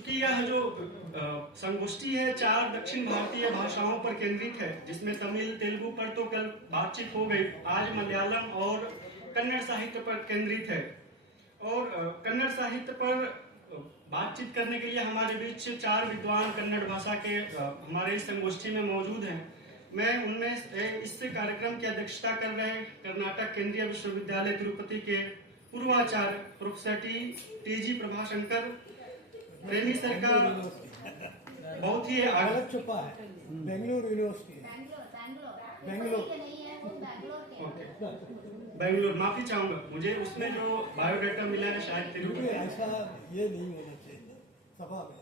चूंकि यह जो संगोष्ठी है 4 दक्षिण भारतीय भाषाओं पर केंद्रित है, जिसमें तमिल तेलुगु पर तो कल बातचीत हो गई, आज मलयालम और कन्नड़ साहित्य पर केंद्रित है। और कन्नड़ साहित्य पर बातचीत करने के लिए हमारे बीच 4 विद्वान कन्नड़ भाषा के हमारे इस संगोष्ठी में मौजूद हैं। मैं उनमें इस कार्यक्रम की अध्यक्षता कर रहे कर्नाटक केंद्रीय विश्वविद्यालय तिरुपति के पूर्वाचार्य प्रोफेसर टी.जी. प्रभाशंकर प्रेमी सर का बहुत ही बेंगलुरु यूनिवर्सिटी बेंगलुरु, माफी चाहूंगा, मुझे उसमें जो बायोडाटा मिला है शायद तिरुपति। ऐसा ये नहीं होना चाहिए सभा में।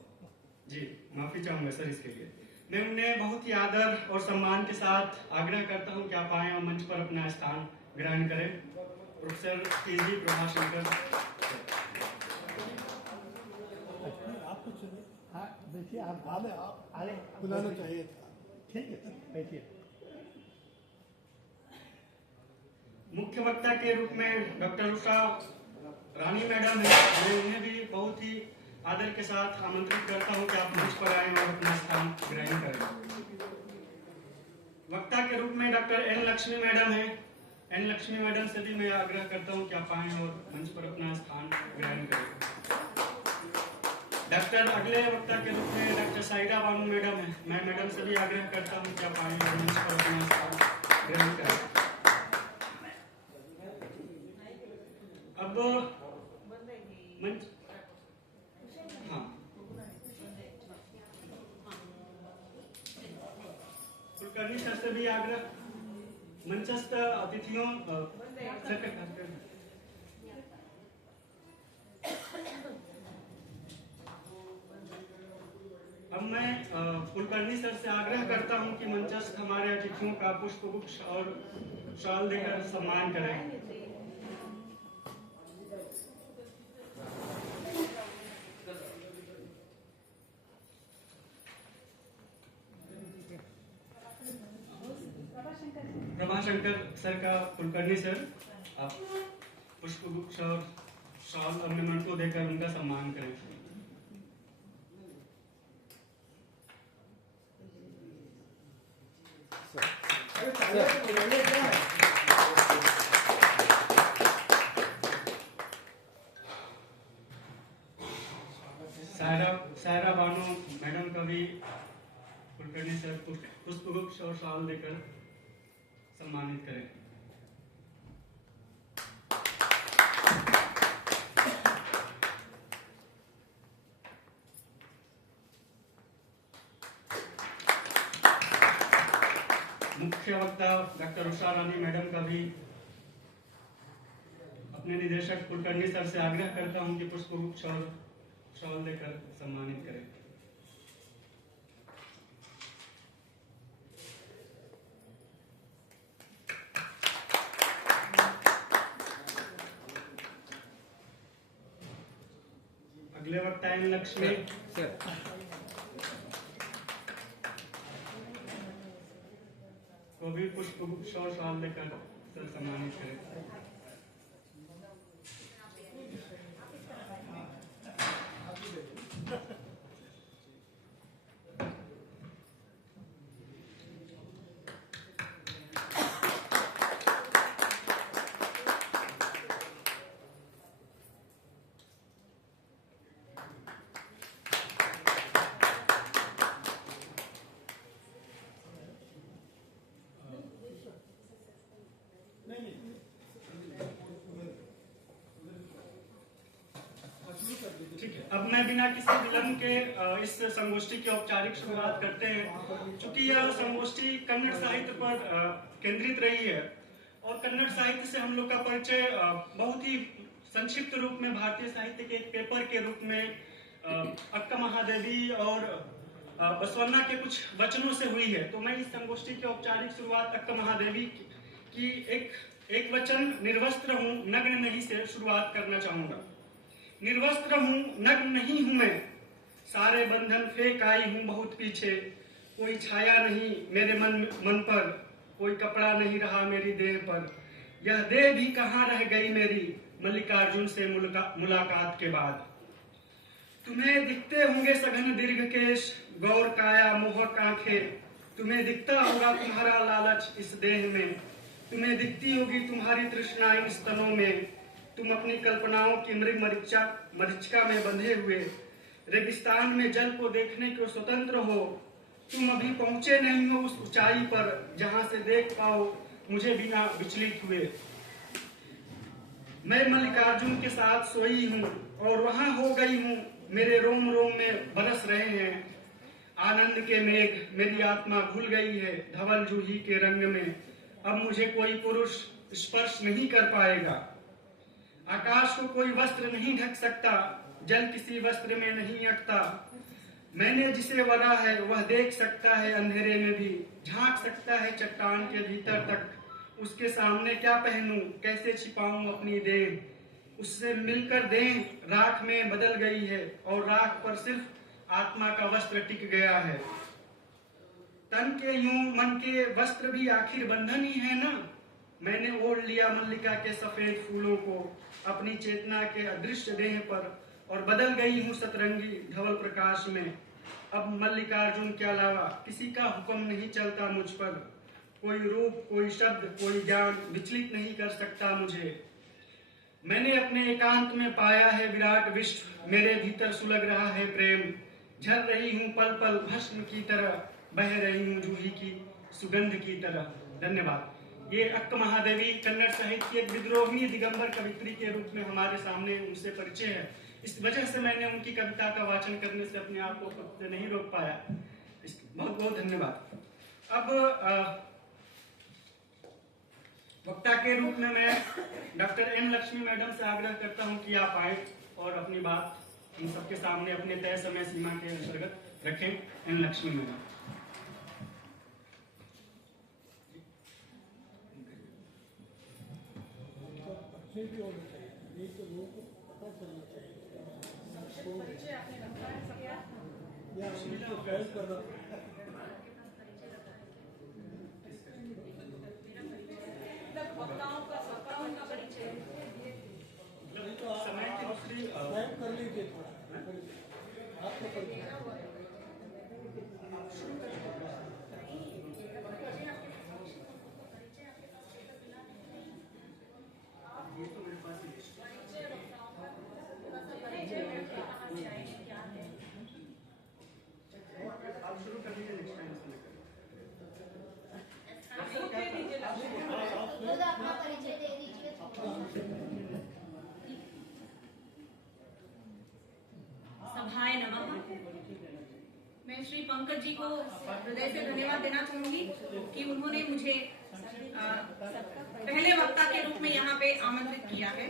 जी माफी चाहूंगा सर इसके लिए। मैं उन्हें बहुत ही आदर और सम्मान के साथ आग्रह करता हूं कि आप आए और मंच पर अपना स्थान ग्रहण करें। Professor T G. प्रभाशंकर। आप कुछ देखिए, आप बुलाना चाहिए था। ठीक है, बैठिए। मुख्य वक्ता के रूप में डॉक्टर उषा रानी मैडम है, मैं उन्हें भी बहुत ही आदर के साथ आमंत्रित करता हूं कि आप मंच पर आएं और अपना स्थान ग्रहण करें। वक्ता के रूप में डॉक्टर एन लक्ष्मी मैडम है, एन लक्ष्मी मैडम से भी मैं आग्रह करता हूं कि आप आएं और मंच पर अपना स्थान ग्रहण करें। डॉक्टर अगले वक्ता के रूप में डॉक्टर साइरा बानू मैडम है, मैं मैडम से भी आग्रह करता हूं कि आप आएं और मंच पर अपना स्थान ग्रहण करें। अब मंच कुलकर्णी सर से भी आग्रह, मंचस्थ अतिथियों अब मैं कुलकर्णी सर से आग्रह करता हूं कि मंचस्थ हमारे अतिथियों का पुष्पगुच्छ और शॉल देकर सम्मान करें। प्रभाशंकर सर का कुलकर्णी सर आप पुष्पगुच्छ और शॉल और मेमेंटो देकर उनका सम्मान करें। सायरा बानो मैडम का भी कुलकर्णी सर पुष्पगुच्छ और शॉल देकर सम्मानित करें। मुख्य वक्ता डॉक्टर उषा रानी मैडम का भी अपने निदेशक कुलकर्णी सर से आग्रह करता हूं कि पुष्पगुच्छ और शॉल देकर सम्मानित करें। अगले वक्ता एन लक्ष्मी को भी पुष्पगुच्छ और शॉल देकर सर सम्मानित करें। ठीक है, अब मैं बिना किसी विलंब के इस संगोष्ठी की औपचारिक शुरुआत करते हैं। चूंकि यह संगोष्ठी कन्नड़ साहित्य पर केंद्रित रही है और कन्नड़ साहित्य से हम लोग का परिचय बहुत ही संक्षिप्त रूप में भारतीय साहित्य के एक पेपर के रूप में अक्का महादेवी और बसवन्ना के कुछ वचनों से हुई है। तो मैं इस संगोष्ठी की औपचारिक शुरुआत अक्का महादेवी की एक वचन निर्वस्त्र हूँ नग्न नहीं से शुरुआत करना चाहूंगा। निर्वस्त्र हूँ नग्न नहीं हूं मैं, सारे बंधन फेंक आई हूँ बहुत पीछे, कोई छाया नहीं मेरे मन पर, कोई कपड़ा नहीं रहा मेरी देह पर, यह देह भी कहाँ रह गई मेरी मल्लिकार्जुन से मुलाकात के बाद। तुम्हें दिखते होंगे सघन दीर्घ केश, गौर काया मोहक आंखें, तुम्हें दिखता होगा तुम्हारा लालच इस देह में, तुम्हें दिखती होगी तुम्हारी तृष्णा इन स्तनों में, तुम अपनी कल्पनाओं की मृग मरीचिका में बंधे हुए रेगिस्तान में जल को देखने को स्वतंत्र हो, तुम अभी पहुंचे नहीं हो उस ऊंचाई पर जहां से देख पाओ मुझे बिना विचलित हुए। मैं मल्लिकार्जुन के साथ सोई हूँ और वहां हो गई हूँ, मेरे रोम रोम में बरस रहे हैं आनंद के मेघ, मेरी आत्मा घुल गई है धवल जूही के रंग में, अब मुझे कोई पुरुष स्पर्श नहीं कर पाएगा। आकाश को कोई वस्त्र नहीं ढक सकता, जल किसी वस्त्र में नहीं अटता, मैंने जिसे वरा है वह देख सकता है अंधेरे में भी, झांक सकता है चट्टान के भीतर तक, उसके सामने क्या पहनूं, कैसे छिपाऊं अपनी देह, उससे मिलकर देह राख में बदल गई है और राख पर सिर्फ आत्मा का वस्त्र टिक गया है। तन के यूं मन के वस्त्र भी आखिर बंधन ही है ना, मैंने ओढ़ लिया मल्लिका के सफेद फूलों को अपनी चेतना के अदृश्य देह पर और बदल गई हूँ सतरंगी धवल प्रकाश में। अब मल्लिकार्जुन के अलावा किसी का हुक्म नहीं चलता मुझ पर, कोई रूप कोई शब्द कोई ज्ञान विचलित नहीं कर सकता मुझे। मैंने अपने एकांत में पाया है विराट विश्व, मेरे भीतर सुलग रहा है प्रेम, झर रही हूँ पल पल भस्म की तरह, बह रही हूँ जूही की सुगंध की तरह। धन्यवाद। ये अक्क महादेवी कन्नड़ साहित्य की एक विद्रोही दिगंबर कवित्री के रूप में हमारे सामने उनसे परिचय है। इस वजह से मैंने उनकी कविता का वाचन करने से अपने आप को खुद से नहीं रोक पाया। बहुत बहुत धन्यवाद। अब वक्ता के रूप में मैं डॉक्टर एन लक्ष्मी मैडम से आग्रह करता हूं कि आप आए और अपनी बात इन सबके सामने अपने तय समय सीमा के अंतर्गत रखें। N Lakshmi madam. भी होना चाहिए, एक तो लोगों को पता चलना चाहिए या उनको पहल करना समय की दूसरी कर लीजिए थोड़ा आपको परिचय सभाए नमः। मैं श्री पंकज जी को हृदय से धन्यवाद देना चाहूंगी कि उन्होंने मुझे पहले वक्ता के रूप में यहाँ पे आमंत्रित किया है।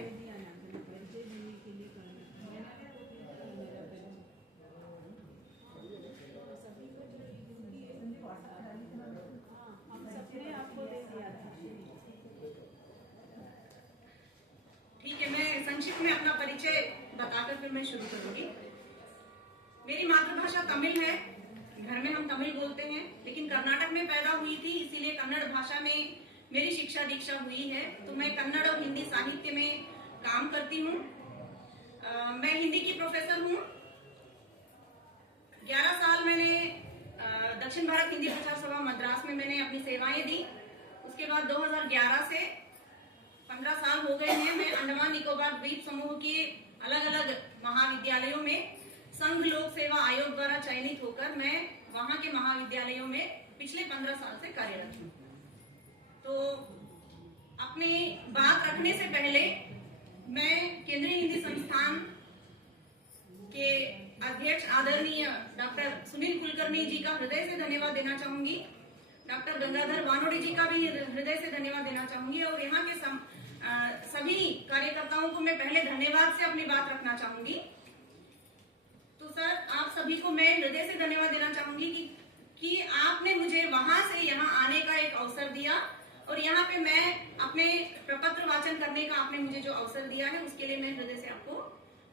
ठीक है, मैं संक्षिप्त में अपना परिचय बताकर फिर मैं शुरू करूंगी। मेरी मातृभाषा तमिल है, घर में हम तमिल बोलते हैं, लेकिन कर्नाटक में पैदा हुई थी, इसीलिए कन्नड़ भाषा में मेरी शिक्षा दीक्षा हुई है। तो मैं कन्नड़ और हिंदी साहित्य में काम करती हूँ। मैं हिंदी की प्रोफेसर हूँ। 11 साल मैंने दक्षिण भारत हिंदी प्रचार सभा मद्रास में मैंने अपनी सेवाएं दी। उसके बाद 2011 से 15 साल हो गए हैं मैं अंडमान निकोबार द्वीप समूह के अलग अलग महाविद्यालयों में संघ लोक सेवा आयोग द्वारा चयनित होकर मैं वहां के महाविद्यालयों में पिछले 15 साल से कार्यरत हूँ। तो अपनी बात रखने से पहले मैं केंद्रीय हिंदी संस्थान के अध्यक्ष आदरणीय डॉक्टर सुनील कुलकर्णी जी का हृदय से धन्यवाद देना चाहूंगी। डॉक्टर गंगाधर वानोडे जी का भी हृदय से धन्यवाद देना चाहूंगी और यहाँ के सभी कार्यकर्ताओं को मैं पहले धन्यवाद से अपनी बात रखना चाहूंगी। तो सर, आप सभी को मैं हृदय से धन्यवाद देना चाहूंगी कि आपने मुझे वहां से यहाँ आने का एक अवसर दिया और यहाँ पे मैं अपने प्रपत्र वाचन करने का आपने मुझे जो अवसर दिया है उसके लिए मैं हृदय से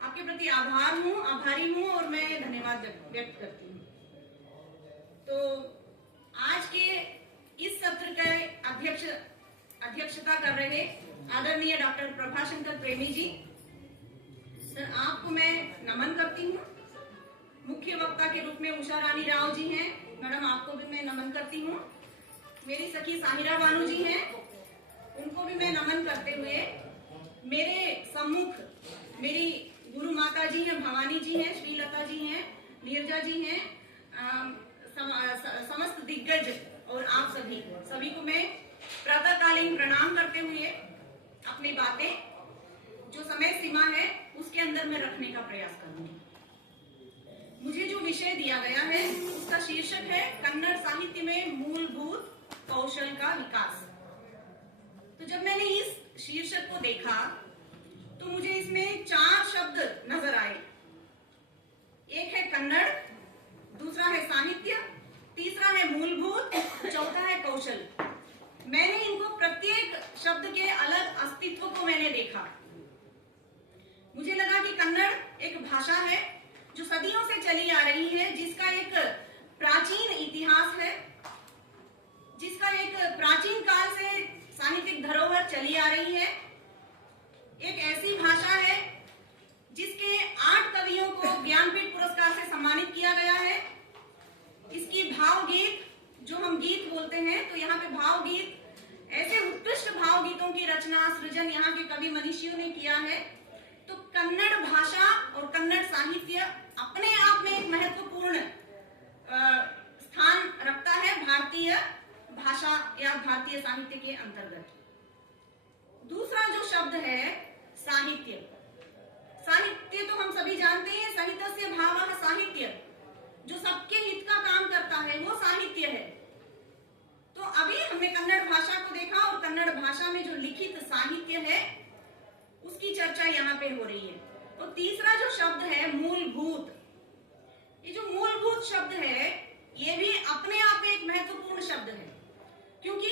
आपके प्रति आभारी हूँ और मैं धन्यवाद व्यक्त करती हूँ। तो आज के इस सत्र का अध्यक्षता कर रहे आदरणीय डॉक्टर प्रभाशंकर प्रेमी जी, सर आपको मैं नमन करती हूँ ग्रुप में उषा रानी राव जी हैं, मैडम आपको भी मैं नमन करती हूँ। मेरी सखी साहिरा बानू जी हैं, उनको भी मैं नमन करते हुए मेरे सम्मुख मेरी गुरु माता जी हैं, भवानी जी हैं, श्रीलता जी हैं, नीरजा जी हैं, समस्त दिग्गज और आप सभी को मैं प्रातःकालीन प्रणाम करते हुए अपनी बातें जो समय सीमा है उसके अंदर मैं रखने का प्रयास करूंगी। मुझे जो विषय दिया गया है उसका शीर्षक है कन्नड़ साहित्य में मूलभूत कौशल का विकास। तो जब मैंने इस शीर्षक को देखा तो मुझे इसमें 4 शब्द नजर आए। एक है कन्नड़, दूसरा है साहित्य, तीसरा है मूलभूत, चौथा है कौशल। मैंने इनको प्रत्येक शब्द के अलग अस्तित्व को मैंने देखा। मुझे लगा कि कन्नड़ एक भाषा है जो सदियों से चली आ रही है, जिसका एक प्राचीन इतिहास है, जिसका एक प्राचीन काल से साहित्यिक धरोहर चली आ रही है। एक ऐसी भाषा है जिसके 8 कवियों को ज्ञानपीठ पुरस्कार से सम्मानित किया गया है। इसकी भावगीत, जो हम गीत बोलते हैं, तो यहाँ पे भावगीत, ऐसे उत्कृष्ट भावगीतों की रचना सृजन यहाँ के कवि मनीषियों ने किया है। तो कन्नड़ भाषा और कन्नड़ साहित्य अपने आप में एक महत्वपूर्ण स्थान रखता है भारतीय भाषा या भारतीय साहित्य के अंतर्गत। दूसरा जो शब्द है साहित्य। साहित्य तो हम सभी जानते हैं, साहित्यस्य भावः साहित्य, जो सबके हित का काम करता है वो साहित्य है। तो अभी हमने कन्नड़ भाषा को देखा और कन्नड़ भाषा में जो लिखित साहित्य है उसकी चर्चा यहाँ पे हो रही है। तो तीसरा जो शब्द है मूलभूत, ये जो मूलभूत शब्द है ये भी अपने आप में एक महत्वपूर्ण शब्द है, क्योंकि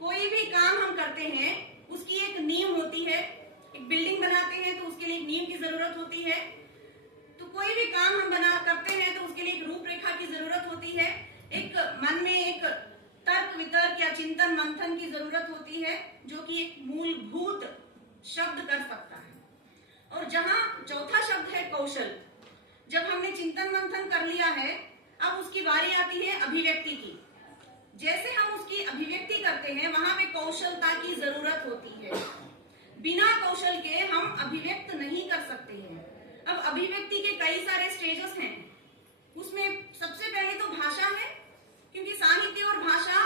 कोई भी काम हम करते हैं उसकी एक नींव होती है। एक बिल्डिंग बनाते हैं तो उसके लिए एक नींव की जरूरत होती है। तो कोई भी काम हम करते हैं तो उसके लिए एक रूपरेखा की जरूरत होती है। एक मन में एक तर्क वितर्क या चिंतन मंथन की जरूरत होती है, जो कि एक मूलभूत शब्द कर सकता है। और जहां चौथा शब्द है कौशल। जब हमने चिंतन मंथन कर लिया है, अब उसकी बारी आती है अभिव्यक्ति की। जैसे हम उसकी अभिव्यक्ति करते हैं वहां पे कौशलता की जरूरत होती है। बिना कौशल के हम अभिव्यक्त नहीं कर सकते हैं। अब अभिव्यक्ति के कई सारे स्टेजेस हैं। उसमें सबसे पहले तो भाषा है, क्योंकि साहित्य और भाषा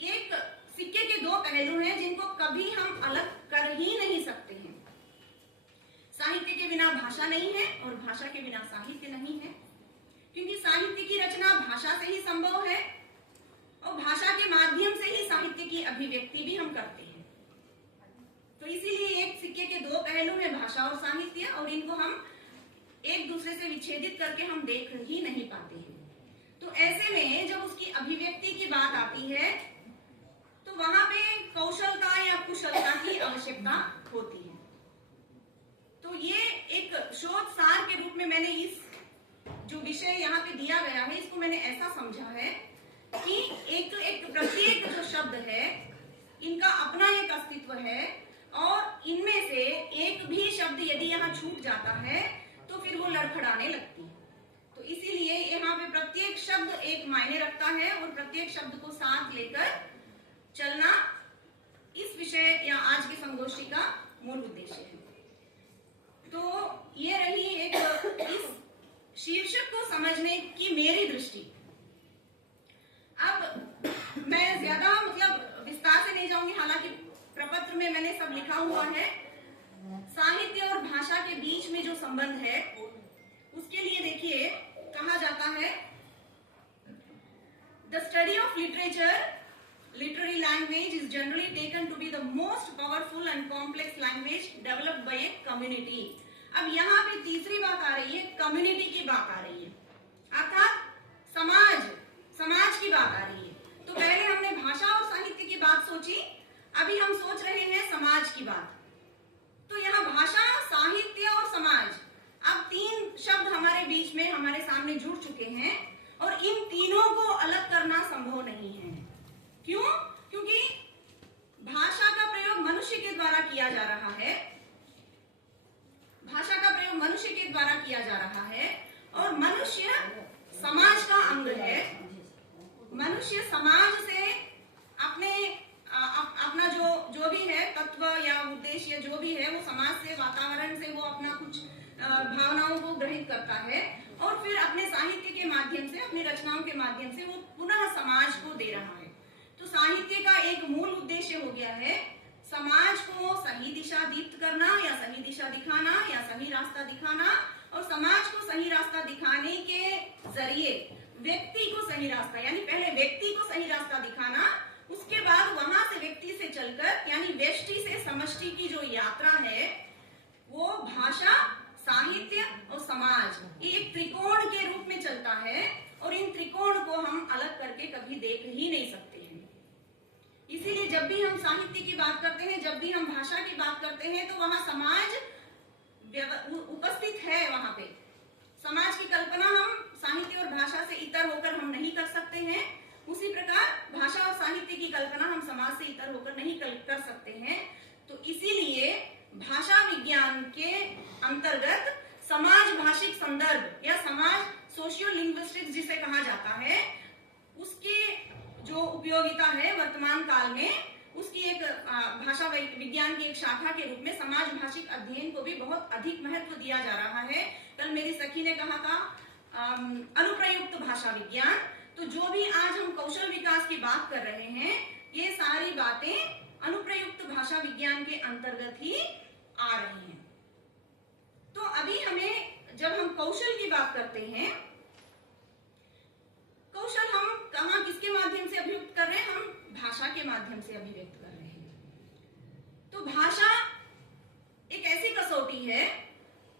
एक सिक्के के 2 पहलू हैं जिनको कभी हम अलग कर ही नहीं सकते हैं। साहित्य के बिना भाषा नहीं है और भाषा के बिना साहित्य नहीं है, क्योंकि साहित्य की रचना भाषा से ही संभव है और भाषा के माध्यम से ही साहित्य की अभिव्यक्ति भी हम करते हैं। तो इसीलिए एक सिक्के के 2 पहलू हैं, भाषा और साहित्य, और इनको हम एक दूसरे से विच्छेदित करके हम देख ही नहीं पाते हैं। तो ऐसे में जब उसकी अभिव्यक्ति की बात आती है तो वहां पे कौशलता या कुशलता की आवश्यकता होती है। तो ये एक शोध सार के रूप में मैंने इस जो विषय यहाँ पे दिया गया है इसको मैंने ऐसा समझा है कि एक प्रत्येक जो शब्द है इनका अपना एक अस्तित्व है, और इनमें से एक भी शब्द यदि यहाँ छूट जाता है तो फिर वो लड़खड़ाने लगती है। तो इसीलिए यहाँ पे प्रत्येक शब्द एक मायने रखता है और प्रत्येक शब्द को साथ लेकर चलना इस विषय या आज की संगोष्ठी का मूल उद्देश्य है। तो ये रही एक इस शीर्षक को समझने की मेरी दृष्टि। अब मैं ज्यादा विस्तार से नहीं जाऊंगी, हालांकि प्रपत्र में मैंने सब लिखा हुआ है। साहित्य और भाषा के बीच में जो संबंध है उसके लिए देखिए कहा जाता है, the study of literature literary language is generally taken to be the most powerful and complex language developed by a community। अब यहाँ पे तीसरी बात आ रही है, कम्युनिटी की बात आ रही है, अर्थात समाज की बात आ रही है। तो पहले हमने भाषा और साहित्य की बात सोची, अभी हम सोच रहे हैं समाज की बात। तो यहाँ भाषा, साहित्य और समाज, अब 3 शब्द हमारे बीच में हमारे सामने जुड़ चुके हैं और इन तीनों को अलग करना संभव नहीं है। क्यों? क्योंकि भाषा का प्रयोग मनुष्य के द्वारा किया जा रहा है, भाषा का प्रयोग मनुष्य के द्वारा किया जा रहा है, और मनुष्य अंग है। मनुष्य समाज से अपना जो भी है तत्व या उद्देश्य जो भी है वो समाज से, वातावरण से वो अपना कुछ भावनाओं को ग्रहित करता है और फिर अपने साहित्य के माध्यम से, अपनी रचनाओं के माध्यम से वो पुनः समाज को दे रहा है। तो साहित्य का एक मूल उद्देश्य हो गया है समाज को सही दिशा दीप्त करना या सही दिशा दिखाना या सही रास्ता दिखाना, और समाज को सही रास्ता दिखाने के जरिए व्यक्ति को सही रास्ता, यानी पहले व्यक्ति को सही रास्ता दिखाना, उसके बाद वहां से व्यक्ति से चलकर यानी व्यष्टि से समष्टि की जो यात्रा है वो भाषा, साहित्य और समाज, ये एक त्रिकोण के रूप में चलता है और इन त्रिकोण को हम अलग करके कभी देख ही नहीं सकते हैं। इसीलिए जब भी हम साहित्य की बात करते हैं, जब भी हम भाषा की बात करते हैं, तो वहां समाज उपस्थित है। वहां पे समाज की कल्पना हम साहित्य और भाषा से इतर होकर हम नहीं कर सकते हैं। उसी प्रकार भाषा और साहित्य की कल्पना हम समाज से इतर होकर नहीं कर सकते हैं। तो इसीलिए भाषा विज्ञान के अंतर्गत समाज भाषिक संदर्भ या समाज सोशियो लिंग्विस्टिक्स जिसे कहा जाता है, उसकी जो उपयोगिता है वर्तमान काल में, उसकी एक भाषा विज्ञान की एक शाखा के रूप में समाज भाषिक अध्ययन को भी बहुत अधिक महत्व दिया जा रहा है। कल मेरी सखी ने कहा था अनुप्रयुक्त भाषा विज्ञान। तो जो भी आज हम कौशल विकास की बात कर रहे हैं, ये सारी बातें अनुप्रयुक्त भाषा विज्ञान के अंतर्गत ही आ रही हैं। तो अभी हमें जब हम कौशल की बात करते हैं, कौशल हम कहाँ किसके माध्यम से अभिव्यक्त कर रहे हैं? हम भाषा के माध्यम से अभिव्यक्त कर रहे हैं। तो भाषा एक ऐसी कसौटी है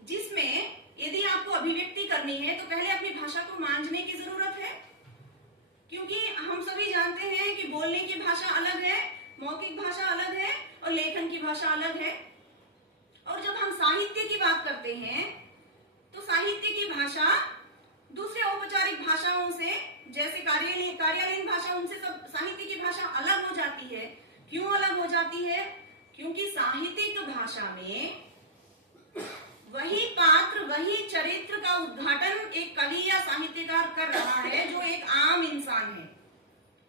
जिसमें यदि आपको अभिव्यक्ति करनी है तो पहले अपनी भाषा को मांझने की जरूरत है, क्योंकि हम सभी जानते हैं कि बोलने की भाषा अलग है, मौखिक भाषा अलग है और लेखन की भाषा अलग है। और जब हम साहित्य की बात करते हैं तो साहित्य की भाषा दूसरे औपचारिक भाषाओं से, जैसे कार्यालयीन भाषा, उनसे सब साहित्य की भाषा अलग हो जाती है। क्यों अलग हो जाती है? क्योंकि साहित्यिक भाषा में वही पात्र, वही चरित्र का उद्घाटन एक कवि या साहित्यकार कर रहा है जो एक आम इंसान है,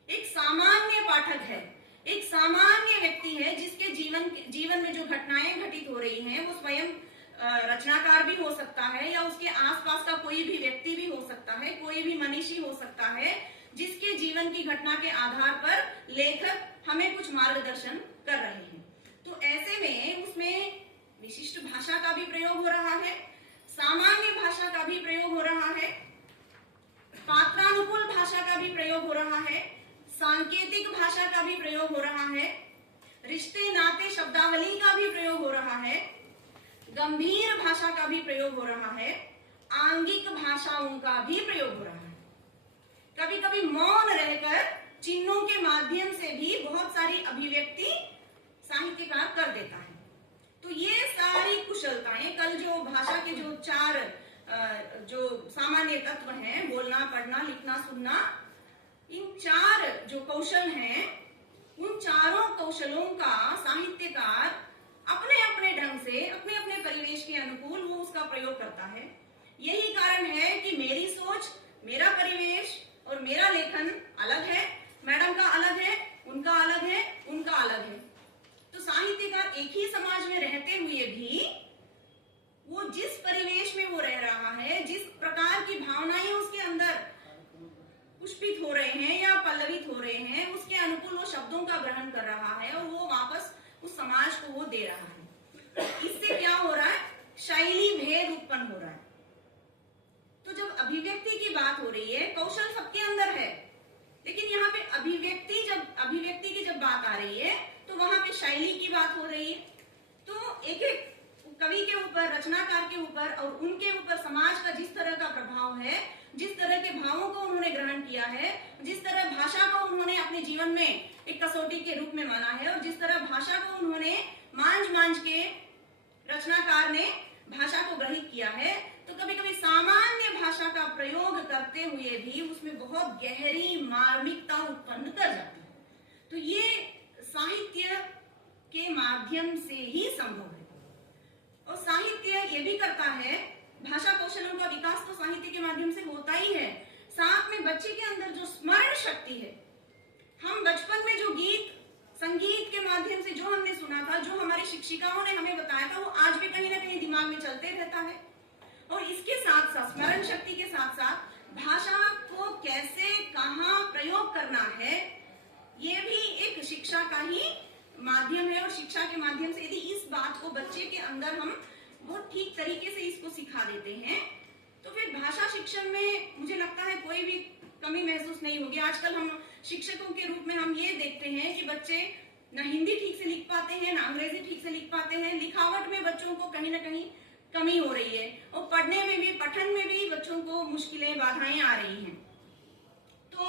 एक सामान्य पाठक है, एक सामान्य व्यक्ति है जिसके जीवन में जो घटनाएं घटित हो रही हैं वो स्वयं रचनाकार भी हो सकता है या उसके आसपास का कोई भी व्यक्ति भी हो सकता है, कोई भी मनीषी हो सकता है, जिसके जीवन की घटना के आधार पर लेखक हमें कुछ मार्गदर्शन कर रहे हैं। तो ऐसे में उसमें विशिष्ट भाषा का भी प्रयोग हो रहा है, सामान्य भाषा का भी प्रयोग हो रहा है, पात्रानुकूल भाषा का भी प्रयोग हो रहा है, सांकेतिक भाषा का भी प्रयोग हो रहा है, रिश्ते नाते शब्दावली का भी प्रयोग हो रहा है, गंभीर भाषा का भी प्रयोग हो रहा है, आंगिक भाषाओं का भी प्रयोग हो रहा है। कभी कभी मौन रहकर चिन्हों के माध्यम से भी बहुत सारी अभिव्यक्ति साहित्यकार कर देता है। तो ये सारी कुशलताएं, कल जो भाषा के जो 4 जो सामान्य तत्व हैं, बोलना, पढ़ना, लिखना, सुनना, इन 4 जो कौशल हैं, उन चारों कौशलों का साहित्यकार अपने अपने ढंग से, अपने अपने परिवेश के अनुकूल वो उसका प्रयोग करता है। यही कारण है कि मेरी सोच, मेरा परिवेश और मेरा लेखन अलग है, मैडम का अलग है, उनका अलग है, उनका अलग है। तो साहित्यकार एक ही समाज में रहते हुए भी वो जिस परिवेश में वो रह रहा है, जिस प्रकार की भावनाएं उसके अंदर पुष्पित हो रहे हैं या पल्लवित हो रहे हैं, उसके अनुकूल वो शब्दों का ग्रहण कर रहा है और वो वापस उस समाज को वो दे रहा है। इससे क्या हो रहा है? शैली भेद उत्पन्न हो रहा है। तो जब अभिव्यक्ति की बात हो रही है, कौशल सबके अंदर है, लेकिन यहाँ पे अभिव्यक्ति की जब बात आ रही है तो वहां पे शैली की बात हो रही है। तो एक एक कवि के ऊपर, रचनाकार के ऊपर और उनके ऊपर समाज का जिस तरह का प्रभाव है, जिस तरह के भावों को उन्होंने ग्रहण किया है, जिस तरह भाषा को उन्होंने अपने जीवन में एक कसौटी के रूप में माना है और जिस तरह भाषा को उन्होंने मांझ के रचनाकार ने भाषा को ग्रहित किया है, तो कभी कभी सामान्य भाषा का प्रयोग करते हुए भी उसमें बहुत गहरी मार्मिकता उत्पन्न कर जाती है। तो ये साहित्य के माध्यम से ही संभव है। और साहित्य ये भी करता है, भाषा कौशलों का विकास तो साहित्य के माध्यम से होता ही है, साथ में बच्चे के अंदर जो स्मरण शक्ति है, हम बचपन में जो गीत संगीत के माध्यम से जो हमने सुना था, जो हमारी शिक्षिकाओं ने हमें बताया था, वो आज भी कहीं ना कहीं दिमाग में चलते रहता है। और इसके साथ साथ स्मरण शक्ति के साथ साथ भाषा को कैसे कहाँ प्रयोग करना है, ये भी एक शिक्षा का ही माध्यम है। और शिक्षा के माध्यम से यदि इस बात को बच्चे के अंदर हम बहुत ठीक तरीके से इसको सिखा देते हैं, तो फिर भाषा शिक्षण में मुझे लगता है कोई भी कमी महसूस नहीं होगी। आजकल हम शिक्षकों के रूप में हम ये देखते हैं कि बच्चे न हिंदी ठीक से लिख पाते हैं, न अंग्रेजी ठीक से लिख पाते हैं। लिखावट में बच्चों को कहीं ना कहीं कमी हो रही है, और पढ़ने में भी, पठन में भी बच्चों को मुश्किलें, बाधाएं आ रही हैं। तो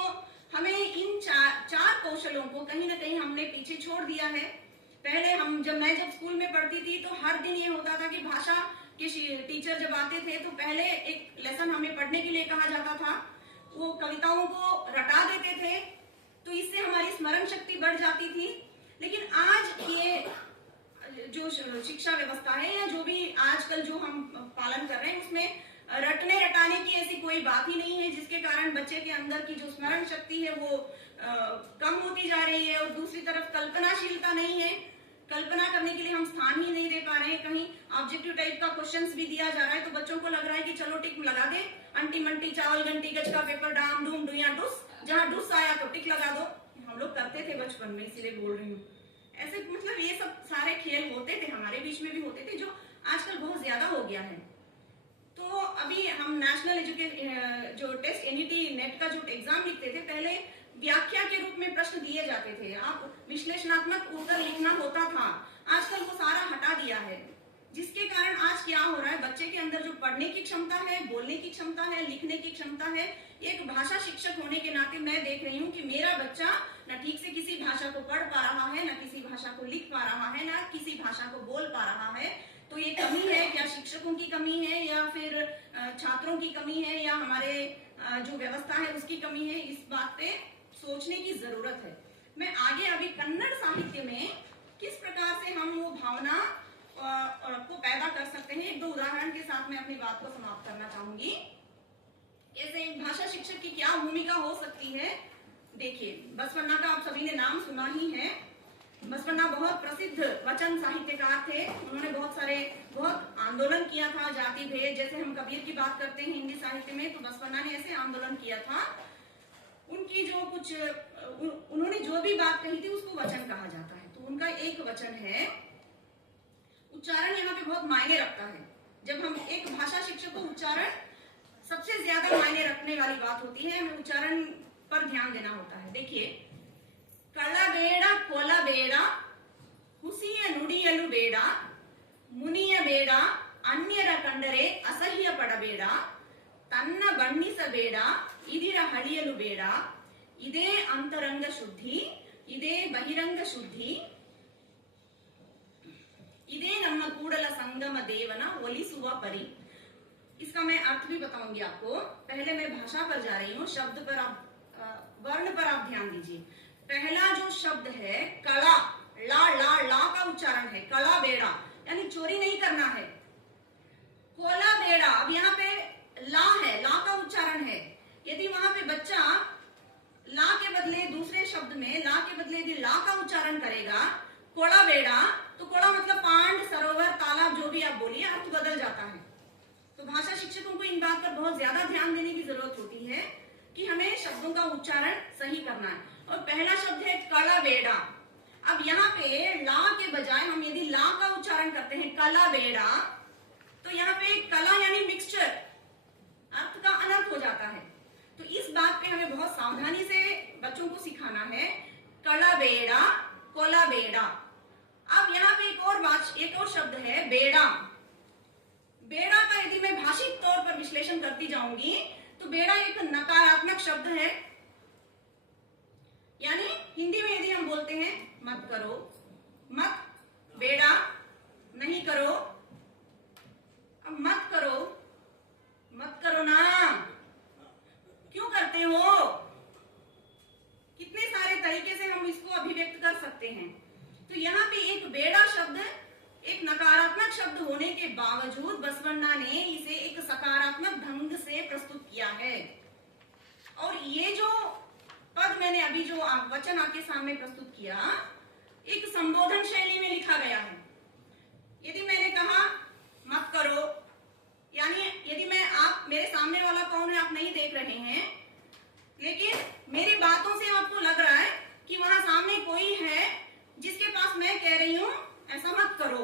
हमें इन चार कौशलों को कहीं ना कहीं हमने पीछे छोड़ दिया है। पहले मैं जब स्कूल में पढ़ती थी तो हर दिन ये होता था कि भाषा के टीचर जब आते थे तो पहले एक लेसन हमें पढ़ने के लिए कहा जाता था, वो कविताओं को रटा देते थे, तो इससे हमारी स्मरण शक्ति बढ़ जाती थी। लेकिन आज ये जो शिक्षा व्यवस्था है या जो भी आजकल जो हम पालन कर रहे हैं, उसमें रटने रटाने की ऐसी कोई बात ही नहीं है, जिसके कारण बच्चे के अंदर की जो स्मरण शक्ति है वो कम होती जा रही है। और दूसरी तरफ कल्पनाशीलता नहीं है, कल्पना करने के लिए हम स्थान ही नहीं दे पा रहे हैं। कहीं ऑब्जेक्टिव टाइप का क्वेश्चंस भी दिया जा रहा है तो बच्चों को लग रहा है कि चलो टिक लगा दे, अंटी मंटी चावल घंटी गज का पेपर डाम डूम डुया डुस, जहां डुस आया तो टिक लगा दो। हम लोग करते थे बचपन में, इसीलिए बोल रही हूँ। ऐसे मतलब ये सब सारे खेल होते थे, हमारे बीच में भी होते थे, जो आजकल बहुत ज्यादा हो गया है। तो अभी हम नेशनल जो टेस्ट एनईटी नेट का जो एग्जाम लिखते थे, पहले व्याख्या के रूप में प्रश्न दिए जाते थे, आप विश्लेषणात्मक उत्तर लिखना होता था। आजकल वो सारा हटा दिया है, जिसके कारण आज क्या हो रहा है, बच्चे के अंदर जो पढ़ने की क्षमता है, बोलने की क्षमता है, लिखने की क्षमता है, एक भाषा शिक्षक होने के नाते मैं देख रही हूँ कि मेरा बच्चा न ठीक से किसी भाषा को पढ़ पा रहा है, न किसी भाषा को लिख पा रहा है, न किसी भाषा को बोल पा रहा है। तो ये कमी है, क्या शिक्षकों की कमी है या फिर छात्रों की कमी है या हमारे जो व्यवस्था है उसकी कमी है, इस बात पे सोचने की जरूरत है। मैं आगे अभी कन्नड़ साहित्य में किस प्रकार से हम वो भावना को पैदा कर सकते हैं, एक दो उदाहरण के साथ मैं अपनी बात को समाप्त करना चाहूंगी। ऐसे एक भाषा शिक्षक की क्या भूमिका हो सकती है। देखिए, बसवन्ना का आप सभी ने नाम सुना ही है। बसवन्ना बहुत प्रसिद्ध वचन साहित्यकार थे। उन्होंने बहुत आंदोलन किया था, जाति भेद, जैसे हम कबीर की बात करते हैं हिंदी साहित्य में, तो बसवन्ना ने ऐसे आंदोलन किया था। उनकी उन्होंने जो भी बात कही थी उसको वचन कहा जाता है। तो उनका एक वचन है, उच्चारण यहाँ पे बहुत मायने रखता है। जब हम एक भाषा शिक्षक को उच्चारण सबसे ज्यादा मायने रखने वाली बात होती है, हमें उच्चारण पर ध्यान देना होता है। देखिए, कळಬೇಡ ಕೊಲಬೇಡ ಹುಸಿಯ ನುಡಿಯಲು ಬೇಡ ಮುನಿಯಬೇಡ ಅನ್ಯರ ಕಂಡರೆ ಅಸಹ್ಯ ಪಡಬೇಡ ತನ್ನ ಬಣ್ಣಿಸಬೇಡ ಇದಿರ ಹಳಿಯಲು ಬೇಡ ಇದೇ ಅಂತರಂಗ ಶುದ್ಧಿ ಇದೇ ಬಹಿರಂಗ ಶುದ್ಧಿ ಇದೇ ನಮ್ಮ ಕೂಡಲ ಸಂಗಮ ದೇವನ ಒಲಿಸುವ ಪರಿ। इसका मैं अर्थ भी बताऊंगी आपको। पहले मैं भाषा पर जा रही हूँ, शब्द पर आप वर्ण पर आप ध्यान दीजिए। पहला जो शब्द है कड़ा, ला ला ला का उच्चारण है, कड़ा बेड़ा यानी चोरी नहीं करना है। कोला बेड़ा, अब यहाँ पे ला है, ला का उच्चारण है। यदि वहां पे बच्चा ला के बदले दूसरे शब्द में ला के बदले यदि ला का उच्चारण करेगा, कोड़ा बेड़ा, तो कोड़ा मतलब पांड, सरोवर, तालाब, जो भी आप बोलिए, अर्थ बदल जाता है। तो भाषा शिक्षकों को इन बात पर बहुत ज्यादा ध्यान देने की जरूरत होती है कि हमें शब्दों का उच्चारण सही करना है। और पहला शब्द है कला बेड़ा। अब यहाँ पे ला के बजाय हम यदि ला का उच्चारण करते हैं कला बेड़ा, तो यहाँ पे कला यानी मिक्सचर, अर्थ का अनर्थ हो जाता है। तो इस बात पे हमें बहुत सावधानी से बच्चों को सिखाना है। कला बेड़ा, कोला बेड़ा। अब यहाँ पे एक और शब्द है बेड़ा। बेड़ा का यदि मैं भाषिक तौर पर विश्लेषण करती जाऊंगी तो बेड़ा एक नकारात्मक शब्द है। यानी हिंदी में यदि हम बोलते हैं मत करो, मत बेड़ा, नहीं करो, अब मत करो ना, क्यों करते हो, कितने सारे तरीके से हम इसको अभिव्यक्त कर सकते हैं। तो यहाँ पे एक बेड़ा शब्द एक नकारात्मक शब्द होने के बावजूद बसवन्ना ने इसे एक सकारात्मक ढंग से प्रस्तुत किया है। और ये जो पद मैंने अभी जो वचन आपके सामने प्रस्तुत किया, एक संबोधन शैली में लिखा गया है। यदि मैंने कहा मत करो, यानी यदि आप मेरे सामने वाला कौन है आप नहीं देख रहे हैं, लेकिन मेरी बातों से आपको लग रहा है कि वहां सामने कोई है जिसके पास मैं कह रही हूं ऐसा मत करो,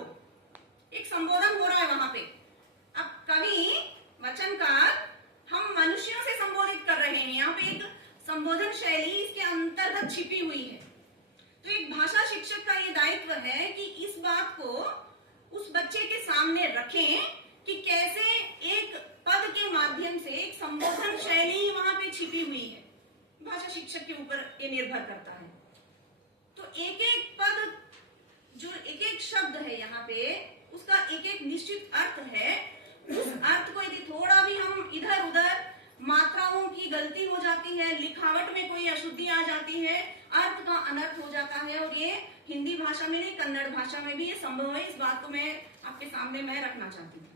एक संबोधन हो रहा है वहां पे। अब कवि वचनकार हम मनुष्यों से संबोधित कर रहे हैं, यहाँ पे एक संबोधन शैली इसके अंतर्गत छिपी हुई है। तो एक भाषा शिक्षक का ये दायित्व है कि इस बात को उस बच्चे के सामने रखें कि कैसे एक पद के माध्यम से एक संबोधन शैली वहां पे छिपी हुई है। भाषा शिक्षक के ऊपर ये निर्भर करता है। तो एक एक पद, जो एक एक शब्द है यहाँ पे, उसका एक एक निश्चित अर्थ है। उस अर्थ को यदि थोड़ा भी हम इधर उधर, मात्राओं की गलती हो जाती है, लिखावट में कोई अशुद्धि आ जाती है, अर्थ का अनर्थ हो जाता है। और ये हिंदी भाषा में नहीं, कन्नड़ भाषा में भी ये संभव है। इस बात को मैं आपके सामने मैं रखना चाहती थी।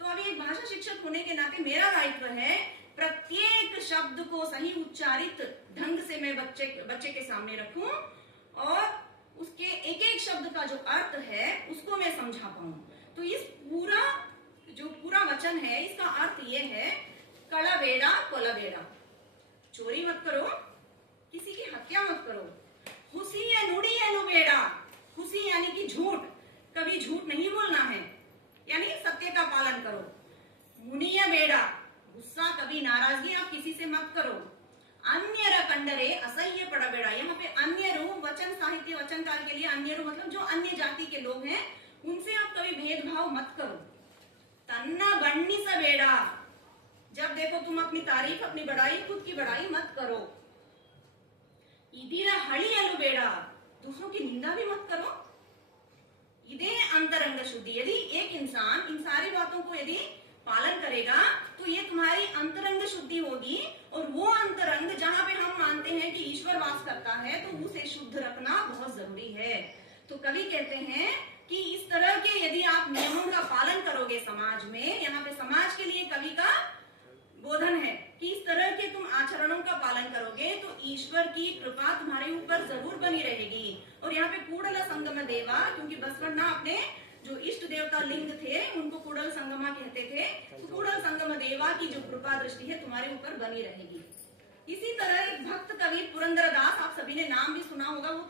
तो अभी एक भाषा शिक्षक होने के नाते मेरा दायित्व है प्रत्येक शब्द को सही उच्चारित ढंग से मैं बच्चे के सामने रखूं और उसके एक एक शब्द का जो अर्थ है उसको मैं समझा पाऊं। तो इस पूरा वचन है, इसका अर्थ ये है, कड़ाबेड़ा कोलबेड़ा, चोरी मत करो, किसी की हत्या मत करो, हुसी या नुड़ी या नुबेड़ा, हुसी यानी कि झूठ, कभी झूठ नहीं बोलना है, यानी सत्य का पालन करो। मुनिया बेड़ा, गुस्सा, कभी नाराजगी आप किसी से मत करो। अन्य कंडरे असह्य पड़बेड़ा, यहाँ पे अन्य वचन साहित्य वचनकार के लिए अन्य मतलब जो अन्य जाति के लोग हैं उनसे आप कभी भेदभाव मत करो। तन्ना बन्नी सा बेड़ा, जब देखो तुम अपनी तारीफ, अपनी बड़ाई, खुद की बड़ाई मत करो। इधीरा हड़ी अलू बेड़ा, दूसरों की निंदा भी मत करो। इदे अंतरंग शुद्धि, यदि एक इंसान इन सारी बातों को यदि पालन करेगा तो ये तुम्हारी अंतरंग शुद्धि होगी। और वो अंतरंग जहाँ पे हम मानते हैं कि ईश्वर वास करता है तो उसे शुद्ध रखना बहुत जरूरी है। तो कवि कहते हैं कि इस तरह के यदि आप नियमों का पालन करोगे समाज में, यहाँ पे समाज के लिए कवि का बोधन है कि इस तरह के तुम आचरणों का पालन करोगे तो ईश्वर की कृपा तुम्हारे ऊपर जरूर बनी रहेगी। और यहाँ पे कूड़ल संगम देवा, क्योंकि बसवन्ना अपने जो इष्ट देवता लिंग थे उनको कूड़ल संगमा कहते थे, तो कूड़ल संगम देवा की जो कृपा दृष्टि है तुम्हारे ऊपर बनी रहेगी। इसी तरह एक भक्त कवि पुरंदरदास, आप सभी ने नाम भी सुना होगा, वो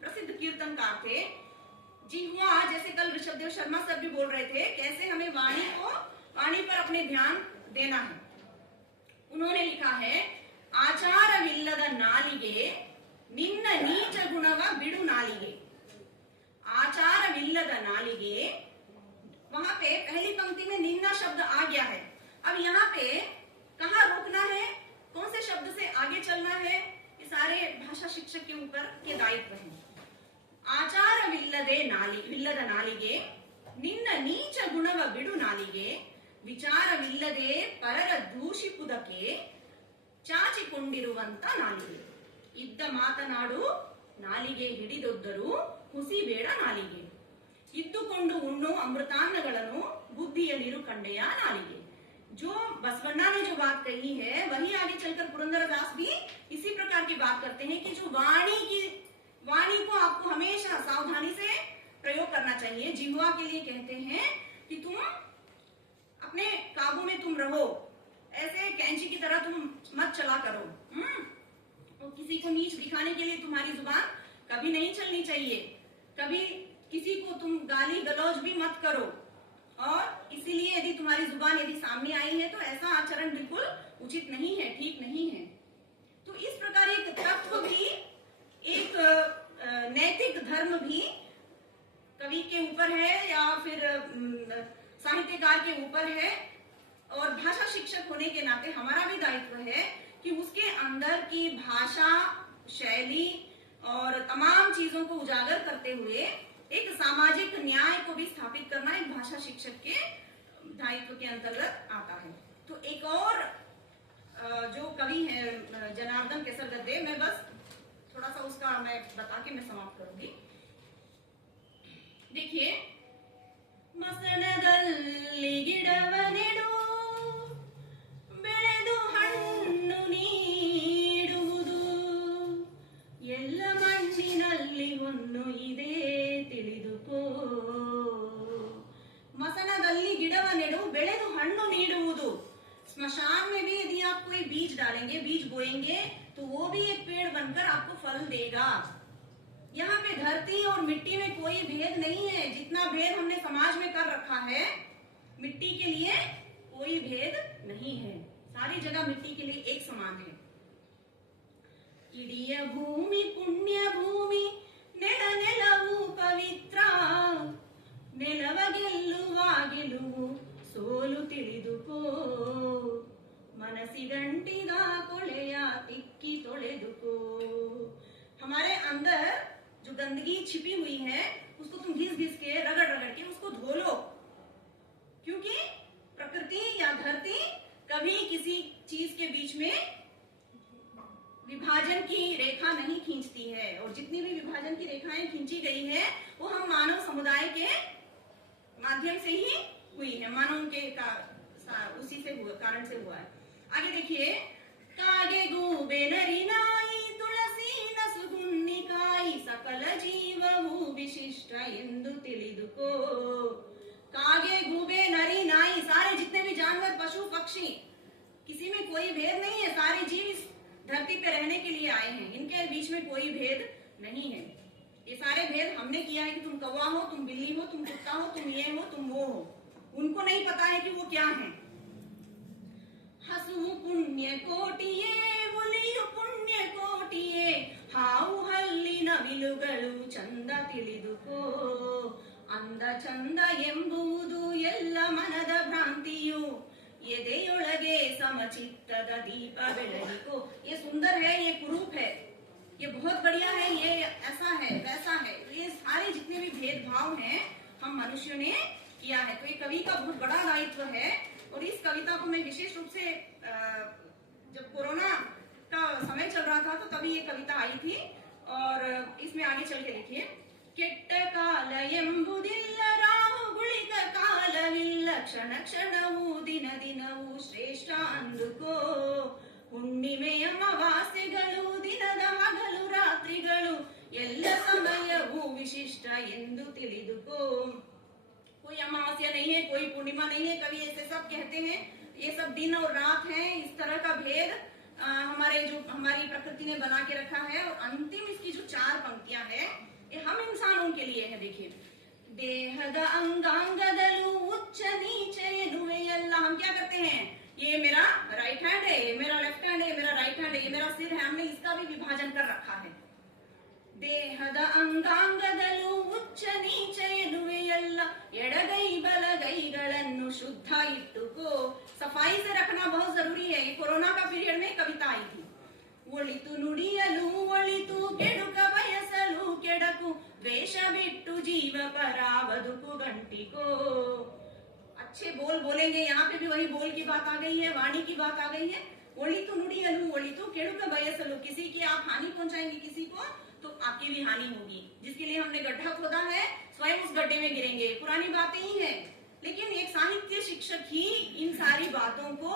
प्रसिद्ध कीर्तनकार थे। जिह्वा, जैसे कल ऋषभदेव शर्मा सर भी बोल रहे थे, कैसे हमें वाणी पर अपने ध्यान देना है। उन्होंने लिखा है, आचारविಲ್ಲದ नालिगे निन्न नीच गुणव बिडु नालिगे। आचारविಲ್ಲದ नालिगे, वहां पे पहली पंक्ति में निन्ना शब्द आ गया है। अब यहाँ पे कहाँ रोकना है, कौन से शब्द से आगे चलना है, ये सारे भाषा शिक्षक के ऊपर के दायित्व है। आचारविಲ್ಲದ नालिगे निन्न नीच गुणव बिडु नालिगे, ವಿಚಾರವಿಲ್ಲದೆ ಪರರ ದೂಷಿಪುದಕ್ಕೆ ಚಾಚಿಕೊಂಡಿರುವಂತ ನಾಲಿಗೆ, ಇದ್ದ ಮಾತನಾಡು ನಾಲಿಗೆ ಹಿಡಿದೊದ್ದರು ಹುಸಿ ಬೇಡ ನಾಲಿಗೆ, ಇದ್ದುಕೊಂಡು ಉಣ್ಣು ಅಮೃತಾನ್ನಗಳನ್ನು ಬುದ್ಧಿಯಲ್ಲಿರು ಕಂಡೆಯ नालिगे। जो बसवन्ना ने जो बात कही है वही आगे चलकर पुरंदरदास भी इसी प्रकार की बात करते हैं कि जो वाणी को आपको हमेशा सावधानी से प्रयोग करना चाहिए। जिह्वा के लिए कहते हैं कि तुम अपने काबू में तुम रहो, ऐसे कैंची की तरह तुम मत चला करो। और किसी को नीच दिखाने के लिए तुम्हारी जुबान कभी नहीं चलनी चाहिए। कभी किसी को तुम गाली गलौज भी मत करो। और इसीलिए यदि तुम्हारी जुबान यदि सामने आई है तो ऐसा आचरण बिल्कुल उचित नहीं है, ठीक नहीं है। तो इस प्रकार एक तत्व भी, एक नैतिक धर्म भी कवि के ऊपर है या फिर साहित्यकार के ऊपर है। और भाषा शिक्षक होने के नाते हमारा भी दायित्व है कि उसके अंदर की भाषा शैली और तमाम चीजों को उजागर करते हुए एक सामाजिक न्याय को भी स्थापित करना एक भाषा शिक्षक के दायित्व के अंतर्गत आता है। तो एक और जो कवि है जनार्दन केसर गद्दे, मैं बस थोड़ा सा उसका मैं बता के मैं समाप्त करूंगी। देखिए, ಮಸಣದಲ್ಲಿ ಗಿಡವ ನೆಡು ಬೆಳೆದು ಹಣ್ಣು ನೀ आप कोई बीज डालेंगे, बीज बोएंगे, तो वो भी एक पेड़ बनकर आपको फल देगा। यहाँ पे धरती और मिट्टी में कोई भेद नहीं है। जितना भेद हमने समाज में कर रखा है, मिट्टी के लिए कोई भेद नहीं है। सारी जगह मिट्टी के लिए एक समान है। इडिय भूमि पुण्य भूमि, नेल नेलवु पवित्र, नेलव ಗೆಲ್ಲುವ ಗೆಲುವು ಸೋಲು ತಿಳಿದುಕೋ, ಮನಸ್ಸಿಗಂಟಿದ ಕೊಳೆಯ ತಿಕ್ಕಿ ತೊಳೆದುಕೋ। हमारे अंदर जो गंदगी छिपी हुई है, उसको तुम घिस घिस के, रगड़ रगड़ के उसको धो लो, क्योंकि प्रकृति या धरती कभी किसी चीज के बीच में विभाजन की रेखा नहीं खींचती है। और जितनी भी विभाजन की रेखाएं खींची गई है, वो हम मानव समुदाय के माध्यम से ही हुई है, मानव के उसी से हुआ, कारण से हुआ है। आगे देखिए, कागे गूबे नरी नाई तुलसी नसुगुन्निकाई सकल जीवವು विशिष्ट ಎಂದು ತಿಳಿದುಕೋ। कागे गूबे नरी नाई, सारे जितने भी जानवर, पशु पक्षी, किसी में कोई भेद नहीं है। सारे जीव इस धरती पे रहने के लिए आए हैं, इनके बीच में कोई भेद नहीं है। ये सारे भेद हमने किया है कि तुम कौवा हो, तुम बिल्ली हो, तुम कुत्ता हो, तुम ये हो, तुम वो हो। उनको नहीं पता है कि वो क्या है। ಹಸು ಪುಣ್ಯ ಕೋಟಿಯೇ, ಹುಲಿಯು ಪುಣ್ಯ ಕೋಟಿಯೇ, ಹಾವು ಹಲ್ಲಿನ ವಿಲುಗಳು ಚಂದ ತಿಳಿದುಕೋ, ಅಂದ ಚಂದ ಎಂಬುವುದು ಎಲ್ಲ ಮನದ ಭ್ರಾಂತಿಯು, ಎದೆಯೊಳಗೆ ಸಮಚಿತ್ತದ ದೀಪ ಬೆಳಗಿಕೋ। ये सुंदर है, ये कुरूप है, ये बहुत बढ़िया है, ये ऐसा है, वैसा है। ये सारे जितने भी भेदभाव हैं, हम मनुष्यों ने किया है। तो ये कवि का बहुत बड़ा दायित्व है। और इस कविता को मैं विशेष रूप से जब कोरोना का समय चल रहा था, तो तभी ये कविता आई थी। और इसमें आगे चल के देखिए, ಕೆಟ್ಟ ಕಾಲ ಎಂಬುದಿಲ್ಲ, ರಾಹುಗುಳಿತ ಕಾಲವಿಲ್ಲ, ಕ್ಷಣ ಕ್ಷಣವೂ ದಿನ ದಿನವೂ ಶ್ರೇಷ್ಠ ಅಂದುಕೋ, ಹುಣ್ಣಿಮೆಯ ಅಮಾವಾಸ್ಯೆಗಳು, ದಿನದ ಹಗಲು ರಾತ್ರಿಗಳು, ಎಲ್ಲ ಸಮಯವೂ ವಿಶಿಷ್ಟ ಎಂದು ತಿಳಿದುಕೋ। कोई अमावस्या नहीं है, कोई पूर्णिमा नहीं है, कवि ऐसे सब कहते हैं। ये सब दिन और रात है। इस तरह का भेद हमारी प्रकृति ने बना के रखा है। और अंतिम इसकी जो 4 पंक्तियां है, ये हम इंसानों के लिए है। देखिए, देहद अंगांगदलु उच्च नीचे एनुवे ಎಲ್ಲ, हम क्या करते हैं, ये मेरा राइट हैंड है, ये मेरा लेफ्ट हैंड है, ये मेरा राइट हैंड है, ये मेरा सिर है, हमने इसका भी विभाजन कर रखा है। ದೇಹದ ಅಂಗಾಂಗದಲ್ಲೂ ಉಚ್ಚ ನೀಚ ಎನ್ನುವೆ ಎಲ್ಲ, ಎಡಗೈ ಬಲಗೈಗಳನ್ನು ಶುದ್ಧ ಇಟ್ಟುಕೋ। सफाई से रखना बहुत जरूरी है। ये कोरोना का पीरियड में कविता आई थी। ಒಳಿತು ನುಡಿಯಲು ಒಳಿತು, ಕೆಡುಕ ಬಯಸಲು ಕೆಡಕು, ದ್ವೇಷ ಬಿಟ್ಟು ಜೀವ ಪರ ಬದುಕು ಗಂಟಿಕೋ। अच्छे बोल बोलेंगे, यहाँ पे भी वही बोल की बात आ गई है, वाणी की बात आ गई है। ಒಳಿತು ನುಡಿಯಲು ಒಳಿತು, ಕೆಡುಕ ಬಯಸಲು, किसी की आप हानि पहुंचाएंगे किसी को, तो आपकी भी हानि होगी। जिसके लिए हमने गड्ढा खोदा है, स्वयं उस गड्ढे में गिरेंगे। पुरानी बातें ही हैं, लेकिन एक साहित्य शिक्षक ही इन सारी बातों को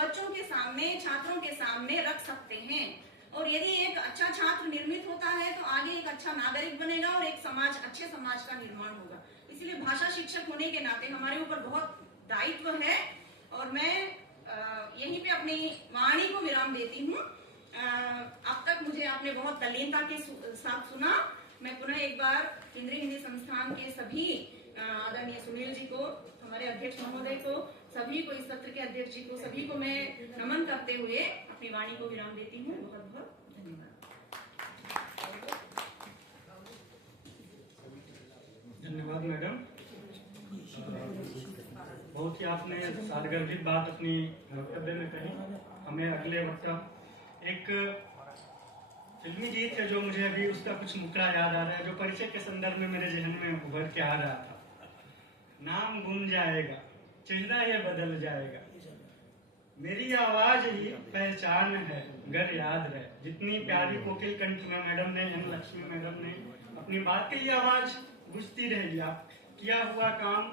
बच्चों के सामने, छात्रों के सामने रख सकते हैं। और यदि एक अच्छा छात्र निर्मित होता है, तो आगे एक अच्छा नागरिक बनेगा और एक समाज, अच्छे समाज का निर्माण होगा। इसलिए भाषा शिक्षक होने के नाते हमारे ऊपर बहुत दायित्व है। और मैं यहीं पे अपनी वाणी को विराम देती हूँ। अब तक मुझे आपने बहुत तल्लीनता के साथ सुना। मैं पुनः एक बार केंद्रीय हिंदी संस्थान के सभी आदरणीय सुनील जी को, हमारे अध्यक्ष महोदय को, सभी को, इस सत्र के अध्यक्ष जी को, सभी को मैं नमन करते हुए अपनी वाणी को विराम देती हूँ। बहुत बहुत धन्यवाद। धन्यवाद मैडम। बहुत ही आपने सारगर्भित बात अपनी वक्तव्य में कही। हमें अगले वक्ता एक फिल्मी गीत है जो मुझे अभी उसका कुछ मुकड़ा याद आ रहा है, जो परिचय के संदर्भ में मेरे जहन में उभर के आ रहा था। नाम गुम जाएगा, चेहरा ये बदल जाएगा, मेरी आवाज ही पहचान है, गर याद रहे। जितनी प्यारी कोकिल कंठ में मैडम ने, एन लक्ष्मी मैडम ने अपनी बात की, आवाज गुजती रहेगी। आप किया हुआ काम,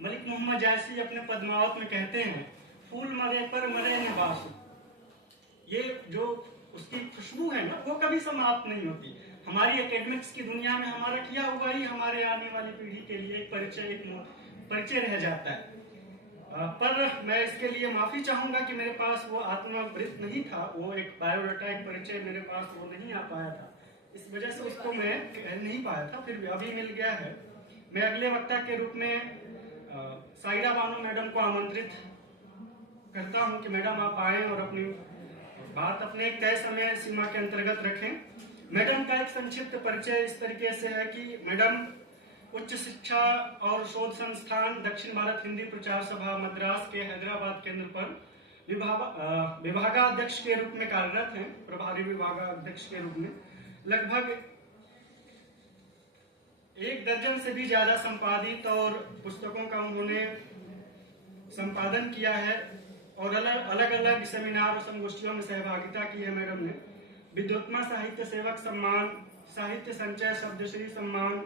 मलिक मोहम्मद जैसी अपने पद्मावत में कहते हैं, फूल मरे पर मरे न बासु। ये जो उसकी खुशबू है ना, वो कभी समाप्त नहीं होती। हमारी एकेडमिक्स की दुनिया में हमारा किया हुआ ही हमारे आने वाली पीढ़ी के लिए एक परिचय रह जाता है। पर मैं इसके लिए माफी चाहूंगा कि मेरे पास वो आत्मवृत्त नहीं था, वो एक बायोडाटा, एक परिचय मेरे पास वो नहीं आ पाया था, इस वजह से उसको मैं नहीं पाया था। फिर भी अभी मिल गया है। मैं अगले वक्ता के रूप में साइरा बानो मैडम को आमंत्रित करता हूं कि मैडम आप आए और अपनी बात अपने एक तय समय सीमा के अंतर्गत रखें। मैडम का एक संक्षिप्त परिचय इस तरीके से है कि मैडम उच्च शिक्षा और शोध संस्थान दक्षिण भारत हिंदी प्रचार सभा मद्रास के हैदराबाद केंद्र पर विभागाध्यक्ष के रूप में कार्यरत हैं, प्रभारी विभागाध्यक्ष के रूप में। लगभग 1 दर्जन से भी ज्यादा संपादित और पुस्तकों का उन्होंने संपादन किया है और अलग अलग सेमिनार और संगोष्ठियों में सहभागिता की है मैडम ने। विद्वत्मा साहित्य सेवक सम्मान, साहित्य संचय शब्दश्री सम्मान,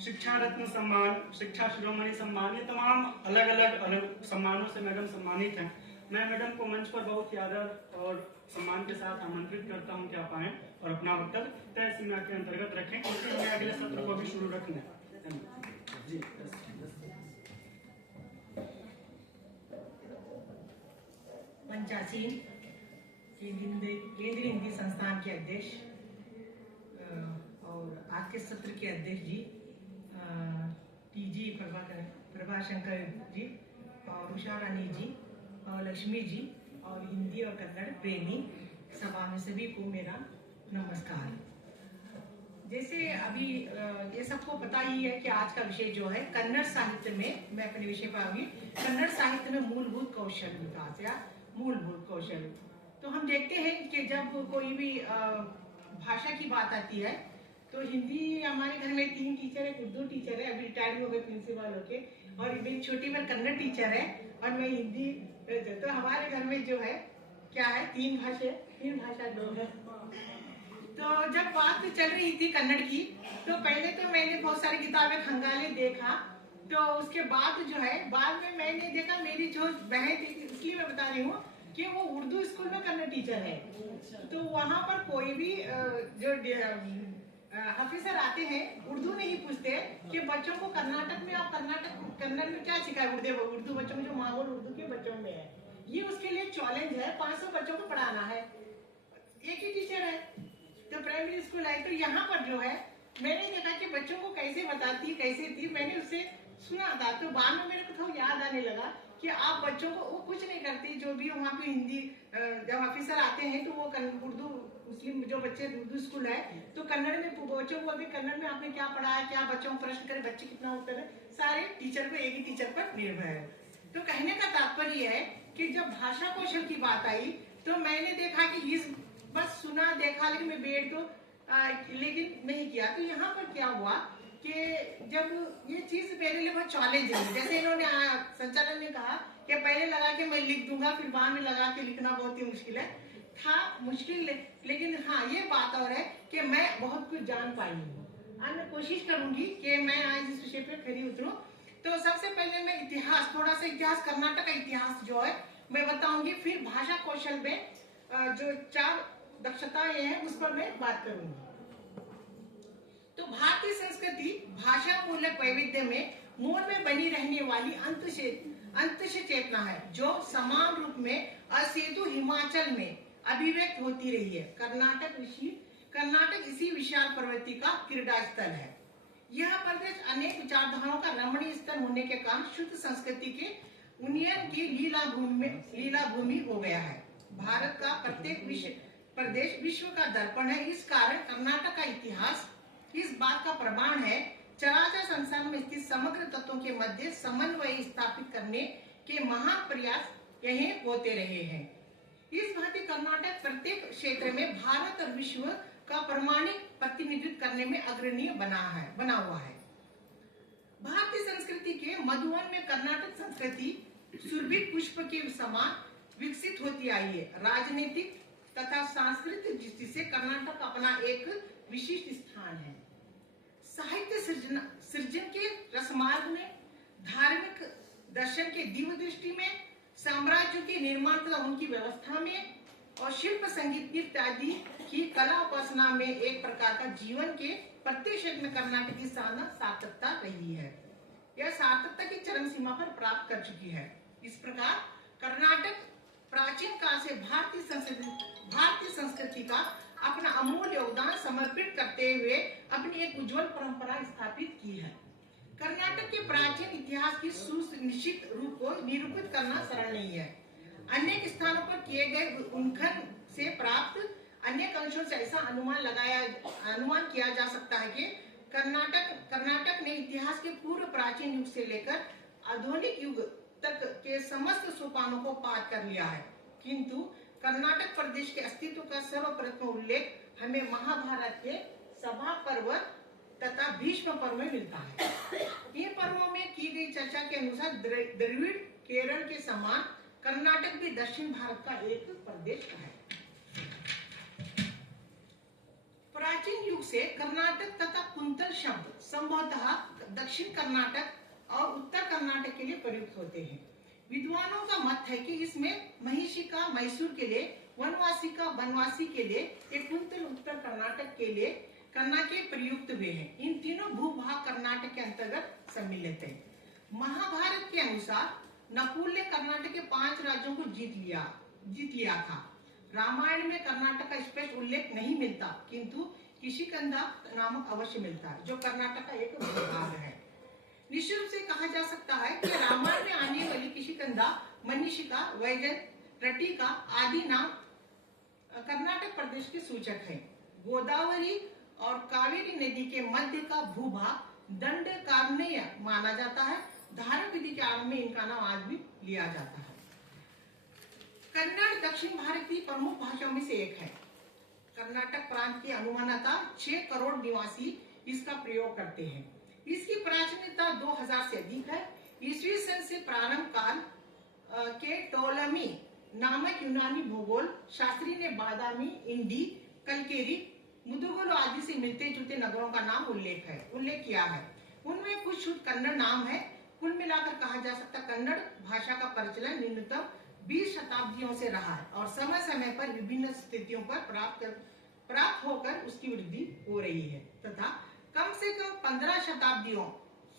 शिक्षा रत्न सम्मान, शिक्षा शिरोमणि सम्मान, ये तमाम अलग अलग सम्मानों से मैडम सम्मानित हैं। मैं मैडम को मंच पर बहुत ही आदर और सम्मान के साथ आमंत्रित करता हूं कि आप आएं और अपना वक्तव्य तय सीमा के अंतर्गत रखें, क्योंकि हमें अगले सत्र को भी शुरू रखना है। जी पंचासीन केंद्रीय हिंदी संस्थान के अध्यक्ष और आज के सत्र के अध्यक्ष जी टीजी प्रभाशंकर जी और उषा रानी जी और लक्ष्मी जी और हिंदी और कन्नड़ प्रेमी सभा में सभी को मेरा नमस्कार। जैसे अभी ये सबको पता ही है कि आज का विषय जो है कन्नड़ साहित्य में, मैं अपने विषय पर आऊंगी, कन्नड़ साहित्य में मूलभूत कौशल विकास या मूलभूत कौशल। तो हम देखते हैं कि जब कोई भी भाषा की बात आती है तो हिंदी, हमारे घर में 3 टीचर है, उर्दू टीचर है, अभी रिटायर्ड हो गए प्रिंसिपल होके, और मेरी छोटी बहन कन्नड़ टीचर है और मैं हिंदी। तो हमारे घर में जो है क्या है, 3 भाषा लोग हैं। तो जब बात चल रही थी कन्नड़ की, तो पहले तो मैंने बहुत सारी किताबें खंगाले देखा, तो उसके बाद जो है बाद में मैंने देखा मेरी जो बहन थी, इसलिए मैं बता रही हूँ कि वो उर्दू स्कूल में कन्नड़ टीचर है। तो वहाँ पर कोई भी जो ऑफिसर आते हैं उर्दू नहीं पूछते कि बच्चों को कर्नाटक में आप कन्नड़ में क्या सिखाए, उर्दू बच्चों में जो माहौल उर्दू के बच्चों में है, ये उसके लिए चैलेंज है। 500 बच्चों को पढ़ाना है, एक ही टीचर है, तो प्राइमरी स्कूल है। तो यहाँ पर जो है मैंने देखा कि बच्चों को कैसे बताती, कैसे थी, मैंने उससे सुना था। तो बाद में मेरे को थोड़ा याद आने लगा कि आप बच्चों को, वो कुछ नहीं करती, जो भी वहाँ पे हिंदी जब ऑफिसर आते हैं तो वो उर्दू, मुस्लिम जो बच्चे उर्दू स्कूल है तो कन्नड़ में बच्चों को, अभी कन्नड़ में आपने क्या पढ़ा है, क्या बच्चों को प्रश्न करे, बच्चे कितना उत्तर है, सारे टीचर को, एक ही टीचर पर निर्भर है। तो कहने का तात्पर्य है कि जब भाषा कौशल की बात आई तो मैंने देखा कि इस बस सुना देखा, लेकिन मैं बेट तो लेकिन नहीं किया। तो यहाँ पर क्या हुआ कि जब ये चीज मेरे लिए बहुत चैलेंज है, जैसे इन्होंने संचालन ने कहा कि पहले लगा के मैं लिख दूंगा, फिर बाद में लगा के लिखना बहुत ही मुश्किल है, था मुश्किल, लेकिन हाँ ये बात और है कि मैं बहुत कुछ जान पाई हूँ। आज मैं कोशिश करूंगी कि मैं आज इस विषय पर खरी उतरूं। तो सबसे पहले मैं इतिहास, थोड़ा सा इतिहास, कर्नाटक का इतिहास जो है मैं बताऊंगी, फिर भाषा कौशल में जो 4 दक्षताएं हैं उस पर मैं बात करूंगी। तो भारतीय संस्कृति भाषा मूलक वैविध्य में मूल में बनी रहने वाली अंतश चेतना है, जो समान रूप में असेतु हिमाचल में अभिव्यक्त होती रही है। कर्नाटक इसी विशाल प्रवृत्ति का क्रीड़ा स्थल है। यह प्रदेश अनेक विचारधाराओं का रमणीय स्थल होने के कारण शुद्ध संस्कृति के उन्नयन की लीला भूमि हो गया है। भारत का प्रत्येक प्रदेश विश्व का दर्पण है। इस कारण कर्नाटक का इतिहास इस बात का प्रमाण है, चराचर संसार में स्थित समग्र तत्वों के मध्य समन्वय स्थापित करने के महान प्रयास यही होते रहे हैं। इस भांति कर्नाटक प्रत्येक क्षेत्र में भारत और विश्व का प्रमाणिक प्रतिनिधित्व करने में अग्रणी बना हुआ है। भारतीय संस्कृति के मधुवन में कर्नाटक संस्कृति सुरभित पुष्प के समान विकसित होती आई है। राजनीतिक तथा सांस्कृतिक दृष्टि से कर्नाटक अपना एक विशिष्ट स्थान है। साहित्य सृजन के रसमार्ग में, धार्मिक दर्शन के दिव्य दृष्टि में, साम्राज्य के निर्माण तथा उनकी व्यवस्था में, और शिल्प, संगीत, नृत्य आदि की कला उपासना में एक प्रकार का जीवन के प्रत्येक क्षेत्र में कर्नाटक की सार्थकता रही है। यह सार्थकता की चरम सीमा पर प्राप्त कर चुकी है। इस प्रकार कर्नाटक प्राचीन काल से भारतीय संस्कृति का अपना अमूल्य योगदान समर्पित करते हुए अपनी एक उज्जवल परंपरा स्थापित की है। कर्नाटक के प्राचीन इतिहास की सुनिश्चित रूप को निरूपित करना सरल नहीं है। अनेक स्थानों पर किए गए उल्लेखन से प्राप्त अनेक अंशों से ऐसा अनुमान किया जा सकता है कि कर्नाटक ने इतिहास के पूर्व प्राचीन युग से लेकर आधुनिक युग तक के समस्त सोपानों को पार कर लिया है। किंतु कर्नाटक प्रदेश के अस्तित्व का सर्वप्रथम उल्लेख हमें महाभारत के सभा पर्व तथा भीष्म पर्व में मिलता है। इन पर्वों में की गई चर्चा के अनुसार द्रविड़ केरल के समान कर्नाटक भी दक्षिण भारत का एक प्रदेश है। प्राचीन युग से कर्नाटक तथा कुंतल शब्द संभवतः दक्षिण कर्नाटक और उत्तर कर्नाटक के लिए प्रयुक्त होते हैं। विद्वानों का मत है कि इसमें महिषी का मैसूर के लिए, वनवासी का बनवासी के लिए, एक कुंतल उत्तर कर्नाटक के लिए करना के प्रयुक्त हुए हैं। इन तीनों भूभाग कर्नाटक के अंतर्गत सम्मिलित है। महाभारत के अनुसार नकुल ने कर्नाटक के 5 राज्यों को जीत लिया था। रामायण में कर्नाटक का स्पष्ट उल्लेख नहीं मिलता, किंतु किशिकंधा नामक अवश्य मिलता है, जो कर्नाटक का एक भाग है। निश्चित रूप से कहा जा सकता है कि रामायण में आने वाली किशिकंधा, मनीषिका, वैजन, रटिका आदि नाम कर्नाटक प्रदेश के सूचक हैं। गोदावरी और कावेरी नदी के मध्य का भूभाग दंडकारण्य माना जाता है। धारक विधि के आरंभ में इनका नाम आज भी लिया जाता है। कन्नड़ दक्षिण भारत की प्रमुख भाषाओं में से एक है। कर्नाटक प्रांत के अनुमानतः 6 करोड़ निवासी इसका प्रयोग करते हैं। इसकी प्राचीनता 2000 से अधिक है। ईस्वी सन से प्रारंभ काल के टोलमी नामक यूनानी भूगोल शास्त्री ने बादामी, इंडी, कलकेरी, मुदुगोलो आदि से मिलते जुलते नगरों का नाम उल्लेख किया है। उनमें कुछ शुद्ध कन्नड़ नाम है। कुल मिलाकर कहा जा सकता कन्नड़ भाषा का प्रचलन न्यूनतम 20 शताब्दियों से रहा है और समय समय पर विभिन्न स्थितियों पर प्राप्त होकर उसकी वृद्धि हो रही है तथा कम से कम 15 शताब्दियों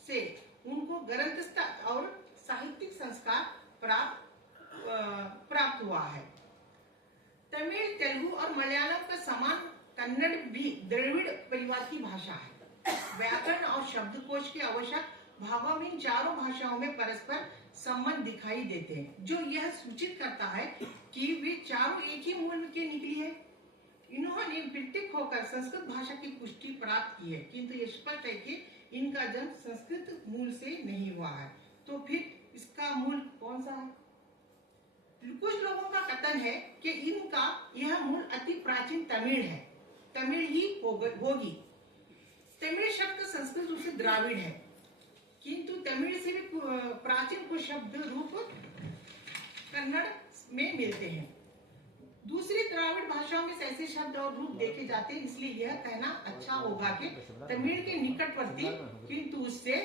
से उनको ग्रंथस्थ और साहित्यिक संस्कार प्राप्त हुआ है। तमिल, तेलुगु और मलयालम का समान कन्नड़ भी द्रविड़ परिवार की भाषा है। व्याकरण और शब्दकोश के आवश्यक भागों में इन चारों भाषाओं में परस्पर संबंध दिखाई देते हैं, जो यह सूचित करता है कि वे चारों एक ही मूल के निकली है। इन्होंने पृथक होकर संस्कृत भाषा की पुष्टि प्राप्त की है, किंतु यह स्पष्ट है कि इनका जन्म संस्कृत मूल से नहीं हुआ है। तो फिर इसका मूल कौन सा है? कुछ लोगों का कथन है कि इनका यह मूल अति प्राचीन तमिल है, तमिल ही होगी। तमिल शब्द संस्कृत रूप से द्राविड़ है, किंतु तमिल से भी प्राचीन कुछ शब्द रूप कन्नड़ में मिलते हैं। दूसरी द्राविड़ भाषाओं में ऐसे शब्द और रूप देखे जाते हैं, इसलिए यह कहना अच्छा होगा कि तमिल के निकटवर्ती किंतु उससे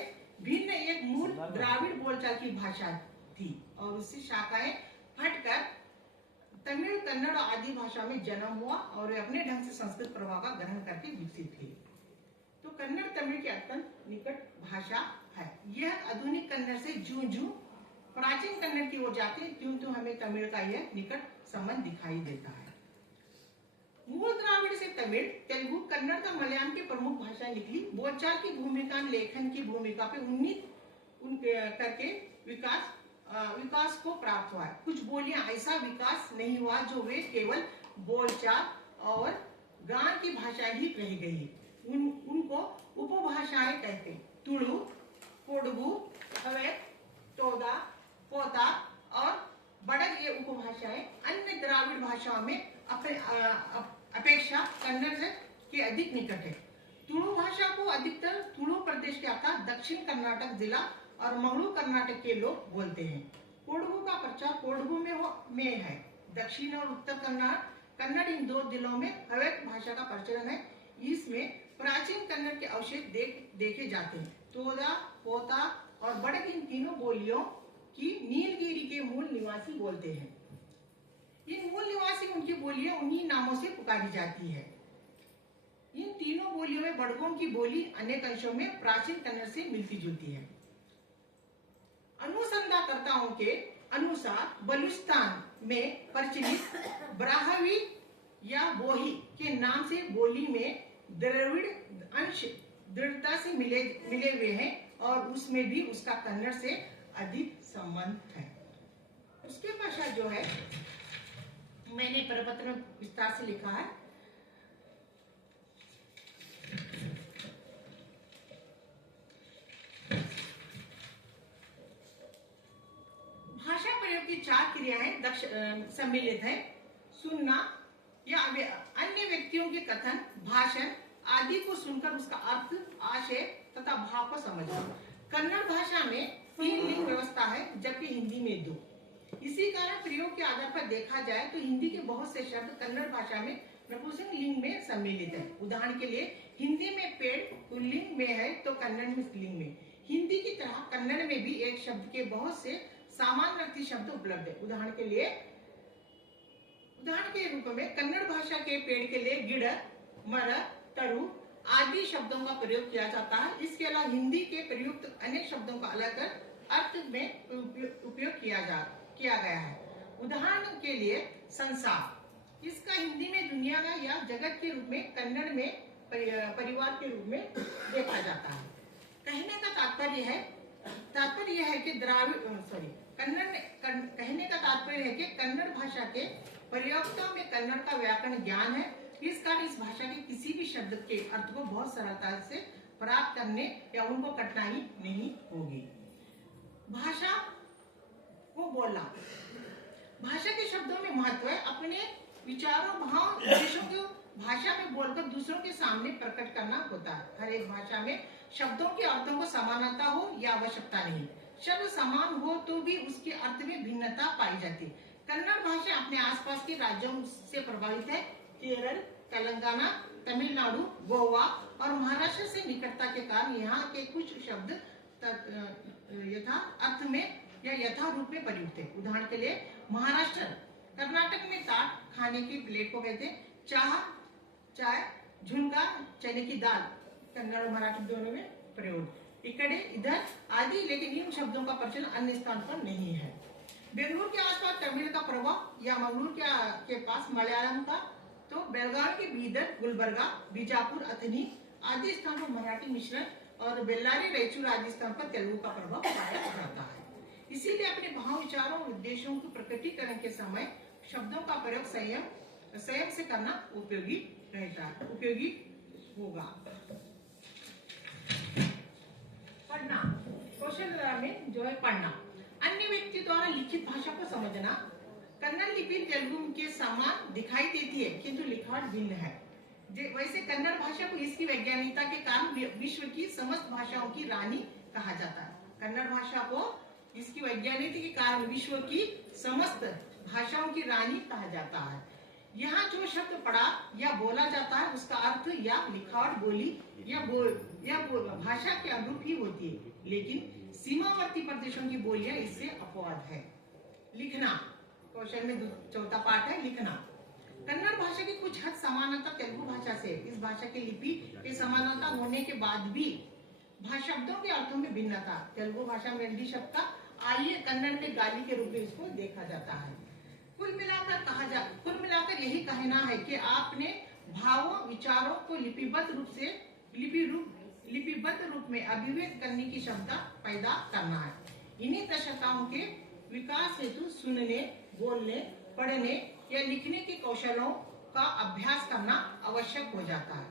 भिन्न एक मूल द्राविड़ बोलचाल की भाषा थी और उससे शाखाएं हटकर तमिल, कन्नड़ आदि भाषा में जन्म हुआ और अपने ढंग से संस्कृत प्रभाव का ग्रहण करके विकसित हुई। तो कन्नड़ तमिल की अत्यंत निकट भाषा है। यह आधुनिक कन्नड़ से जूं प्राचीन कन्नड़ की ओर जाते हैं, क्यों हमें तमिल का यह निकट संबंध दिखाई देता है। मूल द्राविड़ से तमिल, तेलुगु, कन्नड़ का मलयालम की प्रमुख भाषाएं निकली। बोलचाल की भूमिका, लेखन की भूमिका पे उन्नीत करके विकास को प्राप्त हुआ है। कुछ बोलियां ऐसा विकास नहीं हुआ जो वे केवल बोलचाल और गान की भाषाएं ही रह गई। उनको उपभाषाएं कहते हैं। तुलु, कोडगु, हवेक, टोदा, पोता और बड़ग ये उपभाषाएं अन्य द्राविड़ भाषाओं में अपेक्षा कन्नड़ के अधिक निकट है। तुलु भाषा को अधिकतर तुलु प्रदेश के अर्थात दक्षिण कर्नाटक जिला और मंगलूर कर्नाटक के लोग बोलते हैं। कोडगु का प्रचार कोडगु में है। दक्षिण और उत्तर कन्नड़ इन 2 जिलों में हवेक भाषा का प्रचलन है। इसमें प्राचीन कन्नड़ के अवशेष देखे जाते हैं। तोदा, पोता और बड़ग इन तीनों बोलियों की नीलगिरी के मूल निवासी बोलते हैं। इन मूल निवासी उनकी बोलियां उन्हीं नामों से पुकारी जाती है। इन तीनों बोलियों में बड़गों की बोली अनेक अंशों में प्राचीन कन्नड़ से मिलती जुलती है। अनुसंधानकर्ताओं के अनुसार बलूचिस्तान में प्रचलित ब्राह्मी या बोही के नाम से बोली में द्रविड़ अंश दृढ़ता से मिले हुए हैं और उसमें भी उसका कन्नड़ से अधिक संबंध है। उसके पश्चात जो है मैंने प्रपत्र में विस्तार से लिखा है। भाषा प्रयोग की 4 क्रियाएं सम्मिलित है। सुनना या अन्य व्यक्तियों के कथन, भाषण आदि को सुनकर उसका अर्थ, आशय तथा भाव को समझना। कन्नड़ भाषा में 3 लिंग व्यवस्था है जबकि हिंदी में 2। इसी कारण प्रयोग के आधार पर देखा जाए तो हिंदी के बहुत से शब्द कन्नड़ भाषा में नपुंसक लिंग में सम्मिलित है। उदाहरण के लिए हिंदी में पेड़ पुल्लिंग में है तो कन्नड़ में स्त्रीलिंग में। हिंदी की तरह कन्नड़ में भी एक शब्द के बहुत से समानार्थी शब्द उपलब्ध है। उदाहरण के रूप में कन्नड़ भाषा के पेड़ के लिए गिड़, मर, तरु आदि शब्दों का प्रयोग किया जाता है। इसके अलावा हिंदी के प्रयुक्त अनेक शब्दों का अलग अर्थ में उपयोग किया गया है। उदाहरण के लिए संसार, इसका हिंदी में दुनिया का या जगत के रूप में, कन्नड़ में परिवार के रूप में देखा जाता है। कहने का तात्पर्य है कि कन्नड़ भाषा के प्रयोक्ताओं में कन्नड़ का व्याकरण ज्ञान है। इस कारण इस भाषा के किसी भी शब्द के अर्थ को बहुत सरलता से प्राप्त करने या उनको कठिनाई नहीं होगी। भाषा को बोलना, भाषा के शब्दों में महत्व है। अपने विचारों, भाव, उद्देश्यों को भाषा में बोलकर दूसरों के सामने प्रकट करना होता है। हर एक भाषा में शब्दों के अर्थों को समानता हो या आवश्यकता नहीं। शब्द समान हो तो भी उसके अर्थ में भिन्नता पाई जाती है। कन्नड़ भाषा अपने आसपास के राज्यों से प्रभावित है। केरल, तेलंगाना, तमिलनाडु, गोवा और महाराष्ट्र से निकटता के कारण यहाँ के कुछ शब्द यथा अर्थ में या यथा रूप में प्रयुक्त है। उदाहरण के लिए महाराष्ट्र, कर्नाटक में ताट खाने की प्लेट को कहते हैं। चाय, झुनका चने की दाल, कन्नड़ और मराठी दोनों में प्रयोग। इकड़े, इधर आदि, लेकिन इन शब्दों का प्रचलन अन्य स्थान पर नहीं है। बेंगलुरु के आसपास तमिल का प्रभाव या मंगलुरु के पास मलयालम का, तो बेलगाम के बीदर, गुलबर्गा, बीजापुर, अथनी आदि स्थान पर मराठी मिश्रण और बेल्लारी, रायचूर आदि स्थान पर तेलुगु का प्रभाव पाया जाता है। इसीलिए अपने भाव, विचारों और उद्देश्यों के प्रकटीकरण के समय शब्दों का प्रयोग संयम से करना उपयोगी होगा। पढ़ना, कौशल में जो है पढ़ना, अन्य व्यक्ति द्वारा लिखित भाषा को समझना। कन्नड़ लिपि तेलुगु के समान दिखाई देती है किंतु लिखावट भिन्न है। वैसे कन्नड़ भाषा को इसकी वैज्ञानिकता के कारण विश्व की समस्त भाषाओं की रानी कहा जाता है। कन्नड़ भाषा को इसकी वैज्ञानिकता के कारण विश्व की समस्त भाषाओं की रानी कहा जाता है। यहाँ जो शब्द पढ़ा या बोला जाता है उसका अर्थ या लिखावट बोली या भाषा के अनुरूप ही होती है, लेकिन सीमावर्ती प्रदेशों की बोलियां इससे अपवाद है। लिखना, कौशल में चौथा पाठ है लिखना। कन्नड़ भाषा की कुछ हद समानता तेलुगु भाषा से। इस भाषा की लिपि के समानता होने के बाद भी शब्दों के अर्थों में भिन्नता। तेलुगु भाषा में हिंदी शब्द का आइए, कन्नड़ में गाली के रूप में इसको देखा जाता है। कुल मिलाकर यही कहना है कि आपने भावों, विचारों को लिपिबद्ध रूप में अभिव्यक्त करने की क्षमता पैदा करना है। इन्हीं दक्षताओं के विकास हेतु सुनने, बोलने, पढ़ने या लिखने के कौशलों का अभ्यास करना आवश्यक हो जाता है।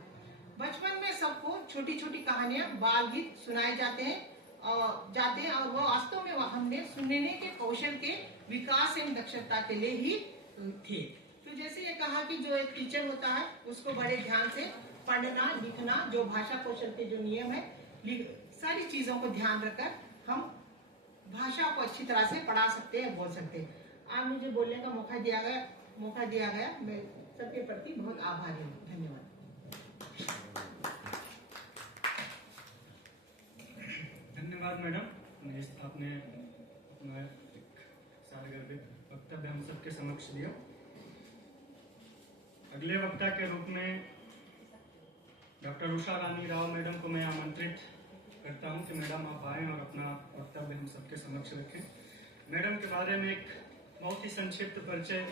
बचपन में सबको छोटी छोटी कहानियां, बाल गीत सुनाए जाते हैं और वो वास्तव में हमने सुनने के कौशल के विकास एवं दक्षता के लिए ही थे। तो जैसे ये कहा कि जो एक टीचर होता है उसको बड़े ध्यान से पढ़ना, लिखना, जो भाषा कौशल के जो नियम है, सारी चीजों को ध्यान रखकर हम भाषा को अच्छी तरह से पढ़ा सकते हैं, बोल सकते हैं। आज मुझे बोलने का मौका दिया गया, मैं सबके प्रति बहुत आभारी हूँ। धन्यवाद। धन्यवाद मैडम, आपने अपना सारगर्भित वक्तव्य हम सबके समक्ष दिया। अगले वक्ता के रूप में डॉक्टर उषा रानी राव मैडम को मैं आमंत्रित करता हूं कि मैडम आप आएं और अपना वक्तव्य हम सबके समक्ष रखें। मैडम के बारे में एक बहुत ही संक्षिप्त परिचय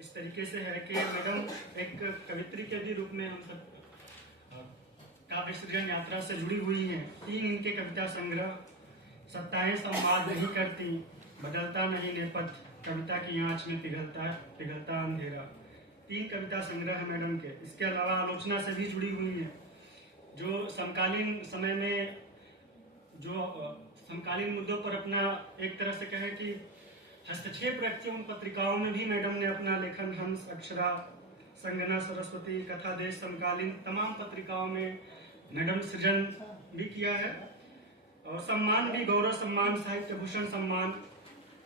इस तरीके से है कि मैडम एक कवित्री के भी रूप में हम सब काव्य सृजन यात्रा से जुड़ी हुई हैं। 3 इनके कविता संग्रह, सत्ताएं संवाद नहीं करती, बदलता नहीं नेपथ्य, कविता की आंच में पिघलता अंधेरा, 3 कविता संग्रह है मैडम के। इसके अलावा आलोचना से भी जुड़ी हुई हैं, जो समकालीन समय में जो समकालीन मुद्दों पर अपना एक तरह से कहें कि हस्तक्षेप रखती उन पत्रिकाओं में भी मैडम ने अपना लेखन, हंस, अक्षरा, संगना, सरस्वती, कथा देश, समकालीन तमाम पत्रिकाओं में मैडम सृजन भी किया है। और सम्मान भी, गौरव सम्मान, साहित्य भूषण सम्मान,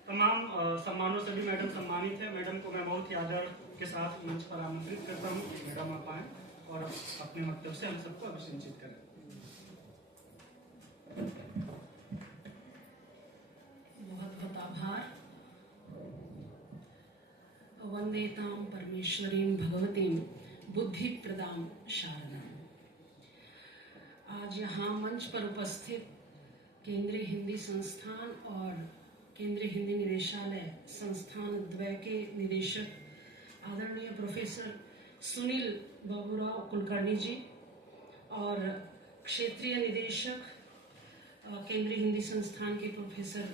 तमाम सम्मानों से भी मैडम सम्मानित है। मैडम को मैं बहुत ही आदर के साथ मंच पर आमंत्रित करता हूँ। मैडम आप आए और अपने वक्तव्य से हम सबको अभिषेचित करें। बहुत बहुत आभार। वंदेताम परमेश्वरीं भगवतीं बुद्धिप्रदां शारदां। आज यहाँ मंच पर उपस्थित केंद्रीय हिंदी संस्थान और केंद्रीय हिंदी निदेशालय संस्थान द्वय के निदेशक आदरणीय प्रोफेसर सुनील बाबूराव कुलकर्णी जी और क्षेत्रीय निदेशक केंद्रीय हिंदी संस्थान के प्रोफेसर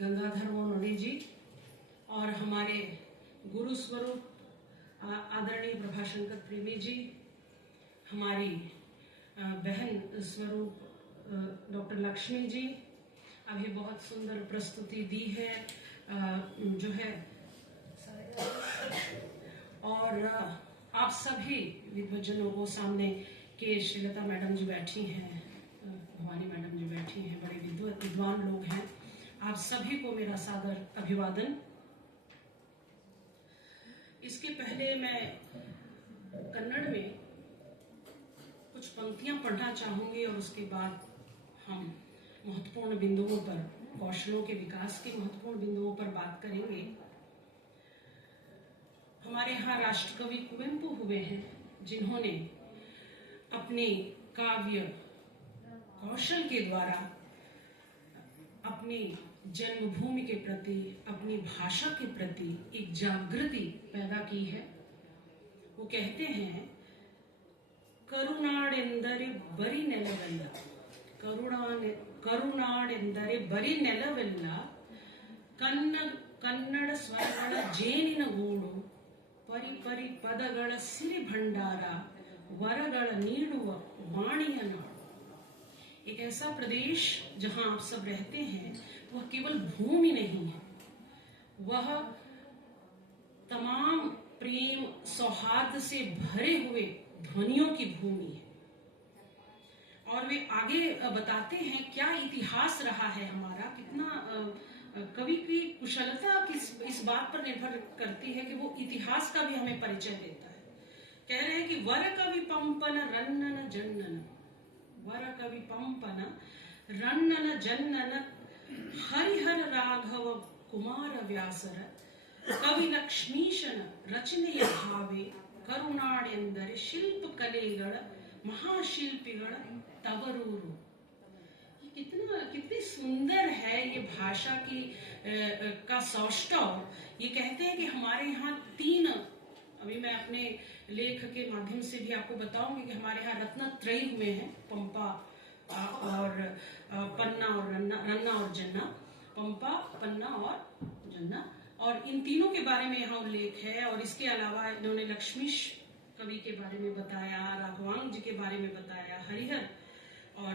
गंगाधर मोनोडी जी और हमारे गुरु स्वरूप आदरणीय प्रभाशंकर प्रेमी जी, हमारी बहन स्वरूप डॉक्टर लक्ष्मी जी, अभी बहुत सुंदर प्रस्तुति दी है जो है, और आप सभी विद्वजनों को सामने के श्रीलता मैडम जी बैठी हैं, भवानी मैडम जी बैठी हैं, बड़े विद्वान लोग हैं, आप सभी को मेरा सादर अभिवादन। इसके पहले मैं कन्नड़ में कुछ पंक्तियां पढ़ना चाहूंगी और उसके बाद हम महत्वपूर्ण बिंदुओं पर, कौशलों के विकास के महत्वपूर्ण बिंदुओं पर बात करेंगे। हमारे यहाँ राष्ट्रकवि कुवेंपु हुए हैं, जिन्होंने अपने काव्य कौशल के द्वारा अपनी जन्मभूमि के प्रति, अपनी भाषा के प्रति एक जागृति पैदा की है। वो कहते हैं, करुणाडेंदरे बरी नेलवेल्ल, करुणाडेंदरे बरी नेलवेल्ल, ಕನ್ನಡ ಸ್ವರಗಳ ಜೇನಿನ ಗೂಡು, ಪರಿಪರಿ ಪದಗಳ ಸಿರಿ ಭಂಡಾರ, ವರಗಳ ನೀಡುವ ವಾಣಿಯ ನಾಡು। एक ऐसा प्रदेश जहां आप सब रहते हैं, वह केवल भूमि नहीं है, वह तमाम प्रेम सौहार्द से भरे हुए ध्वनियों की भूमि है। और वे आगे बताते हैं क्या इतिहास रहा है हमारा, कितना कवि की कुशलता इस बात पर निर्भर करती है कि वो इतिहास का भी हमें परिचय देता है। कह रहे हैं कि वर कवि पंपन रन्नन जन्नन, वर कवि पंपन रन्नन जन्नन, हरिहर राघव कुमार व्यासर, कवि लक्ष्मीशन रचನೆಯ ಭಾವೆ, ಕರುನಾಡೆಂದರೆ ಶಿಲ್ಪ ಕಲೆಗಳ महाशिल्पिगण तवरूरु। कितनी सुंदर है ये भाषा की का सौष्ठव। ये कहते हैं कि हमारे यहाँ 3, अभी मैं अपने लेख के माध्यम से भी आपको बताऊंगी कि हमारे यहाँ रत्नत्रयी हुए हैं, पंपा और पन्ना और रन्ना और जन्ना, पंपा, पन्ना और जन्ना, और इन तीनों के बारे में यहाँ उल्लेख है। और इसके अलावा इन्होंने लक्ष्मीश कवि के बारे में बताया, राघवांग जी के बारे में बताया, हरिहर और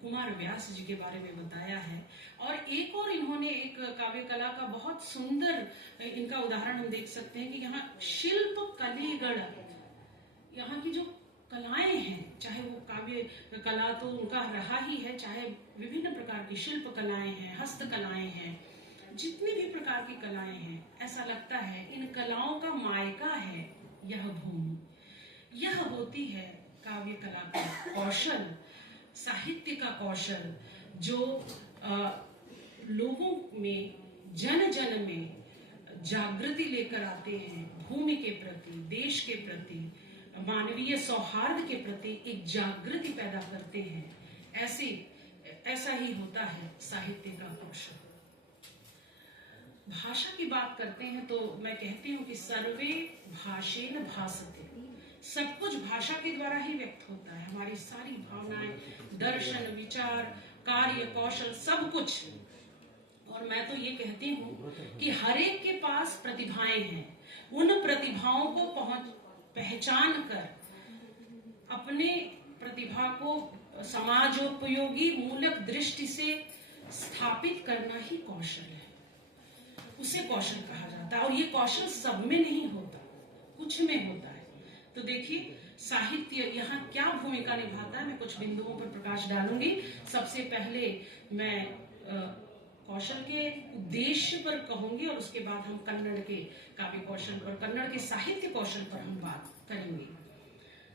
कुमार व्यास जी के बारे में बताया है। और एक और इन्होंने एक काव्य कला का बहुत सुंदर इनका उदाहरण हम देख सकते हैं कि यहाँ शिल्प कलेगढ़, यहाँ की जो कलाएं हैं, चाहे वो काव्य कला तो उनका रहा ही है, चाहे विभिन्न प्रकार की शिल्प कलाएं हैं, हस्त कलाएं हैं, जितनी भी प्रकार की कलाएं हैं, ऐसा लगता है इन कलाओं का मायका है यह भूमि। यह होती है काव्य कला का कौशल, साहित्य का कौशल, जो लोगों में, जन जन में जागृति लेकर आते हैं, भूमि के प्रति, देश के प्रति, मानवीय सौहार्द के प्रति एक जागृति पैदा करते हैं। ऐसा ही होता है साहित्य का कौशल। भाषा की बात करते हैं तो मैं कहती हूँ कि सर्वे भाषेन भासते, सब कुछ भाषा के द्वारा ही व्यक्त होता है। हमारी सारी भावनाएं, दर्शन, विचार, कार्य, कौशल, सब कुछ। और मैं तो ये कहती हूँ कि हर एक के पास प्रतिभाएं हैं। उन प्रतिभाओं को पहचान कर अपने प्रतिभा को समाजोपयोगी मूलक दृष्टि से स्थापित करना ही कौशल है। उसे कौशल कहा जाता है। और ये कौशल सब में नहीं होता, कुछ में होता है। तो देखिए साहित्य यहाँ क्या भूमिका निभाता है, मैं कुछ बिंदुओं पर प्रकाश डालूंगी। सबसे पहले मैं कौशल के उद्देश्य पर कहूंगी और उसके बाद हम कन्नड़ के काव्य कौशल पर, कन्नड़ के साहित्य कौशल पर हम बात करेंगे।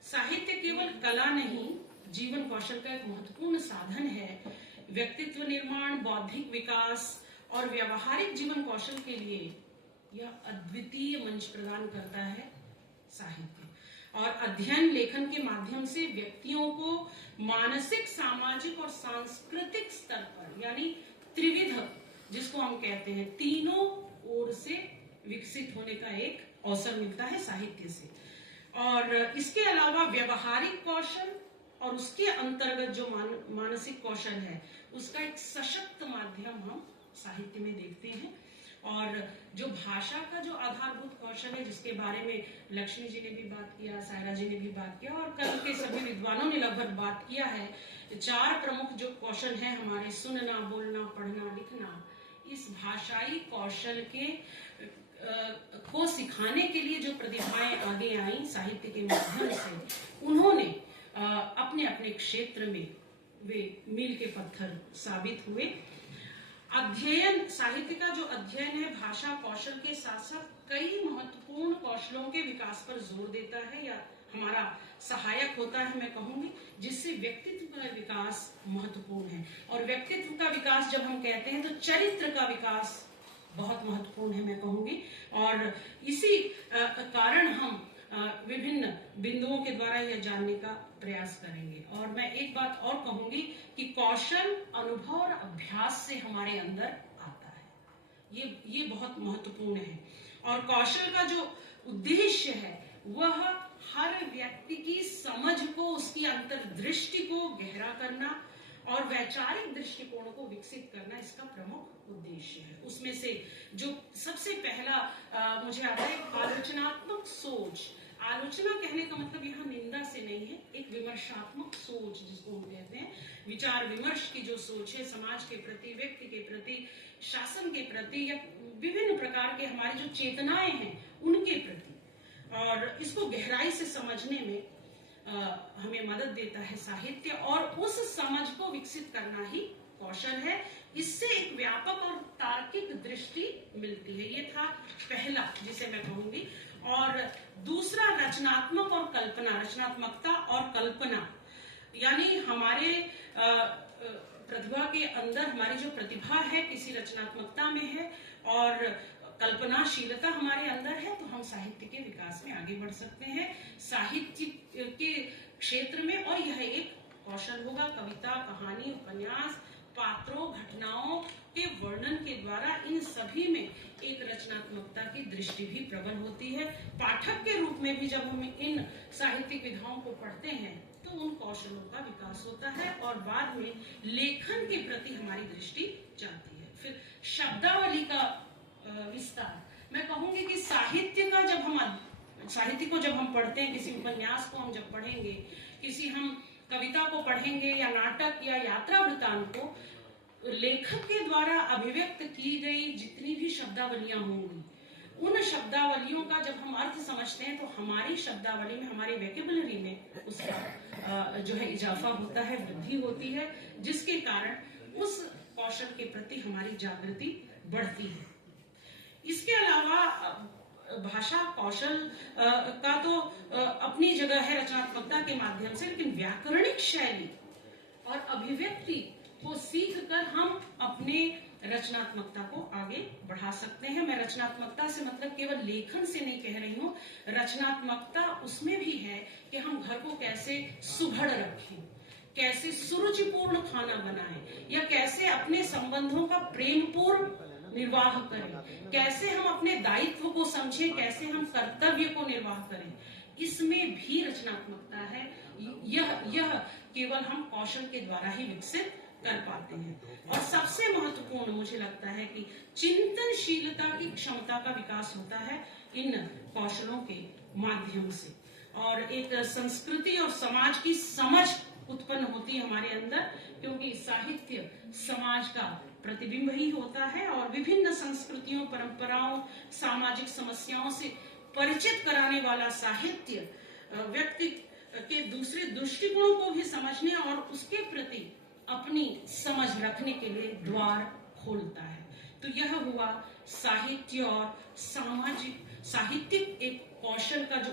साहित्य केवल कला नहीं, जीवन कौशल का एक महत्वपूर्ण साधन है। व्यक्तित्व निर्माण, बौद्धिक विकास और व्यावहारिक जीवन कौशल के लिए यह अद्वितीय मंच प्रदान करता है साहित्य। और अध्ययन लेखन के माध्यम से व्यक्तियों को मानसिक, सामाजिक और सांस्कृतिक स्तर पर, यानी त्रिविध जिसको हम कहते हैं, तीनों ओर से विकसित होने का एक अवसर मिलता है साहित्य से। और इसके अलावा व्यवहारिक कौशल और उसके अंतर्गत जो मानसिक कौशल है, उसका एक सशक्त माध्यम हम साहित्य में देखते हैं। और जो भाषा का जो आधारभूत कौशल है, जिसके बारे में लक्ष्मी जी ने भी बात किया, सायरा जी ने भी बात किया और कल के सभी विद्वानों ने लगभग बात किया है। 4 प्रमुख जो कौशल हैं हमारे, सुनना, बोलना, पढ़ना, लिखना, इस भाषाई कौशल के को सिखाने के लिए जो प्रतिभाएं आगे आई साहित्य के माध्यम से, उन्होंने अपने अपने क्षेत्र में वे मील के पत्थर साबित हुए। अध्ययन, साहित्य का जो अध्ययन है भाषा कौशल के साथ साथ कई महत्वपूर्ण कौशलों के विकास पर जोर देता है या हमारा सहायक होता है, मैं कहूंगी, जिससे व्यक्तित्व का विकास महत्वपूर्ण है। और व्यक्तित्व का विकास जब हम कहते हैं तो चरित्र का विकास बहुत महत्वपूर्ण है, मैं कहूंगी। और इसी कारण हम विभिन्न बिंदुओं के द्वारा यह जानने का प्रयास करेंगे। और मैं एक बात और कहूंगी कि कौशल अनुभव और अभ्यास से हमारे अंदर आता है, ये बहुत महत्वपूर्ण है। और कौशल का जो उद्देश्य है वह हर व्यक्ति की समझ को, उसकी अंतर्दृष्टि को गहरा करना और वैचारिक दृष्टिकोण को विकसित करना इसका प्रमुख उद्देश्य है। उसमें से जो सबसे पहला मुझे आता है आलोचनात्मक सोच। आलोचना कहने का मतलब यहाँ निंदा से नहीं है, एक विमर्शात्मक सोच जिसको हम कहते हैं, विचार विमर्श की जो सोच है समाज के प्रति, व्यक्ति के प्रति, शासन के प्रति या विभिन्न प्रकार के हमारी जो चेतनाएं हैं उनके प्रति, और इसको गहराई से समझने में हमें मदद देता है साहित्य। और उस समझ को विकसित करना ही कौशल है। इससे एक व्यापक और तार्किक दृष्टि मिलती है। ये था पहला जिसे मैं कहूंगी। और दूसरा रचनात्मक और कल्पना, रचनात्मकता और कल्पना, यानी हमारे प्रतिभा के अंदर हमारी जो प्रतिभा है किसी रचनात्मकता में है और कल्पनाशीलता हमारे अंदर है, तो हम साहित्य के विकास में आगे बढ़ सकते हैं साहित्य के क्षेत्र में। और यह एक कौशल होगा। कविता, कहानी, उपन्यास, पात्रों, घटनाओं के वर्णन के द्वारा इन सभी में एक रचनात्मकता की दृष्टि भी प्रबल होती है। पाठक के रूप में भी जब हम इन साहित्यिक विधाओं को पढ़ते हैं तो उन कौशलों का विकास होता है और बाद में लेखन के प्रति हमारी दृष्टि जाती है। फिर शब्दावली का विस्तार, मैं कहूंगी कि साहित्य को जब हम पढ़ते हैं, किसी उपन्यास को हम जब पढ़ेंगे, किसी हम कविता को पढ़ेंगे या नाटक या यात्रा वृत्तांत को, लेखक के द्वारा अभिव्यक्त की गई जितनी भी शब्दावलियां होंगी, उन शब्दावलियों का जब हम अर्थ समझते हैं तो हमारी शब्दावली में, हमारे वोकैबुलरी में उसका जो है इजाफा होता है, वृद्धि होती है, जिसके कारण उस कौशल के प्रति हमारी जागृति बढ़ती है। इसके अलावा भाषा कौशल का तो अपनी जगह है रचनात्मकता के माध्यम से, लेकिन व्याकरणिक शैली और अभिव्यक्ति को सीख कर हम अपने रचनात्मकता को आगे बढ़ा सकते हैं। मैं रचनात्मकता से मतलब केवल लेखन से नहीं कह रही हूँ, रचनात्मकता उसमें भी है कि हम घर को कैसे सुघड़ रखें, कैसे सुरुचिपूर्ण खाना बनाएं, या कैसे अपने संबंधों का प्रेमपूर्ण निर्वाह करें, कैसे हम अपने दायित्व को समझें, कैसे हम कर्तव्य को निर्वाह करें, इसमें भी रचनात्मकता है। यह केवल हम कौशल के द्वारा ही विकसित कर पाते हैं। और सबसे महत्वपूर्ण मुझे लगता है कि चिंतनशीलता की क्षमता का विकास होता है इन कौशलों के माध्यम से, और एक संस्कृति और समाज की समझ उत्पन्न होती है हमारे अंदर, क्योंकि साहित्य समाज का प्रतिबिंब ही होता है और विभिन्न संस्कृतियों, परंपराओं, सामाजिक समस्याओं से परिचित कराने वाला साहित्य व्यक्ति के दूसरे दृष्टिकोणों को भी समझने और उसके प्रति अपनी समझ रखने के लिए द्वार खोलता है। तो यह हुआ साहित्य और साहित्यिक एक कौशल का जो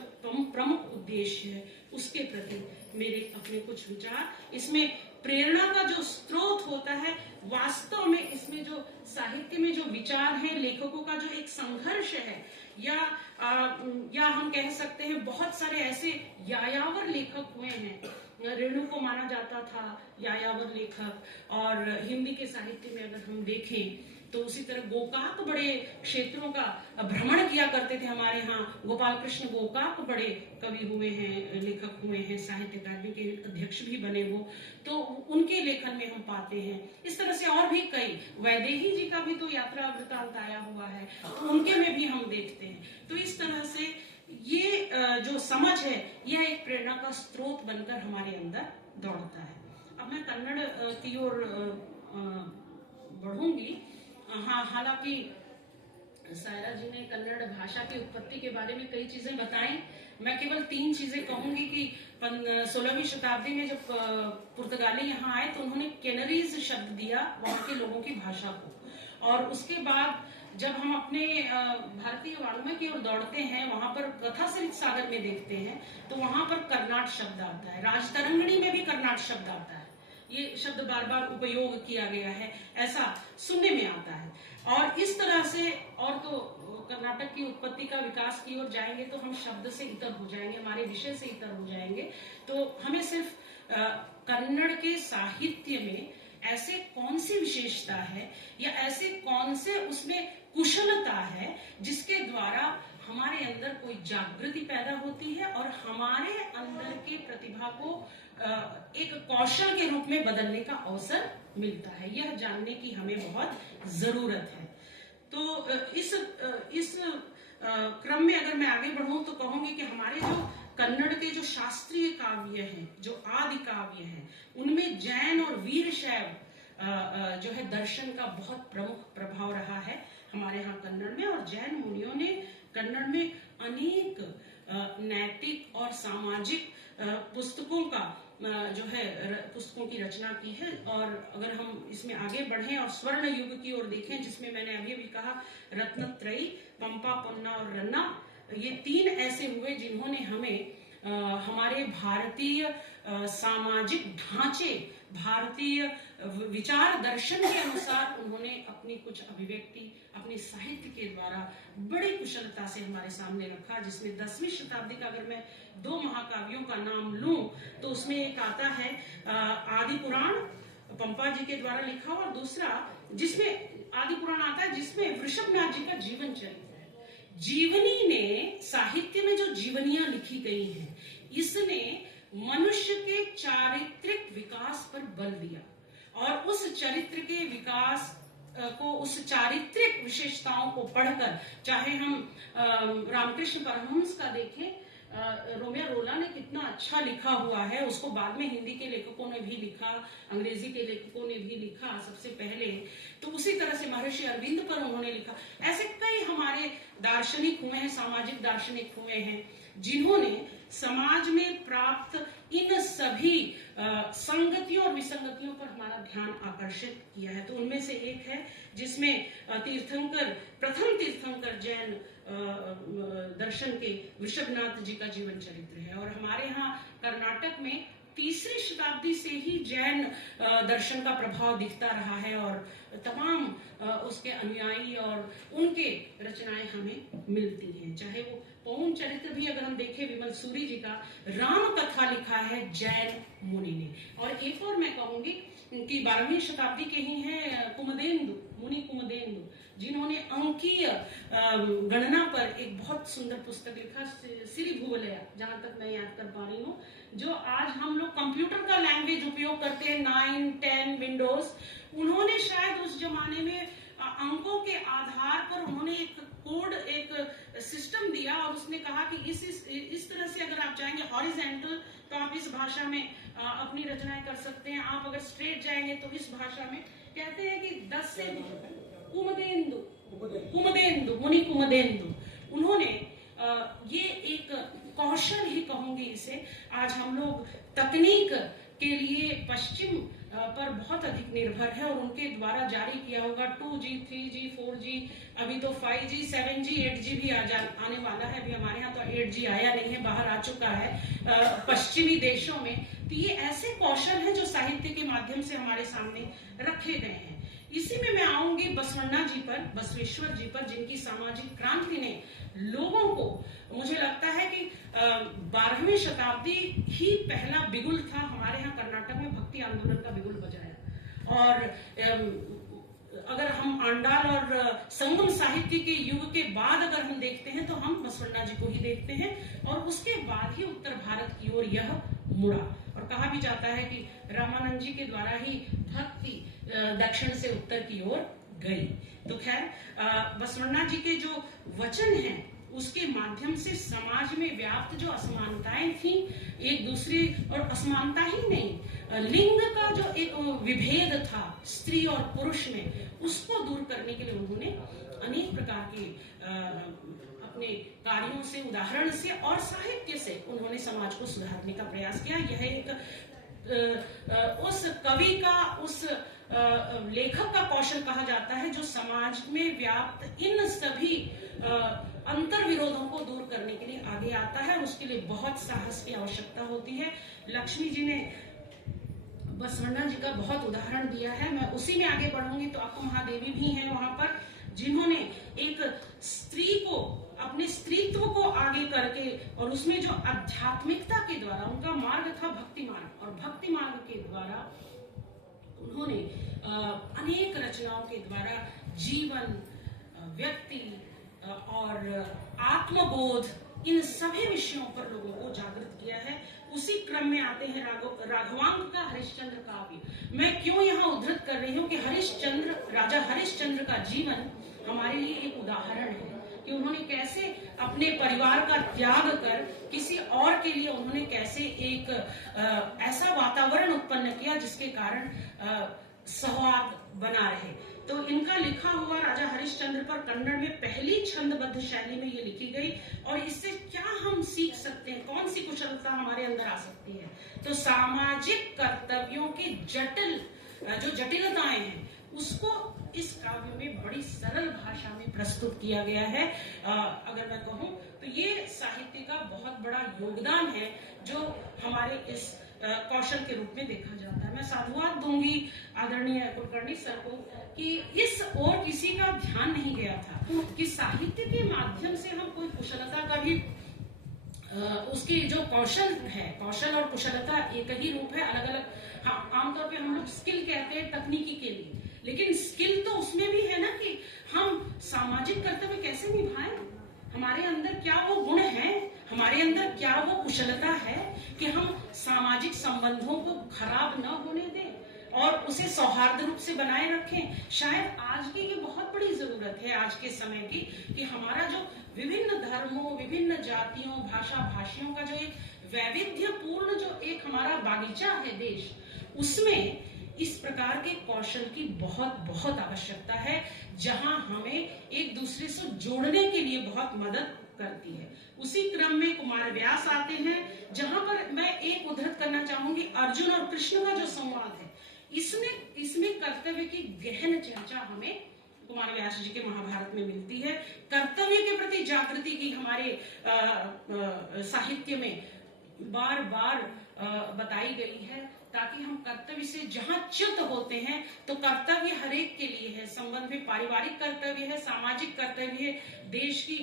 प्रमुख उद्देश्य है, उसके प्रति मेरे अपने कुछ विचार। इसमें प्रेरणा का जो स्रोत होता है, वास्तव में इसमें जो साहित्य में जो विचार है, लेखकों का जो एक संघर्ष है, या हम कह सकते हैं बहुत सारे ऐसे यायावर लेखक हुए हैं। रेणु को माना जाता था यायावर लेखक, और हिंदी के साहित्य में अगर हम देखें तो उसी तरह गोकाक बड़े क्षेत्रों का भ्रमण किया करते थे हमारे यहाँ। गोपाल कृष्ण गोकाक बड़े कवि हुए हैं, लेखक हुए हैं, साहित्य अकादमी के अध्यक्ष भी बने वो, तो उनके लेखन में हम पाते हैं। इस तरह से और भी कई, वैदेही जी का भी तो यात्रा वृतांत आया हुआ है, तो उनके में भी हम देखते हैं। तो इस तरह से ये जो समझ है, यह एक प्रेरणा का स्रोत बनकर हमारे अंदर दौड़ता है। अब मैं कन्नड़ की ओर बढ़ूंगी। हाँ, हालांकि सायरा जी ने कन्नड़ भाषा की उत्पत्ति के बारे में कई चीजें बताई। मैं केवल 3 चीजें कहूंगी कि 16वीं शताब्दी में जब पुर्तगाली यहाँ आए तो उन्होंने कैनरीज शब्द दिया वहां के लोगों की भाषा को, और उसके बाद जब हम अपने भारतीय वाङ्मय की ओर दौड़ते हैं, वहां पर कथा सरित सागर में देखते हैं तो वहां पर कर्नाट शब्द आता है। राजतरंगिणी में भी कर्नाट शब्द आता है। ये शब्द बार बार उपयोग किया गया है, ऐसा सुनने में आता है। और इस तरह से, और तो कर्नाटक की उत्पत्ति का विकास की ओर जाएंगे तो हम शब्द से इतर हो जाएंगे, हमारे विषय से इतर हो जाएंगे। तो हमें सिर्फ कन्नड़ के साहित्य में ऐसे कौन सी विशेषता है या ऐसे कौन से उसमें कुशलता है जिसके द्वारा हमारे अंदर कोई जागृति पैदा होती है और हमारे अंदर की प्रतिभा को एक कौशल के रूप में बदलने का अवसर मिलता है, यह जानने की हमें बहुत जरूरत है। तो इस क्रम में अगर मैं आगे बढ़ूं तो कहूंगी कि हमारे जो कन्नड़ के जो शास्त्रीय काव्य हैं, जो आदि काव्य हैं, उनमें जैन और वीरशैव जो है दर्शन का बहुत प्रमुख प्रभाव रहा है हमारे यहाँ कन्नड़ में। और जैन मुनियों ने कन्नड़ में अनेक नैतिक और सामाजिक पुस्तकों का जो है पुस्तकों की रचना की है। और अगर हम इसमें आगे बढ़ें और स्वर्ण युग की ओर देखें, जिसमें मैंने अभी भी कहा रत्नत्रयी, पंपा, पन्ना और रन्ना, ये 3 ऐसे हुए जिन्होंने हमें हमारे भारतीय सामाजिक ढांचे, भारतीय विचार दर्शन के अनुसार उन्होंने अपनी कुछ अभिव्यक्ति अपने साहित्य के द्वारा बड़ी कुशलता से हमारे सामने रखा। जिसमें 10वीं शताब्दी का अगर मैं 2 महाकाव्यों का नाम लूं तो उसमें एक आता है आदि पुराण, पंपा जी के द्वारा लिखा, और दूसरा जिसमें आदि पुराण आता है जिसमें वृषभनाथ जी का जीवन चरित्र है। जीवनी ने साहित्य में जो जीवनियां लिखी गई हैं, इसने मनुष्य के चारित्रिक विकास पर बल दिया और उस चरित्र के विकास को, उस चारित्रिक विशेषताओं को पढ़कर, चाहे हम रामकृष्ण परमहंस का देखें, रोमियो रोला ने कितना अच्छा लिखा हुआ है, उसको बाद में हिंदी के लेखकों ने भी लिखा, अंग्रेजी के लेखकों ने भी लिखा सबसे पहले, तो उसी तरह से महर्षि अरविंद पर उन्होंने लिखा। ऐसे कई हमारे दार्शनिक हुए हैं, सामाजिक दार्शनिक हुए हैं, जिन्होंने समाज में प्राप्त इन सभी संगतियों और विसंगतियों पर हमारा ध्यान आकर्षित किया है। तो उनमें से एक है जिसमें तीर्थंकर, प्रथम तीर्थंकर जैन दर्शन के वृषभनाथ जी का जीवन चरित्र है। और हमारे यहाँ कर्नाटक में 3री शताब्दी से ही जैन दर्शन का प्रभाव दिखता रहा है और तमाम उसके अनुयायी और उनके रचनाएं हमें मिलती हैं, चाहे वो पौन चरित्र भी अगर हम देखें विमल सूरी जी का, राम कथा लिखा है जैन मुनि ने। और एक और मैं कहूंगी कि 12वीं शताब्दी के ही हैं कुमुदेन्दु, मुनि कुमुदेन्दु, जिन्होंने अंकीय गणना पर एक बहुत सुंदर पुस्तक लिखा, श्री भूवलया, जहां तक मैं याद कर पा रही हूँ, जो आज हम लोग कंप्यूटर का लैंग्वेज उपयोग करते हैं 9, 10 विंडोज, उन्होंने शायद उस जमाने में अंकों के आधार पर उन्होंने एक कोड, एक सिस्टम दिया और उसने कहा कि इस तरह से अगर आप जाएंगे हॉरिजेंटल तो आप इस भाषा में अपनी रचनाएं कर सकते हैं, आप अगर स्ट्रेट जाएंगे तो इस भाषा में। कहते हैं कि 10 से कुमुदेन्दु, मुनि कुमुदेन्दु, उन्होंने ये एक कौशल ही कहूंगी इसे। आज हम लोग तकनीक के लिए पश्चिम पर बहुत अधिक निर्भर है और उनके द्वारा जारी किया होगा 2G, 3G, 4G, अभी तो 5G, 7G, 8G भी आने वाला है। अभी हमारे यहाँ तो 8G आया नहीं है, बाहर आ चुका है पश्चिमी देशों में। तो ये ऐसे कौशल हैं जो साहित्य के माध्यम से हमारे सामने रखे गए हैं। इसी में मैं आऊंगी बसवण्णा जी पर, बसवेश्वर जी पर, जिनकी सामाजिक क्रांति ने लोगों को, मुझे लगता है कि 12वीं शताब्दी ही पहला बिगुल था हमारे यहाँ कर्नाटक में, भक्ति आंदोलन का बिगुल बजाया। और अगर हम आंडाल और संगम साहित्य के युग के बाद अगर हम देखते हैं तो हम बसवण्णा जी को ही देखते हैं, और उसके बाद ही उत्तर भारत की ओर यह मुड़ा। और कहा भी जाता है कि रामानंद जी के द्वारा ही भक्ति दक्षिण से उत्तर की ओर गई। तो खैर, बसवण्णा जी के जो वचन हैं उसके माध्यम से समाज में व्याप्त जो असमानताएं थी एक दूसरे, और असमानता ही नहीं, लिंग का जो एक विभेद था स्त्री और पुरुष में, उसको दूर करने के लिए उन्होंने अनेक प्रकार के अपने कार्यों से, उदाहरण से और साहित्य से उन्होंने समाज को सुधारने का प्रयास किया। यह एक उस कवि का, उस लेखक का कौशल कहा जाता है जो समाज में व्याप्त इन सभी अंतर विरोधों को दूर करने के लिए आगे आता है। उसके लिए बहुत साहस की आवश्यकता होती है। लक्ष्मी जी ने बसवण्णा जी का बहुत उदाहरण दिया है, मैं उसी में आगे बढ़ूंगी। तो अक्का महादेवी भी हैं वहां पर, जिन्होंने एक स्त्री को, अपने स्त्रीत्व को आगे करके, और उसमें जो आध्यात्मिकता के द्वारा उनका मार्ग था भक्ति मार्ग, और भक्ति मार्ग के द्वारा उन्होंने अनेक रचनाओं के द्वारा जीवन, व्यक्ति और आत्मबोध, इन सभी विषयों पर लोगों को जागृत किया है। उसी क्रम में आते हैं राघवांक का हरिश्चंद्र काव्य। मैं क्यों यहाँ उद्धृत कर रही हूँ कि हरिश्चंद्र, राजा हरिश्चंद्र का जीवन हमारे लिए एक उदाहरण है कि उन्होंने कैसे अपने परिवार का त्याग कर किसी और के लिए उन्होंने कैसे एक ऐसा वातावरण उत्पन्न किया जिसके कारण सौहार्द बना रहे। तो इनका लिखा हुआ राजा हरिश्चंद्र पर कन्नड़ में पहली छंदबद्ध शैली में ये लिखी गई, और इससे क्या हम सीख सकते हैं, कौन सी कुशलता हमारे अंदर आ सकती है। तो सामाजिक कर्तव्यों की जो जटिलताएं हैं उसको इस काव्य में बड़ी सरल भाषा में प्रस्तुत किया गया है। अगर मैं कहूँ तो ये साहित्य का बहुत बड़ा योगदान है जो हमारे इस कौशल के रूप में देखा जाता है। मैं साधुवाद दूंगी आदरणीय कुलकर्णी सर को कि इस ओर किसी का ध्यान नहीं गया था कि साहित्य के माध्यम से हम कोई कुशलता का भी उसकी जो कौशल है, कौशल और कुशलता एक ही रूप है, अलग अलग। हाँ, आमतौर पे हम लोग स्किल कहते हैं तकनीकी के लिए, लेकिन स्किल तो उसमें भी है ना कि हम सामाजिक कर्तव्य कैसे निभाएं, हमारे अंदर क्या वो गुण है, हमारे अंदर क्या वो कुशलता है कि हम सामाजिक संबंधों को खराब न होने दें और उसे सौहार्द रूप से बनाए रखें। शायद आज की ये बहुत बड़ी जरूरत है, आज के समय की, कि हमारा जो विभिन्न धर्मों, विभिन्न जातियों, भाषा भाषियों का जो एक वैविध्यपूर्ण जो एक हमारा बागीचा है देश, उसमें इस प्रकार के कौशल की बहुत बहुत आवश्यकता है, जहां हमें एक दूसरे से जोड़ने के लिए बहुत मदद करती है। उसी क्रम में कुमार व्यास आते हैं, जहां पर मैं एक उद्धृत करना चाहूंगी अर्जुन और कृष्ण का जो संवाद है, इसमें कर्तव्य की गहन चर्चा हमें कुमार व्यास जी के महाभारत में मिलती है। कर्तव्य के प्रति जागृति की हमारे साहित्य में बार बार बताई गई है। ताकि हम कर्तव्य से जहां च्युत होते हैं, तो कर्तव्य हर एक के लिए है, संबंध में पारिवारिक कर्तव्य है, सामाजिक कर्तव्य है, देश की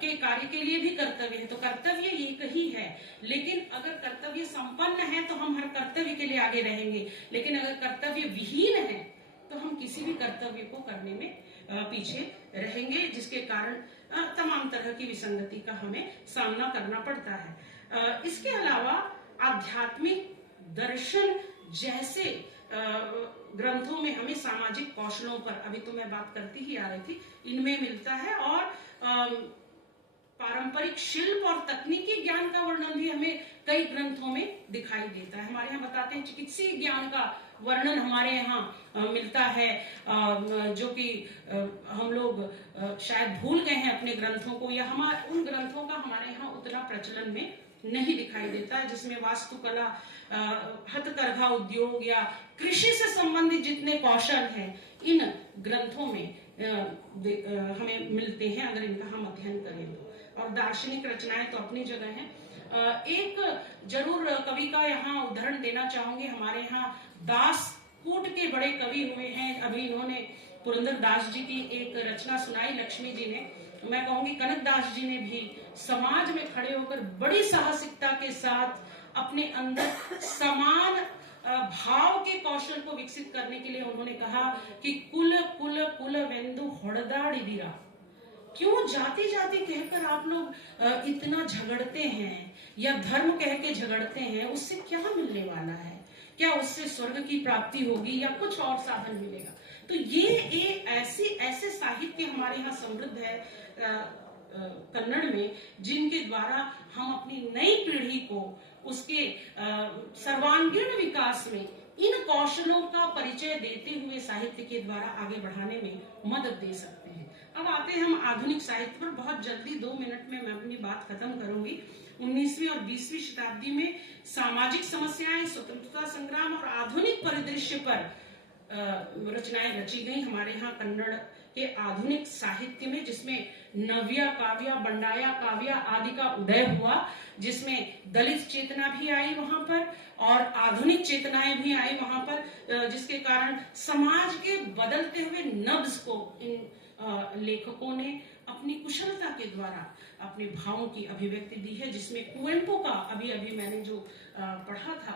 के कार्य के लिए भी कर्तव्य है। तो कर्तव्य एक ही है, लेकिन अगर कर्तव्य संपन्न है तो हम हर कर्तव्य के लिए आगे रहेंगे, लेकिन अगर कर्तव्य विहीन है तो हम किसी भी कर्तव्य को करने में पीछे रहेंगे, जिसके कारण तमाम तरह की विसंगति का हमें सामना करना पड़ता है। इसके अलावा आध्यात्मिक दर्शन जैसे ग्रंथों में हमें सामाजिक कौशलों पर, अभी तो मैं बात करती ही आ रही थी, इनमें मिलता है, और पारंपरिक शिल्प और तकनीकी ज्ञान का वर्णन भी हमें कई ग्रंथों में दिखाई देता है। हमारे यहाँ बताते हैं चिकित्सीय ज्ञान का वर्णन हमारे यहाँ मिलता है, जो कि हम लोग शायद भूल गए हैं अपने ग्रंथों को, या हमारे उन ग्रंथों का हमारे यहाँ उतना प्रचलन में नहीं दिखाई देता है, जिसमें वास्तुकला, हथकरघा उद्योग या कृषि से संबंधित जितने कौशल हैं इन ग्रंथों में हमें मिलते हैं, अगर इनका हम अध्ययन करें तो। और दार्शनिक रचनाएं तो अपनी जगह हैं। एक जरूर कवि का यहाँ उदाहरण देना चाहूंगी। हमारे यहाँ दास कूट के बड़े कवि हुए हैं, अभी इन्होंने पुरंदर दास जी की एक रचना सुनाई लक्ष्मी जी ने, मैं कहूंगी कनक दास जी ने भी समाज में खड़े होकर बड़ी साहसिकता के साथ अपने अंदर समान भाव के कौशल को विकसित करने के लिए उन्होंने कहा कि कुल कुल कुल वेंदु होड़दाड़ी दिरा, क्यों जाति जाति कहकर आप लोग इतना झगड़ते हैं या धर्म कह के झगड़ते हैं, उससे क्या मिलने वाला है? क्या उससे स्वर्ग की प्राप्ति होगी या कुछ और साधन मिलेगा? तो ये ऐसे साहित्य हमारे यहाँ समृद्ध है कन्नड़ में, जिनके द्वारा हम अपनी नई पीढ़ी को उसके सर्वांगीण विकास में इन कौशलों का परिचय देते हुए साहित्य के द्वारा आगे बढ़ाने में मदद दे सकते हैं। अब आते हैं हम आधुनिक साहित्य पर। बहुत जल्दी 2 मिनट में मैं अपनी बात खत्म करूंगी। 19वीं और 20वीं शताब्दी में सामाजिक समस्याएं, स्वतंत्रता संग्राम और आधुनिक परिदृश्य पर रचनाएं रची गई हमारे यहाँ कन्नड़ के आधुनिक साहित्य में, जिसमें नव्या काव्या, बंडाया काव्या आदि का उदय हुआ, जिसमें दलित चेतना भी आई वहां पर और आधुनिक चेतनाएं भी आई वहां पर, जिसके कारण समाज के बदलते हुए नब्ज को इन लेखकों ने अपनी कुशलता के द्वारा अपने भावों की अभिव्यक्ति दी है, जिसमें कुवेंपु का अभी मैंने जो पढ़ा था,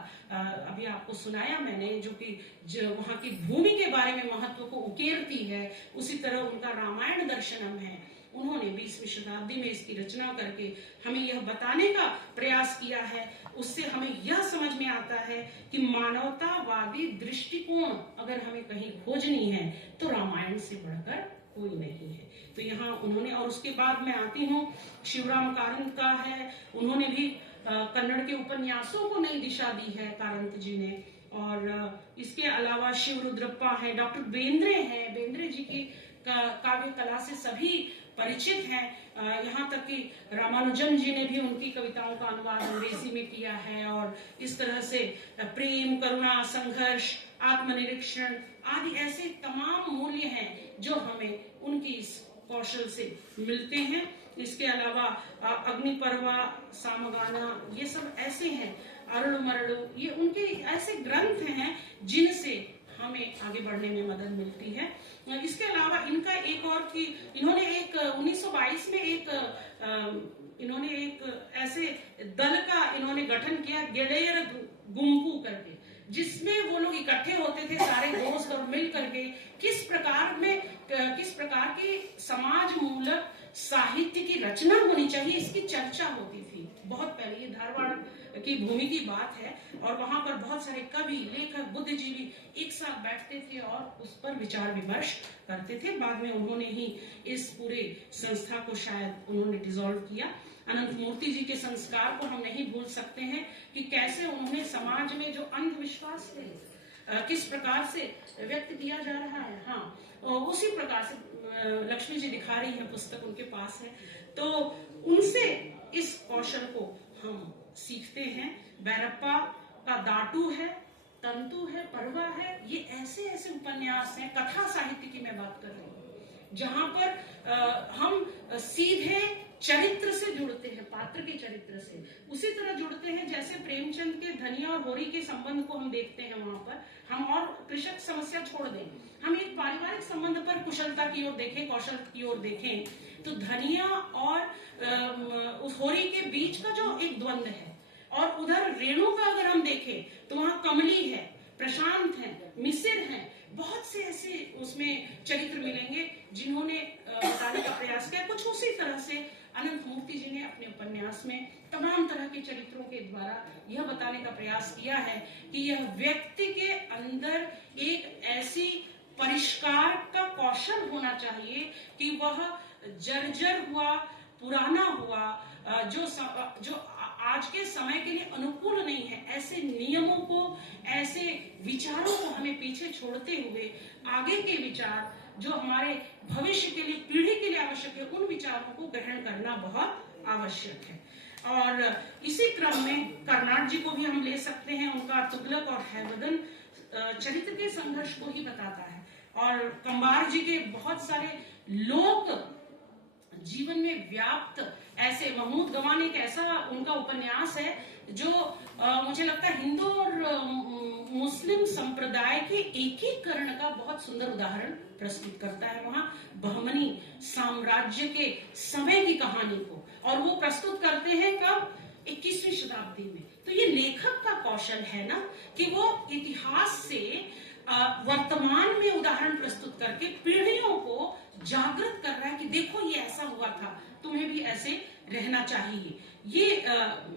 अभी आपको सुनाया मैंने, जो कि वहां की भूमि के बारे में महत्व को उकेरती है, उसी तरह उनका रामायण दर्शनम है। उन्होंने 20वीं शताब्दी में इसकी रचना करके हमें यह बताने का प्रयास किया है। उससे हमें यह समझ में आता है कि मानवतावादी दृष्टिकोण अगर हमें कहीं खोजनी है तो रामायण से बढ़कर कोई नहीं है। तो यहाँ उन्होंने, और उसके बाद मैं आती हूँ शिवराम कारंत का है, उन्होंने भी कन्नड़ के उपन्यासों को नई दिशा दी है कारंत जी ने। और इसके अलावा शिव रुद्रप्पा है, डॉक्टर बेंद्रे हैं, बेंद्रे जी की काव्य कला से सभी परिचित हैं। यहाँ तक कि रामानुजन जी ने भी उनकी कविताओं का अनुवाद अंग्रेजी में किया है। और इस तरह से प्रेम, करुणा, संघर्ष, आत्मनिरीक्षण आदि ऐसे तमाम मूल्य हैं जो हमें उनकी इस कौशल से मिलते हैं। इसके अलावा अग्निपर्वा, सामगाना, ये सब ऐसे हैं, अरड़ु मरड़ु, ये उनके ऐसे ग्रंथ हैं जिनसे हमें आगे बढ़ने में मदद मिलती है। इसके अलावा इनका एक और कि इन्होंने एक 1922 में इन्होंने एक ऐसे दल का इन्होंने गठन किया, गेडेयर गुम्पू करके, जिसमें वो लोग इकट्ठे होते थे सारे दोस्त और मिल करके किस प्रकार की समाज मूलक साहित्य की रचना होनी चाहिए, इसकी चर्चा होती थी। बहुत पहले, ये धारवाड़ की भूमि की बात है, और वहां पर बहुत सारे कवि, लेखक, बुद्धिजीवी एक साथ बैठते थे और उस पर विचार विमर्श करते थे। बाद में उन्होंने ही इस पूरे संस्था को शायद उन्होंने डिसॉल्व किया। अनंत मूर्ति जी के संस्कार को हम नहीं भूल सकते हैं कि कैसे उन्होंने समाज में जो अंधविश्वास है किस प्रकार से व्यक्त किया जा रहा है। हाँ, उसी प्रकार से लक्ष्मी जी दिखा रही है, पुस्तक उनके पास है, तो उनसे इस कौशल को हम सीखते हैं। बैरप्पा का दाटू है, तंतु है, परवा है, ये ऐसे ऐसे उपन्यास हैं, कथा साहित्य की मैं बात कर रही हूँ, जहां पर हम सीधे चरित्र से जुड़ते हैं, पात्र के चरित्र से उसी तरह जुड़ते हैं जैसे प्रेमचंद के धनिया और होरी के संबंध को हम देखते हैं। वहां पर हम और कृषक समस्या छोड़ दें, हम एक पारिवारिक संबंध पर कुशलता की ओर देखें, कौशल की ओर देखें, तो धनिया और उस होरी के बीच का जो एक द्वंद्व है, और उधर रेणु का अगर हम देखें तो वहां कमली है, प्रशांत है, मिसिर है, बहुत से ऐसे उसमें चरित्र मिलेंगे जिन्होंने बताने का प्रयास किया। कुछ उसी तरह से अनंत मूर्ति जी ने अपने उपन्यास में तमाम तरह के चरित्रों के द्वारा यह बताने का प्रयास किया है कि यह व्यक्ति के अंदर एक ऐसी परिष्कार का कौशल होना चाहिए कि वह जर्जर हुआ, पुराना हुआ, जो आज के समय के लिए अनुकूल नहीं है, ऐसे नियमों को, ऐसे विचारों को हमें पीछे छोड़ते हुए आगे के विचार जो हमारे भविष्य के लिए, पीढ़ी के लिए आवश्यक है, उन विचारों को ग्रहण करना बहुत आवश्यक है। और इसी क्रम में कर्नाड जी को भी हम ले सकते हैं। उनका तुगलक और हैवदन चरित्र के संघर्ष को ही बताता है, और कंबार जी के बहुत सारे लोक जीवन में व्याप्त ऐसे, महमूद गवान एक ऐसा उनका उपन्यास है जो मुझे लगता है हिंदू और मुस्लिम संप्रदाय के एकीकरण का बहुत सुंदर उदाहरण प्रस्तुत करता है। वहां बहमनी साम्राज्य के समय की कहानी को, और वो प्रस्तुत करते हैं कब, 21वीं शताब्दी में। तो ये लेखक का कौशल है ना कि वो इतिहास से वर्तमान में उदाहरण प्रस्तुत करके पीढ़ियों को जागृत कर रहा है कि देखो ये ऐसा हुआ था, तुम्हें भी ऐसे रहना चाहिए, ये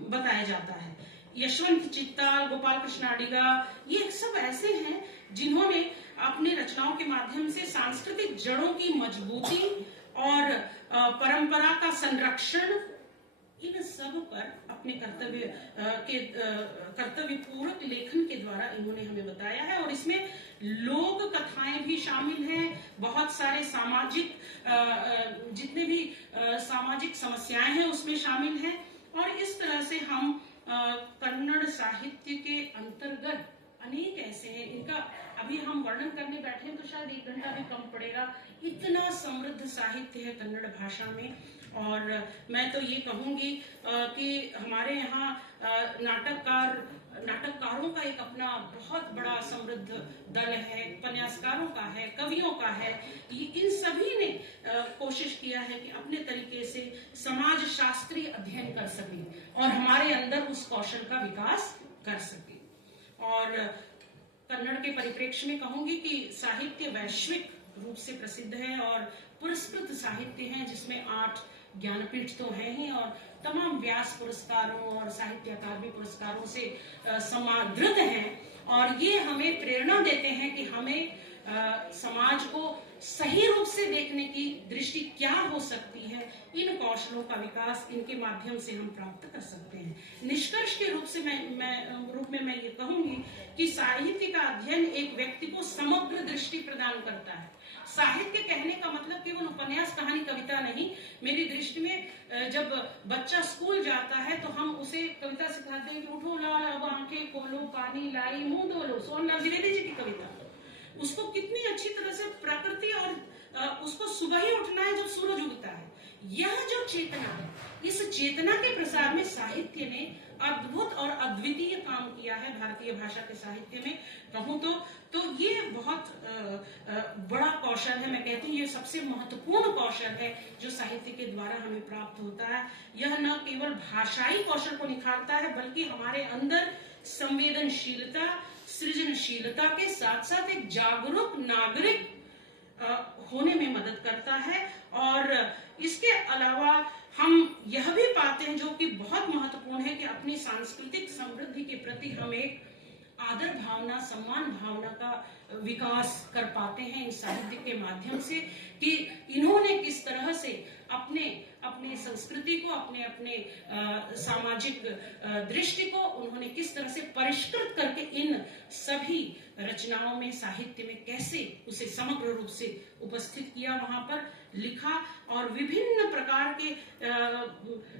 बताया जाता है। यशवंत चित्ताल, गोपाल कृष्ण अडिगा, ये सब ऐसे हैं जिन्होंने अपने रचनाओं के माध्यम से सांस्कृतिक जड़ों की मजबूती और परंपरा का संरक्षण, इन सब पर अपने कर्तव्य पूर्वक लेखन के द्वारा इन्होंने हमें बताया है। और इसमें लोक कथाएं भी शामिल हैं, बहुत सारे सामाजिक जितने भी सामाजिक समस्याएं हैं उसमें शामिल हैं। और इस तरह से हम कन्नड़ साहित्य के अंतर्गत अनेक ऐसे हैं, इनका अभी हम वर्णन करने बैठे हैं तो शायद 1 घंटा भी कम पड़ेगा। इतना समृद्ध साहित्य है कन्नड़ भाषा में। और मैं तो ये कहूंगी कि हमारे यहाँ नाटककारों का एक अपना बहुत बड़ा समृद्ध दल है, उपन्यासकारों का है, कवियों का है। इन सभी ने कोशिश किया है कि अपने तरीके से समाज शास्त्रीय अध्ययन कर सके और हमारे अंदर उस कौशल का विकास कर सके। और कन्नड़ के परिप्रेक्ष्य में कहूंगी कि साहित्य वैश्विक रूप से प्रसिद्ध है और पुरस्कृत साहित्य है, जिसमें 8 ज्ञानपीठ तो है ही, और तमाम व्यास पुरस्कारों और साहित्य अकादमी पुरस्कारों से समादृत हैं। और ये हमें प्रेरणा देते हैं कि हमें समाज को सही रूप से देखने की दृष्टि क्या हो सकती है। इन कौशलों का विकास इनके माध्यम से हम प्राप्त कर सकते हैं। निष्कर्ष के रूप से मैं ये कहूंगी कि साहित्य का अध्ययन एक व्यक्ति को समग्र दृष्टि प्रदान करता है। साहित्य कहने का मतलब केवल उपन्यास, कहानी, कविता नहीं। मेरी दृष्टि में जब बच्चा स्कूल जाता है तो हम उसे कविता सिखाते हैं कि उठो लाल अब आंखें खोलो, पानी लाई मुंह धो लो, सोनलाल द्विवेदी जी की कविता। उसको कितनी अच्छी तरह से प्रकृति और उसको सुबह ही उठना है जब सूरज उगता है। यह जो चेतना है, इस चेतना के प्रसार में साहित्य ने अद्भुत और अद्वितीय काम किया है। भारतीय भाषा के साहित्य में कहूँ तो ये बहुत बड़ा कौशल है। मैं कहती हूँ ये सबसे महत्वपूर्ण कौशल है जो साहित्य के द्वारा हमें प्राप्त होता है। यह न केवल भाषाई कौशल को निखारता है बल्कि हमारे अंदर संवेदनशीलता, सृजनशीलता के साथ साथ एक जागरूक नागरिक होने में मदद करता है। और इसके अलावा हम यह भी पाते हैं, जो कि बहुत महत्वपूर्ण है, कि अपनी सांस्कृतिक समृद्धि के प्रति हम एक आदर भावना, सम्मान भावना का विकास कर पाते हैं इन साहित्य के माध्यम से, कि इन्होंने किस तरह से अपने संस्कृति को, अपने सामाजिक दृष्टि को उन्होंने किस तरह से परिष्कृत करके इन सभी रचनाओं में, साहित्य में कैसे उसे समग्र रूप से उपस्थित किया, वहां पर लिखा, और विभिन्न प्रकार के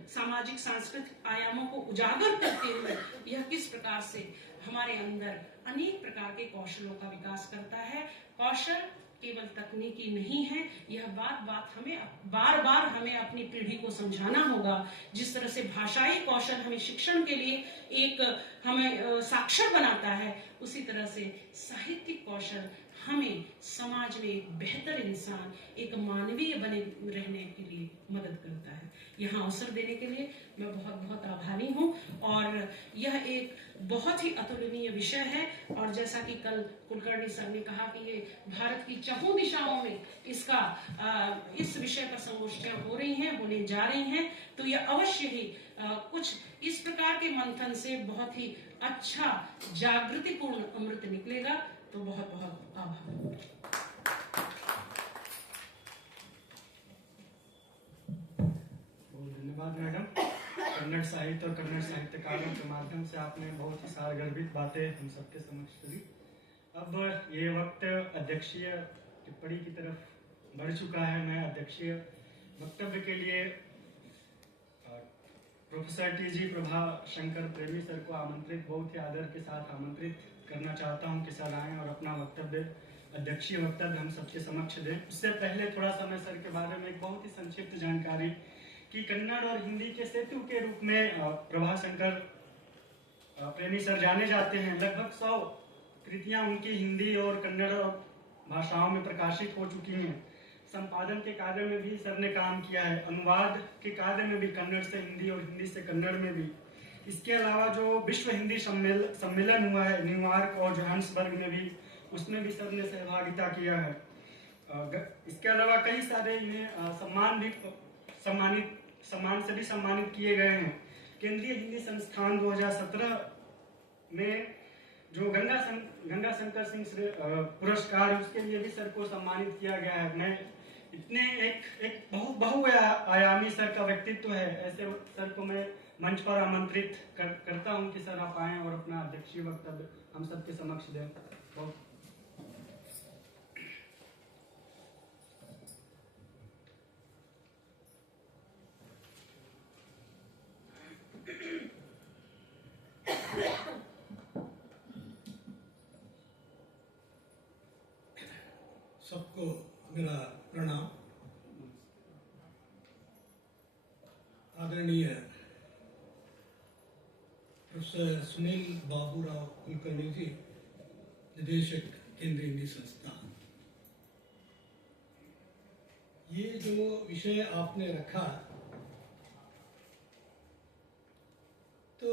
सामाजिक सांस्कृतिक आयामों को उजागर करते हुए यह किस प्रकार से हमारे अंदर अनेक प्रकार के कौशलों का विकास करता है। कौशल केवल तकनीकी नहीं है। यह बात हमें बार बार हमें अपनी पीढ़ी को समझाना होगा। जिस तरह से भाषाई कौशल हमें शिक्षण के लिए एक हमें साक्षर बनाता है, उसी तरह से साहित्यिक कौशल हमें समाज में एक बेहतर इंसान, एक मानवीय बने रहने के लिए मदद करता है। यहाँ अवसर देने के लिए मैं बहुत बहुत आभारी हूँ। और यह एक बहुत ही अतुलनीय विषय है। और जैसा कि कल कुलकर्णी सर ने कहा कि ये भारत की चहुं दिशाओं में इस विषय पर संगोष्ठियां हो रही हैं, होने जा रही हैं, तो यह अवश्य ही कुछ इस प्रकार के मंथन से बहुत ही अच्छा जागृतिपूर्ण अमृत निकलेगा। तो बहुत बहुत आभार। धन्यवाद मैडम। कन्नड़ साहित्य और कन्नड़ साहित्यकारों के माध्यम से आपने बहुत ही सारगर्भित बातें हम सबके समक्ष करी। अब ये वक्त अध्यक्षीय टिप्पणी की तरफ बढ़ चुका है। मैं अध्यक्षीय वक्तव्य के लिए प्रोफेसर टीजी प्रभा शंकर प्रेमी सर को बहुत ही आदर के साथ आमंत्रित करना चाहता हूं कि सर आएं और अपना वक्तव्य, अध्यक्षीय वक्तव्य हम सबके समक्ष दें। उससे पहले थोड़ा सा मैं सर के बारे में एक बहुत ही संक्षिप्त जानकारी कि कन्नड़ और हिंदी के सेतु के रूप में प्रभा शंकर प्रेमी सर जाने जाते हैं। लगभग 100 कृतियां उनकी हिंदी और कन्नड़ भाषाओं में प्रकाशित हो चुकी हैं। संपादन के कार्य में भी सर ने काम किया है, अनुवाद के कार्य में भी कन्नड़ से हिंदी और हिंदी से कन्नड़ में भी। इसके अलावा जो विश्व हिंदी सम्मेलन हुआ है न्यूयॉर्क और जोहान्सबर्ग में भी, उसमें भी सर ने सहभागिता किया है। इसके अलावा कई सारे इन्हें सम्मान से भी सम्मानित किए गए हैं। केंद्रीय हिंदी संस्थान 2017 में जो गंगा शंकर सिंह पुरस्कार है, उसके लिए भी सर को सम्मानित किया गया है। मैं इतने एक बहुआयामी सर का व्यक्तित्व है, ऐसे सर को मैं मंच पर आमंत्रित करता हूं कि सर आप आएं और अपना अध्यक्षीय वक्तव्य हम सबके समक्ष दें। बहुत सबको मेरा प्रणाम। आदरणीय प्रोफेसर सुनील बाबूराव कुलकर्णी जी, निदेशक केंद्रीय हिंदी संस्थान, ये जो विषय आपने रखा, तो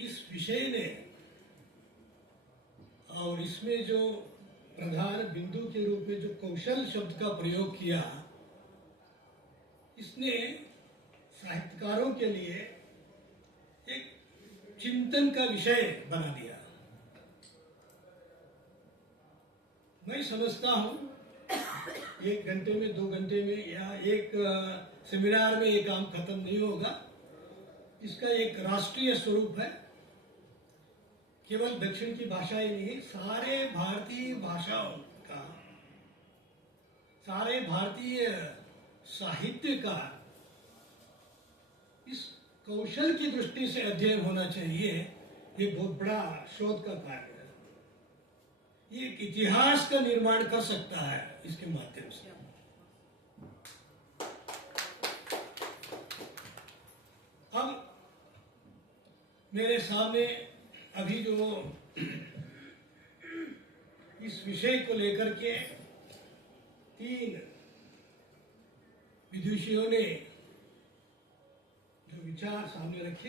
इस विषय ने और इसमें जो प्रधान बिंदु के रूप में जो कौशल शब्द का प्रयोग किया, इसने साहित्यकारों के लिए एक चिंतन का विषय बना दिया। मैं समझता हूं 1 घंटे में, 2 घंटे में या एक सेमिनार में ये काम खत्म नहीं होगा। इसका एक राष्ट्रीय स्वरूप है। केवल दक्षिण की भाषा ही नहीं, सारे भारतीय भाषाओं का, सारे भारतीय साहित्य का इस कौशल की दृष्टि से अध्ययन होना चाहिए। ये बहुत बड़ा शोध का कार्य है। ये एक इतिहास का निर्माण कर सकता है इसके माध्यम से। अब मेरे सामने अभी जो इस विषय को लेकर के 3 विदुषियों ने जो विचार सामने रखे,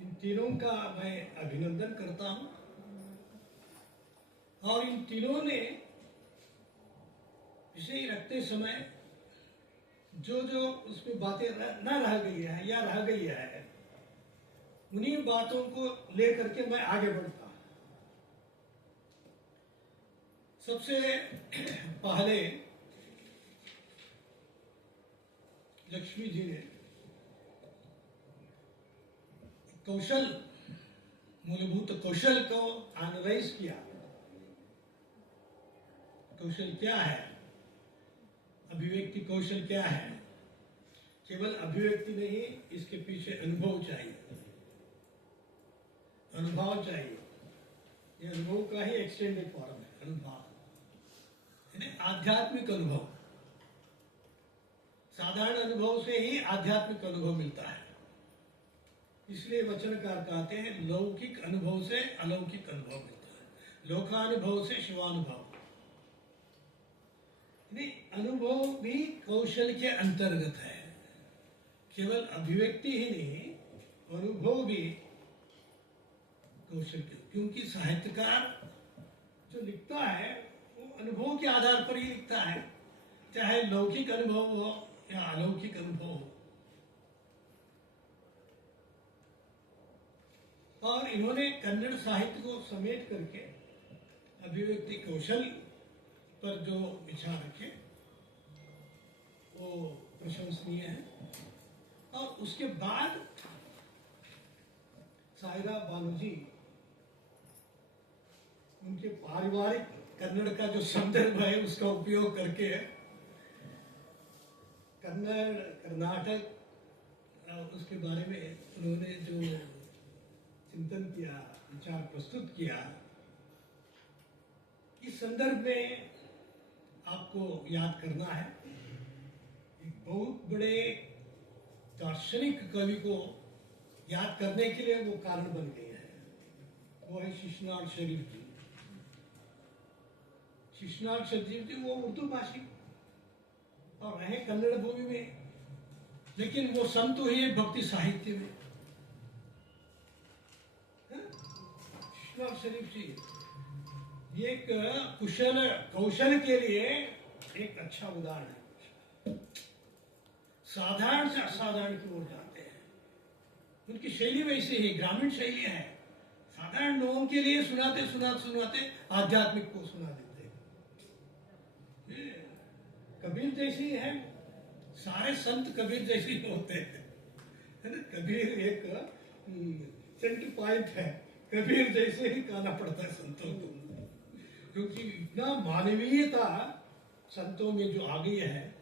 इन तीनों का मैं अभिनंदन करता हूं। और इन तीनों ने विषय रखते समय जो उसमें बातें न रह गई है या रह गई है, उन्हीं बातों को लेकर के मैं आगे बढ़ता हूं। सबसे पहले लक्ष्मी जी ने कौशल, मूलभूत कौशल को एनालाइज किया। कौशल क्या है, अभिव्यक्ति कौशल क्या है। केवल अभिव्यक्ति नहीं, इसके पीछे अनुभव चाहिए, अनुभव चाहिए। ये अनुभव का ही एक्सटेंडेड फॉर्म है, अनुभव। यानी आध्यात्मिक अनुभव, साधारण अनुभव से ही आध्यात्मिक अनुभव मिलता है। इसलिए वचनकार कहते हैं लौकिक अनुभव से अलौकिक अनुभव मिलता है, लोकानुभव से शिवानुभव। अनुभव भी कौशल के अंतर्गत है, केवल अभिव्यक्ति ही नहीं, अनुभव भी कौशल के, क्योंकि साहित्यकार जो लिखता है वो अनुभव के आधार पर ही लिखता है, चाहे लौकिक अनुभव हो या अलौकिक अनुभव हो। और इन्होंने कन्नड़ साहित्य को समेट करके अभिव्यक्ति कौशल पर जो विचार रखे वो प्रशंसनीय है। और उसके बाद सायरा बानूजी उनके पारिवारिक कन्नड़ का जो संदर्भ है उसका उपयोग करके कन्नड़, कर्नाटक, उसके बारे में उन्होंने जो चिंतन किया, विचार प्रस्तुत किया, इस संदर्भ में आपको याद करना है। एक बहुत बड़े दार्शनिक कवि को याद करने के लिए वो कारण बन गए हैं, वो है शिशनाल शरीफ जी। शिशनाल शरीफ जी वो उर्दू भाषी और रहे कन्नड़ भूमि में, लेकिन वो संत हुए है भक्ति साहित्य में। शिशनाल शरीफ जी ये एक कुशल कौशल के लिए एक अच्छा उदाहरण है। साधारण से असाधारण की ओर जाते हैं, उनकी शैली वैसी ही ग्रामीण शैली है। साधारण लोगों के लिए सुनाते सुनाते आध्यात्मिक को सुना देते। कबीर जैसी है, सारे संत कबीर जैसे ही होते हैं, है ना। कबीर एक सेंटर पॉइंट है, कबीर जैसे ही कहना पड़ता है संतों को, क्योंकि इतना मानवीयता संतों में जो आ गई है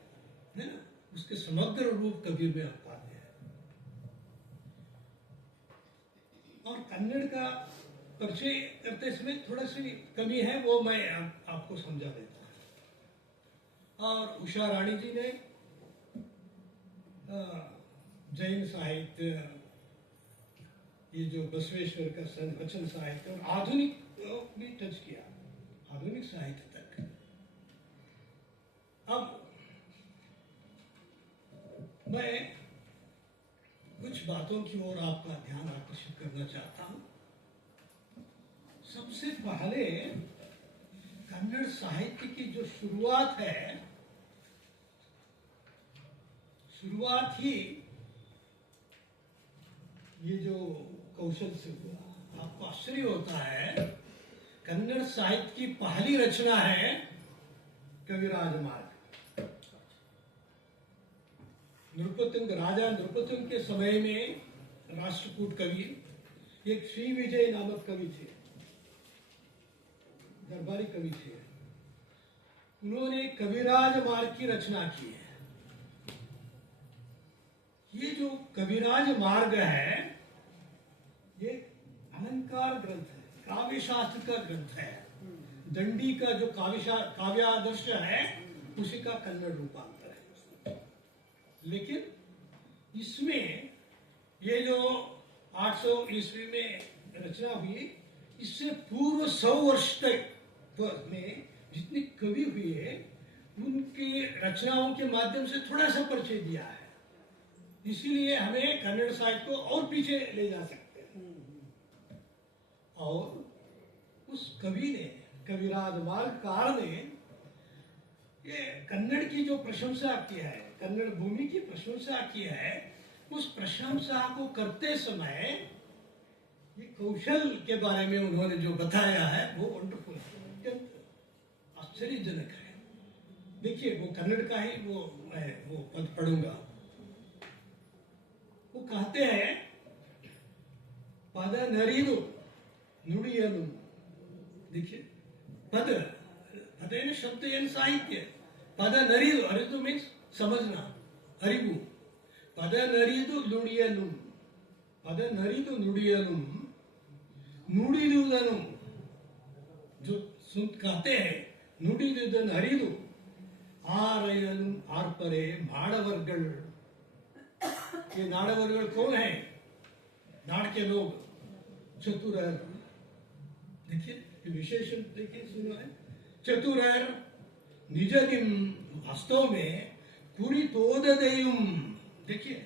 ना, उसके समग्र रूप कबीर में आप पाते हैं। और कन्नड़ का परिचय करते समय थोड़ा सी कमी है, वो मैं आपको समझा देता हूँ। और उषा रानी जी ने जैन साहित्य, ये जो बसवेश्वर का वचन साहित्य और आधुनिक भी टच किया, आधुनिक साहित्य तक। अब मैं कुछ बातों की ओर आपका ध्यान आकर्षित करना चाहता हूं। सबसे पहले कन्नड़ साहित्य की जो शुरुआत है, शुरुआत ही ये जो कौशल से हुआ। आपको आश्चर्य होता है, कन्नड़ साहित्य की पहली रचना है कविराज मार्ग। नृपतुंग, राजा नृपतुंग के समय में राष्ट्रकूट कवि एक श्री विजय नामक कवि थे, दरबारी कवि थे। उन्होंने कविराज मार्ग की रचना की है। ये जो कविराज मार्ग है ये अलंकार ग्रंथ है, काव्य शास्त्र का ग्रंथ है। दंडी का जो काव्यादर्श है उसी का कन्नड़ रूपांतर है। लेकिन इसमें ये जो 800 ईस्वी में रचना हुई, इससे पूर्व 100 वर्ष तक में जितने कवि हुए उनके रचनाओं के माध्यम से थोड़ा सा परिचय दिया है। इसीलिए हमें कन्नड़ साहित्य को और पीछे ले जा सकते हैं। और उस कवि ने, कविराज मार्गकार ने ये कन्नड़ की जो प्रशंसा की है, कन्नड़ भूमि की प्रशंसा की है, उस प्रशंसा को करते समय ये कौशल के बारे में उन्होंने जो बताया है वो वंडरफुल है, अत्यंत आश्चर्यजनक है। देखिए वो कन्नड़ का ही मैं वो पद पढ़ूंगा। वो कहते हैं, पद नरीनु नुडियनु। देखिए पद, पदेन शब्द एन साहित्य, पद नरीनु, अरिदु मीन्स समझना, अरिवु। पद नरीदु नुडियनु, पद नरीदु नुडियनु, नुडिनुदनु जो सुन कहते हैं ನುಡಿದುದನ್ನು ಅರಿದು ಆರೈಯಲು ಆರ್ಪರೆ नाड़वर्गल। ये नाड़वर्गल कौन है? नाड़ के लोग, चतुरर। देखिए ये विशेषण देखिए, सुनो है चतुरर निजदिम, वास्तव में पूरी तोददेयुम। देखिए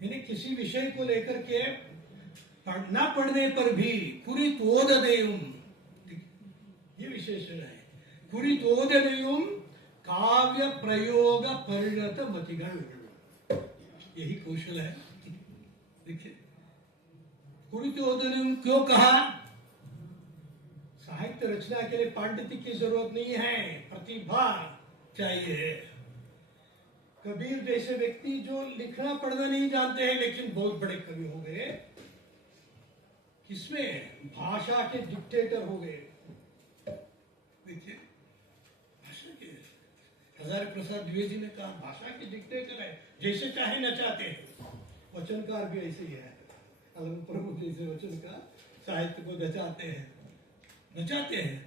यानी किसी विषय को लेकर के पढ़ना पढ़ने पर भी पूरी तोददेयुम, ये विशेषण है। पूरी तोददेयुम काव्य प्रयोग परिणत मतिगण, यही कौशल है। देखिए पूरी तोददेयुम क्यों कहा? साहित्य रचना के लिए पांडित्य की जरूरत नहीं है, प्रतिभा चाहिए। कबीर जैसे व्यक्ति जो लिखना पढ़ना नहीं जानते हैं लेकिन बहुत बड़े कवि हो गए, किसमें? भाषा के डिक्टेटर हो गए। देखिए भाषा के, हजारी प्रसाद द्विवेदी ने कहा भाषा के डिक्टेटर है, जैसे चाहे नचाते हैं। वचनकार भी ऐसे ही है, अलग प्रभु जैसे वचनकार साहित्य को नचाते हैं।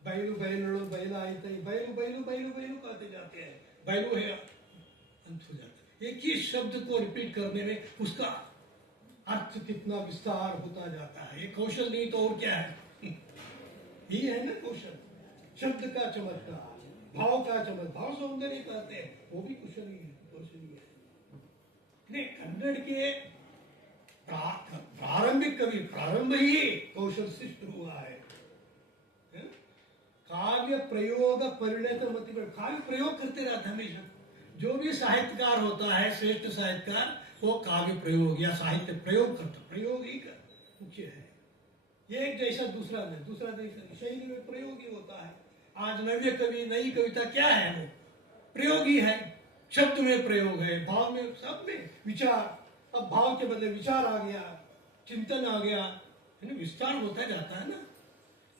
बैलू बैलड़ो बैला आते, बैलू बैलू बैलू बैलू कहते जाते हैं, बैलू है अंत हो जाता है। एक ही शब्द को रिपीट करने में उसका अर्थ कितना विस्तार होता जाता है। ये कौशल नहीं तो और क्या है? यही है ना कौशल, शब्द का चमत्कार, भाव का चमत्कार, भाव सौंदर्य कहते हैं, वो भी कौशल ही है। कन्नड़ के प्रारंभिक कवि, प्रारंभ ही कौशल से शुरू हुआ है। काव्य प्रयोग परिणत मति, काव्य प्रयोग करते रहते हमेशा। जो भी साहित्यकार होता है, श्रेष्ठ साहित्यकार, वो काव्य प्रयोग या साहित्य प्रयोग करता, प्रयोग ही मुख्य है। एक जैसा दूसरा नहीं, दूसरा जैसा शैली में प्रयोग ही होता है। आज नव्य कवि, नई कविता क्या है? वो प्रयोग ही है। शब्द में प्रयोग है, भाव में, सब में विचार। अब भाव के बदले विचार आ गया, चिंतन आ गया, विस्तार होता जाता है ना।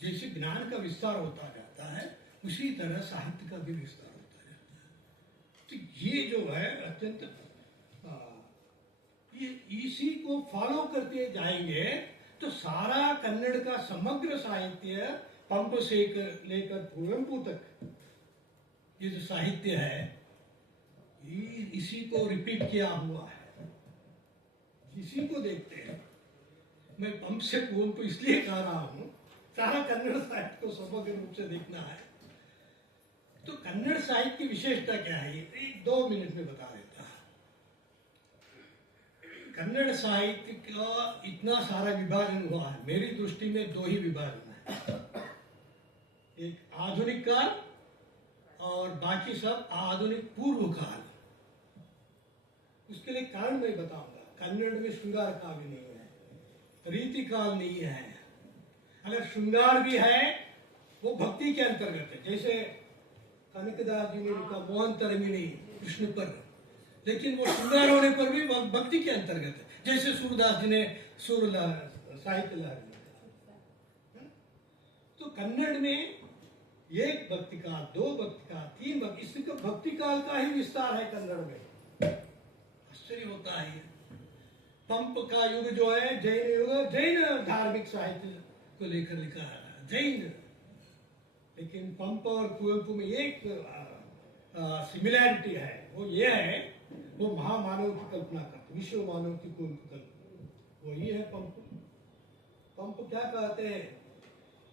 जैसे ज्ञान का विस्तार होता जाता है, उसी तरह साहित्य का भी विस्तार होता जाता है। तो ये जो है अत्यंत, ये इसी को फॉलो करते जाएंगे तो सारा कन्नड़ का समग्र साहित्य, पंप से लेकर कुवेंपु तक ये जो साहित्य है, इसी को रिपीट किया हुआ है। इसी को देखते हैं। मैं पंप से कुवेंपु इसलिए कह रहा हूं, सारा कन्नड़ साहित्य को समग्र रूप से देखना है। तो कन्नड़ साहित्य की विशेषता क्या है, ये 2 मिनट में बता देता है। कन्नड़ साहित्य का इतना सारा विभाजन हुआ है, मेरी दृष्टि में 2 ही विभाजन है। एक आधुनिक काल और बाकी सब आधुनिक पूर्व काल। उसके लिए कारण मैं बताऊंगा। कन्नड़ में श्रृंगार काव्य नहीं है, रीति काल नहीं है। अगर श्रृंगार भी है वो भक्ति के अंतर्गत है। जैसे कनकदास जी ने लिखा मोहन तरमिणी कृष्ण पर, लेकिन वो श्रृंगार होने पर भी भक्ति के अंतर्गत है। जैसे सूरदास जी ने सुर साहित्य लहर। तो कन्नड़ में 1 भक्ति काल, 2 भक्ति काल, 3 भक्ति, इसका भक्ति काल का ही विस्तार है कन्नड़ में। आश्चर्य होता है। पंप का युग जो है जैन युग, जैन धार्मिक साहित्य को लेकर लिखा है, जैन। लेकिन पंप और कुवेंपु में एक सिमिलैरिटी है, वो ये है, वो महामानव की कल्पना करते, विश्व मानव की कल्पना, वही है पंप। पंप क्या कहते हैं?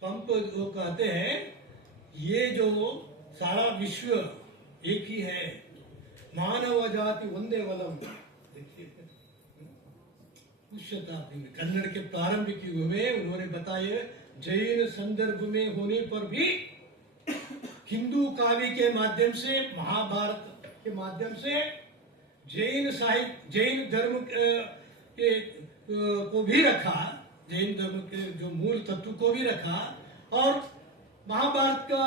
पंप वो कहते हैं ये जो सारा विश्व एक ही है, मानव जाति वंदे वलम। देखिए उस शताब्दी में कन्नड़ के प्रारंभिक युग में उन्होंने बताया, जैन संदर्भ में होने पर भी हिंदू काव्य के माध्यम से, महाभारत के माध्यम से जैन साहित्य, जैन धर्म को भी रखा, जैन धर्म के जो मूल तत्व को भी रखा और महाभारत का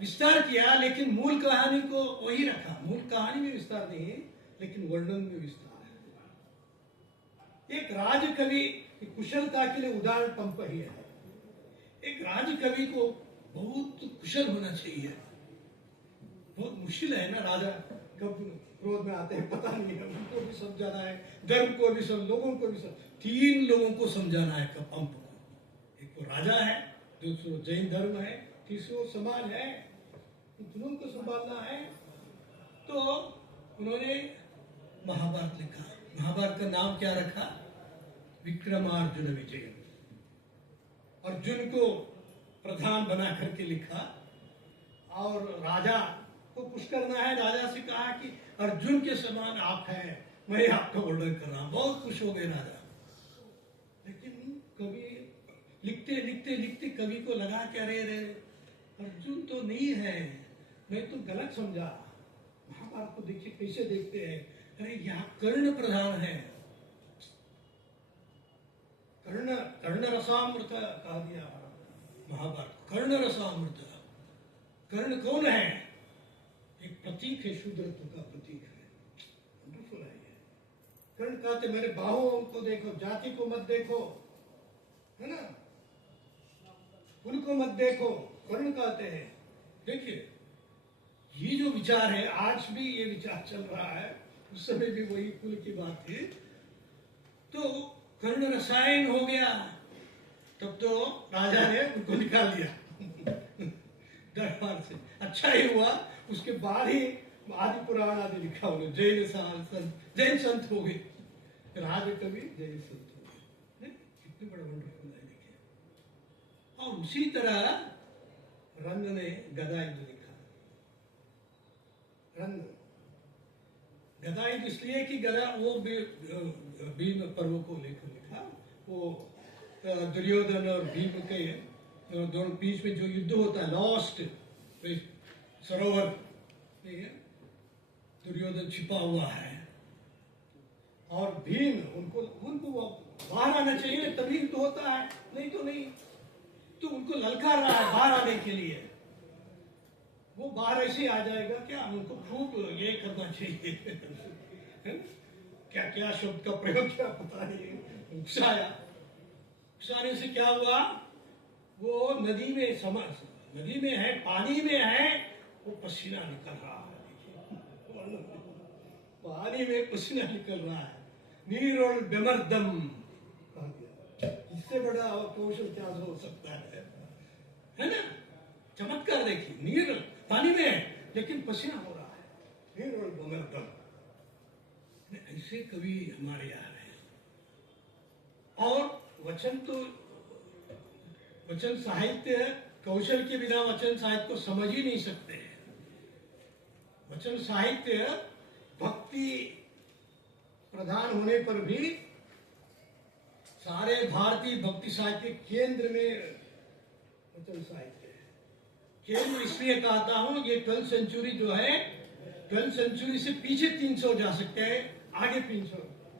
विस्तार किया, लेकिन मूल कहानी को वही रखा। मूल कहानी में विस्तार नहीं है, लेकिन वर्णन में विस्तार है। एक राजकवि कुशलता के लिए उदाहरण पंप ही है। एक राजकवि को बहुत कुशल होना चाहिए। बहुत मुश्किल है ना, राजा कब क्रोध में आते हैं पता नहीं है, उनको भी समझाना है, धर्म को भी लोगों को भी 3 लोगों को समझाना है पंप को। एक तो राजा है जो जैन धर्म है, तीसरा समाज है, दोनों को संभालना है। तो उन्होंने महाभारत लिखा। महाभारत का नाम क्या रखा? विक्रमार्जुन विजय। अर्जुन को प्रधान बना करके लिखा और राजा को खुश करना है। राजा से कहा कि अर्जुन के समान आप हैं, मैं आपका वर्णन कर रहा हूं। बहुत खुश हो गए राजा। लेकिन कवि लिखते लिखते लिखते कवि को लगा क्या रे अर्जुन तो नहीं है, मैं तो गलत समझा। महाभारत को देखिए कैसे देखते हैं, अरे यहाँ कर्ण प्रधान है। कर्ण रसामृत कहा दिया महाभारत। कर्ण रसामृत। कर्ण कौन है? एक प्रतीक है, शूद्रत्व का प्रतीक है। वंडरफुल है ये। कर्ण कहते मेरे बाहुओं को देखो, जाति को मत देखो, है ना, उनको मत देखो, कर्ण कहते हैं। देखिए ये जो विचार है, आज भी ये विचार चल रहा है, उस समय भी वही कुल की बात थी। तो कर्ण रसायन हो गया, तब तो राजा ने उनको निकाल दिया दरबार से। अच्छा ही हुआ, उसके बाद ही आदि पुराण आदि लिखा उन्होंने। जैन संत हो गए, राज कवि जैन संत हो गए। कितने बड़ा वंडरफुल है देखिए। और उसी तरह रंग ने गदा युद्ध लिखा। रंग गदा युद्ध इसलिए कि गदा वो भीम पर्व को लेकर लिखा। वो दुर्योधन और भीम के दोनों बीच में जो युद्ध होता है, लॉस्ट सरोवर, दुर्योधन छिपा हुआ है और भीम उनको बाहर आना चाहिए, तभी तो होता है, नहीं तो नहीं। तो उनको ललकार रहा है बाहर आने के लिए। वो बाहर ऐसे आ जाएगा क्या? उनको खूब ये करना चाहिए क्या क्या शब्द का प्रयोग किया पता नहीं। उकसाया। उकसाने से क्या हुआ? वो नदी में है, पानी में है, वो पसीना निकल रहा है। पानी में पसीना निकल रहा है। नीरोल बेमर्दम कहा गया। इससे बड़ा कौशल क्या हो सकता है ना? चमत्कार देखिए, नीर पानी में है लेकिन पसीना हो रहा है। नीरोल बेमर्दम। ऐसे कवि हमारे यहाँ हैं। और वचन साहित्य कौशल के बिना वचन साहित्य को समझ ही नहीं सकते हैं। वचन साहित्य भक्ति प्रधान होने पर भी सारे भारतीय भक्ति साहित्य केंद्र में वचन साहित्य है। केंद्र इसलिए कहता हूं, ये 12th सेंचुरी जो है, 12th सेंचुरी से पीछे 300 जा सकते हैं, आगे 300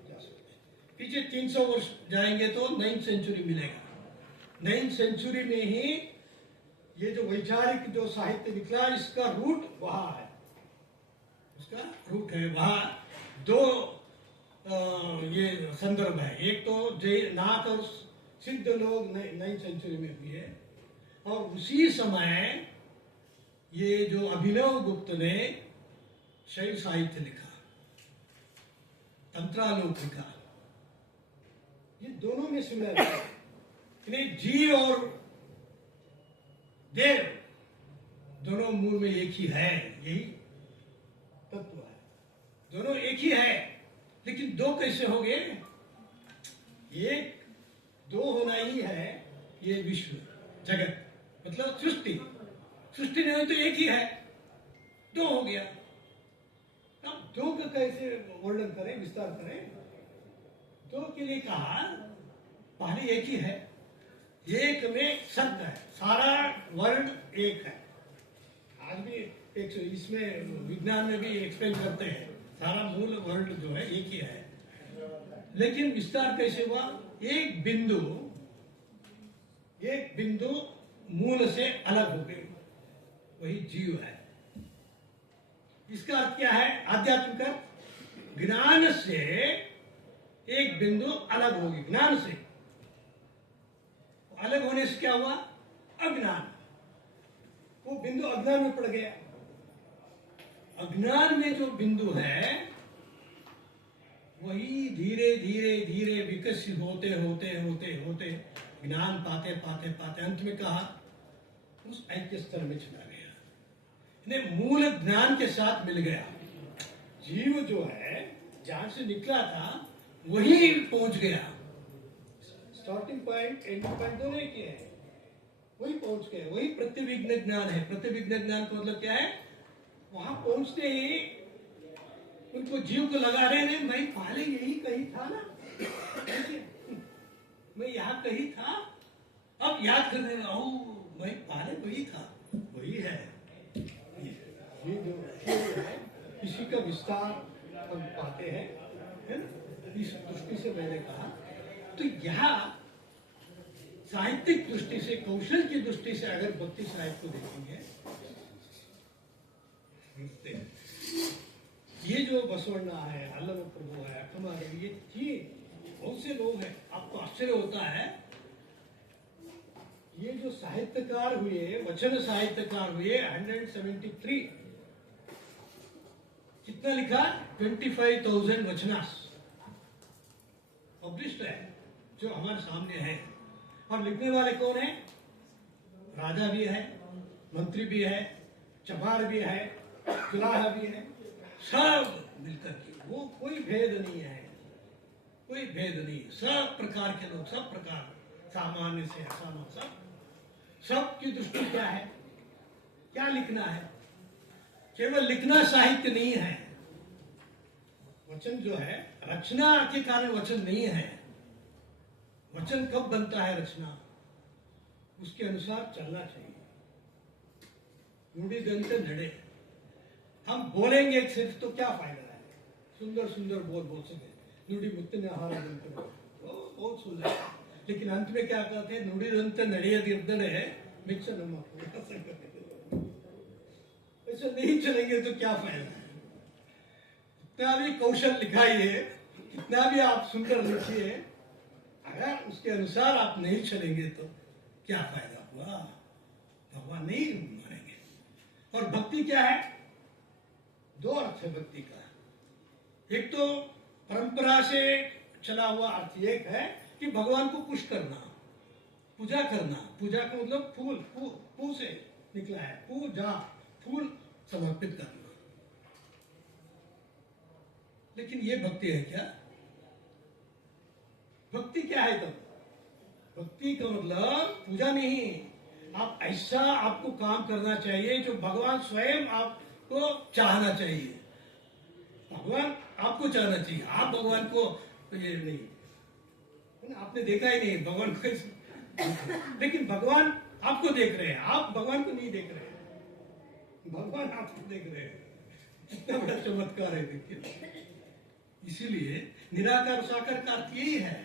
जा सकते हैं। पीछे 300 वर्ष जाएंगे तो 9th सेंचुरी मिलेगा। 9th सेंचुरी में ही ये जो वैचारिक जो साहित्य निकला, इसका रूट वहां है। उसका रूट है वहां। दो ये संदर्भ है। एक तो नाथ और सिद्ध लोग 9th सेंचुरी में हुए और उसी समय ये जो अभिनव गुप्त ने शैव साहित्य लिखा, तंत्रालोक लिखा। ये दोनों में सिमिलर है। जी और देव दोनों मूल में एक ही है, यही तत्व है। दोनों एक ही है, लेकिन दो कैसे हो गए? एक दो होना ही है। ये विश्व जगत मतलब सृष्टि नहीं हो तो एक ही है, दो हो गया। अब दो का कैसे वर्णन करें, विस्तार करें? दो के लिए कहा पहले एक ही है। एक में सत्य है, सारा वर्ल्ड एक है। आज भी एक इसमें विज्ञान में भी एक्सप्लेन करते हैं, सारा मूल वर्ल्ड जो है एक ही है। लेकिन विस्तार कैसे हुआ? एक बिंदु मूल से अलग हो गई, वही जीव है। इसका अर्थ क्या है? आध्यात्मिक अर्थ, ज्ञान से एक बिंदु अलग होगी। ज्ञान से अलग होने से क्या हुआ? अज्ञान। वो बिंदु अज्ञान में पड़ गया। अज्ञान में जो बिंदु है वही धीरे धीरे धीरे विकसित होते होते होते होते ज्ञान पाते पाते पाते अंत में कहा उस ऐक्य स्तर में चला गया, इन्हें मूल ज्ञान के साथ मिल गया। जीव जो है जहां से निकला था वही पहुंच गया। स्टार्टिंग पॉइंट एंडिंग पॉइंट दोनों एक ही है, वही पहुंच गए। वही प्रतिविघ्न ज्ञान है। प्रतिविघ्न ज्ञान का मतलब क्या है? वहां पहुंचते ही उनको जीव को लगा रहे हैं, मैं पहले यही कहीं था ना, मैं यहाँ कहीं था, अब याद कर रहे हैं, मैं पहले वही था, वही है। ये जो है इसी का विस्तार हम पाते हैं, है ना? इस दृष्टि से मैंने कहा। तो यहाँ साहित्यिक दृष्टि से, कौशल की दृष्टि से अगर भक्ति साहित्य को देखेंगे, ये जो बसवण्णा है, अल्लम प्रभु है, अखमार है, ये बहुत से लोग हैं। आपको आश्चर्य होता है, ये जो साहित्यकार हुए, वचन साहित्यकार हुए 173, कितना लिखा? 25,000 वचनास पब्लिश्ड है, जो हमारे सामने है। और लिखने वाले कौन है? राजा भी है, मंत्री भी है, चमार भी है, जुलाहा भी है, सब मिलकर के। वो कोई भेद नहीं है, कोई भेद नहीं। सब प्रकार के लोग, सब प्रकार, सामान्य से असामान्य, सब की दृष्टि क्या है? क्या लिखना है? केवल लिखना साहित्य नहीं है। वचन जो है, रचना के कारण वचन नहीं है। वचन कब बनता है? रचना, उसके अनुसार चलना चाहिए। नुड़ी दंत नड़े। हम बोलेंगे सिर्फ तो क्या फायदा है? सुंदर सुंदर बोल सके, नुड़ी मुत्ते आहार बहुत सुंदर, लेकिन अंत में क्या कहते हैं? नुड़ी दंत नड़ियदिर्दने मिक्स नमक। ऐसा नहीं चलेंगे तो क्या फायदा है? कितना भी कौशल लिखाइए, कितना भी आप सुंदर लिखिए, अगर उसके अनुसार आप नहीं चलेंगे तो क्या फायदा हुआ? भगवान नहीं मानेंगे। और भक्ति क्या है? दो अर्थ है भक्ति का। एक तो परंपरा से चला हुआ अर्थ एक है कि भगवान को खुश करना, पूजा करना। पूजा का मतलब फूल, फूल से निकला है, पूजा, फूल समर्पित करना। लेकिन ये भक्ति है क्या? भक्ति क्या है? तब भक्ति का मतलब पूजा नहीं। आप ऐसा, आपको काम करना चाहिए जो भगवान स्वयं आपको चाहना चाहिए। भगवान आपको चाहना चाहिए, आप भगवान को ये नहीं। आपने देखा ही नहीं भगवान को, लेकिन भगवान आपको देख रहे हैं, आप भगवान को नहीं देख रहे हैं, भगवान आपको देख रहे हैं। कितना बड़ा चमत्कार है, देखिए। इसीलिए निराकार साकार का अर्थ यही है।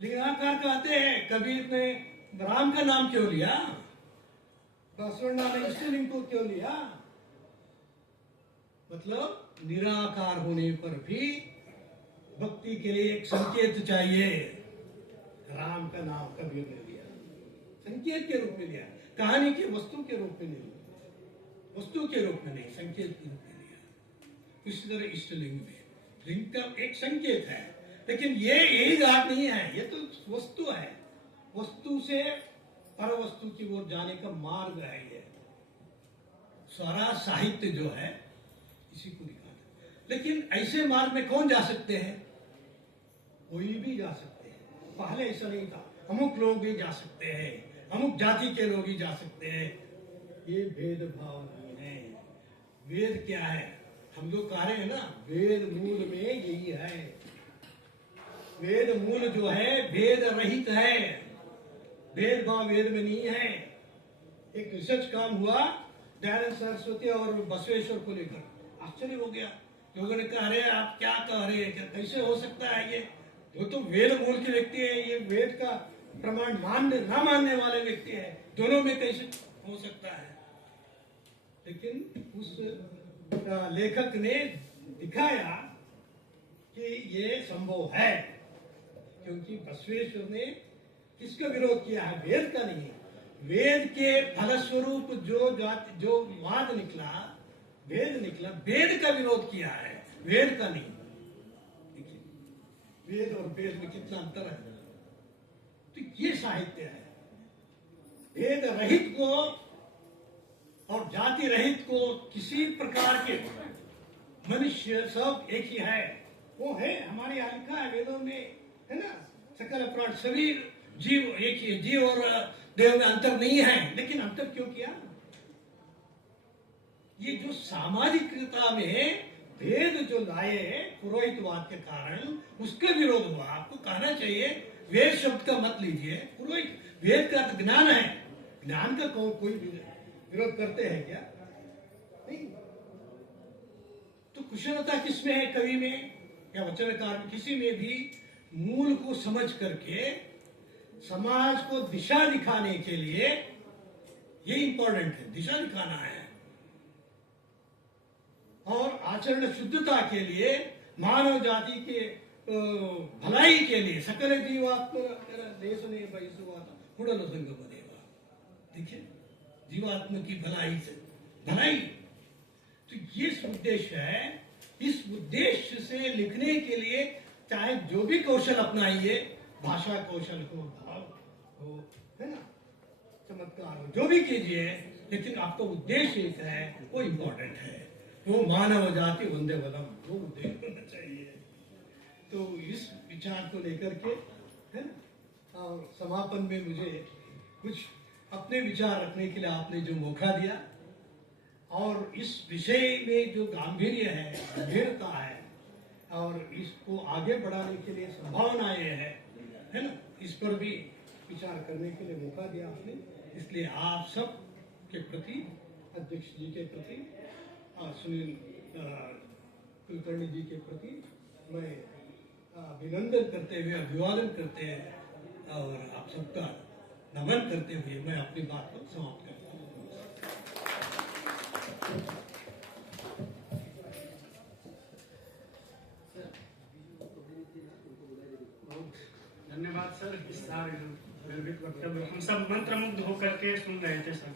निराकार कहते हैं, कबीर ने राम का नाम क्यों लिया? बसवण्णा ने इष्टलिंग को क्यों लिया? मतलब निराकार होने पर भी भक्ति के लिए एक संकेत चाहिए। राम का नाम कबीर ने लिया, संकेत के रूप में लिया, कहानी की वस्तु के रूप में नहीं, वस्तु के रूप में नहीं, संकेत के रूप में लिया। इसी तरह इष्टलिंग में लिंग का एक संकेत है, लेकिन ये यही घाट नहीं है, ये तो वस्तु है। वस्तु से पर वस्तु की ओर जाने का मार्ग है ये। सारा साहित्य जो है इसी को दिखाता है। लेकिन ऐसे मार्ग में कौन जा सकते हैं? कोई भी जा सकते हैं। पहले ऐसा नहीं था, अमुक लोग ही जा सकते हैं, अमुक जाति के लोग ही जा सकते हैं। ये भेदभाव नहीं है। वेद क्या है? हम लोग कह रहे हैं ना, वेद मूल में यही है। वेद मूल जो है भेद रहित है, भेदभाव वेद में नहीं है। एक रिसर्च काम हुआ दयानंद सरस्वती और बसवेश्वर को लेकर, आश्चर्य हो गया। लोगों ने कहा, अरे आप क्या कह रहे हैं, कैसे हो सकता है? ये वो तो वेद मूल के व्यक्ति है, ये वेद का प्रमाण ना मानने वाले व्यक्ति है, दोनों में कैसे हो सकता है? लेकिन उस लेखक ने दिखाया कि ये संभव है, क्योंकि बसवेश्वर ने किसका विरोध किया है? वेद का नहीं। वेद के फलस्वरूप जो वाद निकला, वेद निकला, वेद का विरोध किया है, वेद का नहीं। वेद और वेद में कितना अंतर है? तो ये साहित्य है। भेद रहित को और जाति रहित को किसी प्रकार के मनुष्य सब एक ही है, वो है हमारे यहाँ लिखा है वेदों में, है ना। सकल प्राण सभी जीव एक ही, जीव और देव में अंतर नहीं है, लेकिन अंतर क्यों किया? ये जो सामाजिकता में भेद जो लाए पुरोहितवाद के कारण, उसके विरोध हुआ। आपको कहना चाहिए वेद शब्द का मत लीजिए, पुरोहित वेद का अर्थ ज्ञान है, ज्ञान का कोई विरोध करते हैं क्या? नहीं। तो कुशलता किसमें है? कवि में या वचनकार में, किसी में भी मूल को समझ करके समाज को दिशा दिखाने के लिए ये इंपॉर्टेंट है, दिशा दिखाना है। और आचरण शुद्धता के लिए, मानव जाति के भलाई के लिए, सकल जीवात्मा देश ने हुडल संगम देवा, देखिए जीवात्मा की भलाई से भलाई, तो ये उद्देश्य है। इस उद्देश्य से लिखने के लिए चाहे जो भी कौशल अपनाइए, भाषा कौशल हो, भाव हो, है ना, चमत्कार हो, जो भी कीजिए, लेकिन आपका उद्देश्य एक है, वो इम्पोर्टेंट है, वो मानव जाति वंदे वदम, वो उद्देश्य होना चाहिए। तो इस विचार को लेकर के, है ना, और समापन में मुझे कुछ अपने विचार रखने के लिए आपने जो मौका दिया, और इस विषय में जो गांभीर्य है, गंभीरता है, और इसको आगे बढ़ाने के लिए संभावनाएं है ना, इस पर भी विचार करने के लिए मौका दिया आपने। इसलिए आप सब के प्रति, अध्यक्ष जी के प्रति और सुनील कुलकर्णी जी के प्रति मैं अभिनंदन करते हुए, अभिवादन करते हैं और आप सबका नमन करते हुए मैं अपनी बात को समाप्त करता हूँ। धन्यवाद सर। इस सारे निर्भीक वक्तव्य हम सब मंत्रमुग्ध होकर के सुन रहे थे सर।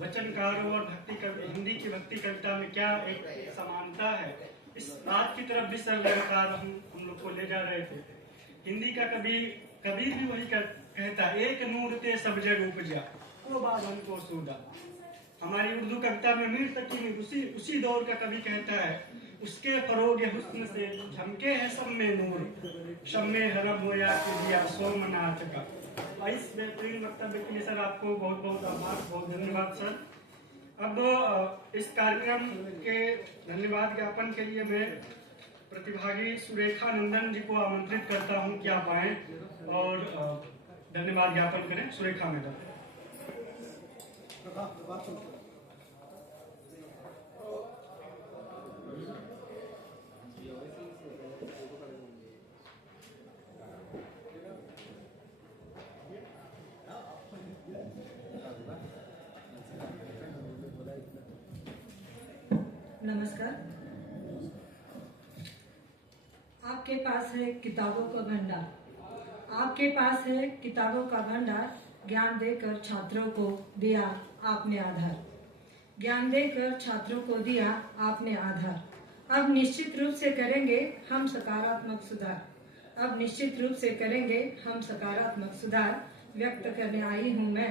वचनकारों और हिंदी की भक्ति कविता में क्या एक समानता है, इस बात की तरफ भी सर लगातार हम लोग को ले जा रहे थे। हिंदी का कभी भी वही कहता, एक नूर ते सब जग उपजा, वो बात हमको सूदा। हमारी उर्दू कविता में मीर तकी उसी दौर का कवि कहता है, उसके फरोगे हुस्न से झमके है सब में नूर, शब में हरम होया कि दिया सोमनाथ का। इस बेहतरीन वक्तव्य के लिए सर आपको बहुत बहुत आभार, बहुत धन्यवाद सर। अब इस कार्यक्रम के धन्यवाद ज्ञापन के लिए मैं प्रतिभागी सुरेखा नंदन जी को आमंत्रित करता हूं कि आप आए और धन्यवाद ज्ञापन करें। सुरेखा मैडम। नमस्कार। आपके पास है किताबों का भंडार, आपके पास है किताबों का भंडार, ज्ञान देकर छात्रों को दिया आपने आधार, ज्ञान देकर छात्रों को दिया आपने आधार। अब निश्चित रूप से करेंगे हम सकारात्मक सुधार, अब निश्चित रूप से करेंगे हम सकारात्मक सुधार। व्यक्त करने आई हूँ मैं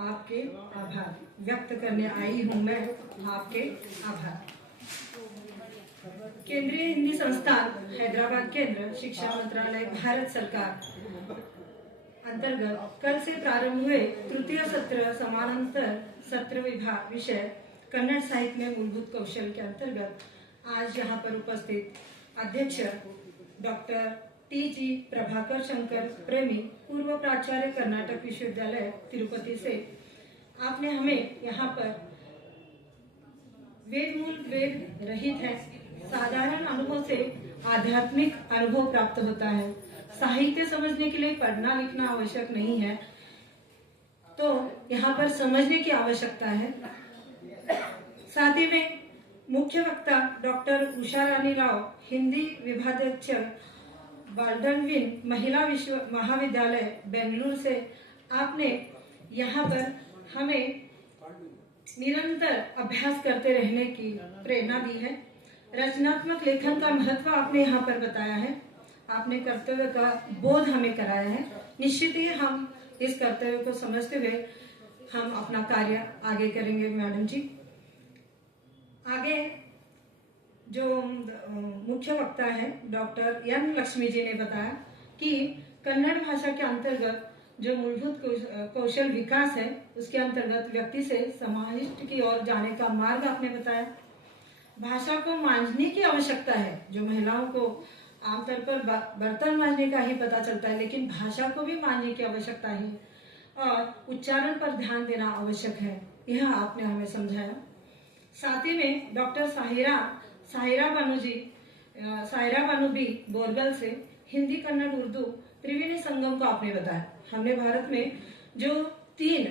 आपके आभार, व्यक्त करने आई हूँ मैं आपके आभार। केंद्रीय हिंदी संस्थान हैदराबाद केंद्र, शिक्षा मंत्रालय, भारत सरकार अंतर्गत कल से प्रारंभ हुए तृतीय सत्र समानांतर सत्र विभाग विषय कन्नड़ साहित्य में मूलभूत कौशल के अंतर्गत आज यहाँ पर उपस्थित अध्यक्ष डॉक्टर टी.जी. प्रभाकर शंकर प्रेमी, पूर्व प्राचार्य कर्नाटक विश्वविद्यालय तिरुपति से आपने हमें यहाँ पर वेद मूल वेद रहित है, साधारण अनुभव से आध्यात्मिक अनुभव प्राप्त होता है। साहित्य समझने के लिए पढ़ना लिखना आवश्यक नहीं है, तो यहाँ पर समझने की आवश्यकता है। साथ ही में मुख्य वक्ता डॉक्टर उषा रानी राव, हिंदी विभागाध्यक्ष बाल्डनविन महिला विश्व महाविद्यालय बेंगलुरु से आपने यहाँ पर हमें निरंतर अभ्यास करते रहने की प्रेरणा दी है। रचनात्मक लेखन का महत्व आपने यहाँ पर बताया है, आपने कर्तव्य का बोध हमें कराया है। निश्चित ही हम इस कर्तव्य को समझते हुए हम अपना कार्य आगे करेंगे मैडम जी। आगे जो मुख्य वक्ता है डॉक्टर एन लक्ष्मी जी ने बताया कि कन्नड़ भाषा के अंतर्गत जो मूलभूत कौशल विकास है उसके अंतर्गत व्यक्ति से समाविष्ट की ओर जाने का मार्ग आपने बताया। भाषा को मांझने की आवश्यकता है। जो महिलाओं को आमतौर पर बर्तन मांझने का ही पता चलता है, लेकिन भाषा को भी मांझने की आवश्यकता है और उच्चारण पर ध्यान देना आवश्यक है, यह आपने हमें समझाया। साथ ही में डॉक्टर साहिरा बानू भी बोरगल से हिंदी कन्नड़ उर्दू त्रिवेणी संगम को आपने बताया। हमने भारत में जो 3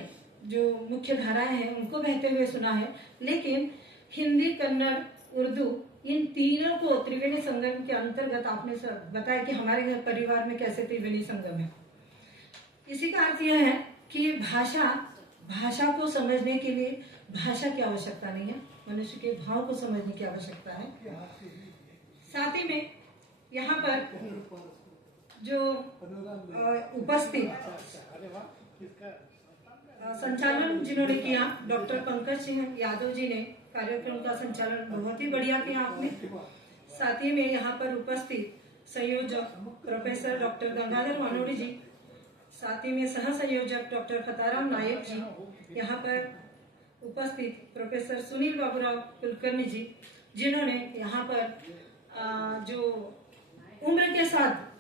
जो मुख्य धाराएं हैं उनको बहते हुए सुना है, लेकिन हिंदी कन्नड़ उर्दू इन तीनों को त्रिवेणी संगम के अंतर्गत आपने बताया कि हमारे घर परिवार में कैसे त्रिवेणी संगम है। इसी का अर्थ यह है कि भाषा को समझने के लिए भाषा की आवश्यकता नहीं है, मनुष्य के भाव को समझने की आवश्यकता है। साथ ही में यहाँ पर जो उपस्थित संचालन जिन्होंने किया, डॉक्टर पंकज सिंह यादव जी ने कार्यक्रम का संचालन बहुत ही बढ़िया किया आपने। साथ ही में यहाँ पर उपस्थित संयोजक प्रोफेसर डॉक्टर गंगाधर वानोड़ी जी, साथ ही में सह संयोजक डॉक्टर खताराम नायक जी, यहाँ पर उपस्थित प्रोफेसर सुनील बाबूराव कुलकर्णी जी, जिन्होंने यहाँ पर जो उम्र के साथ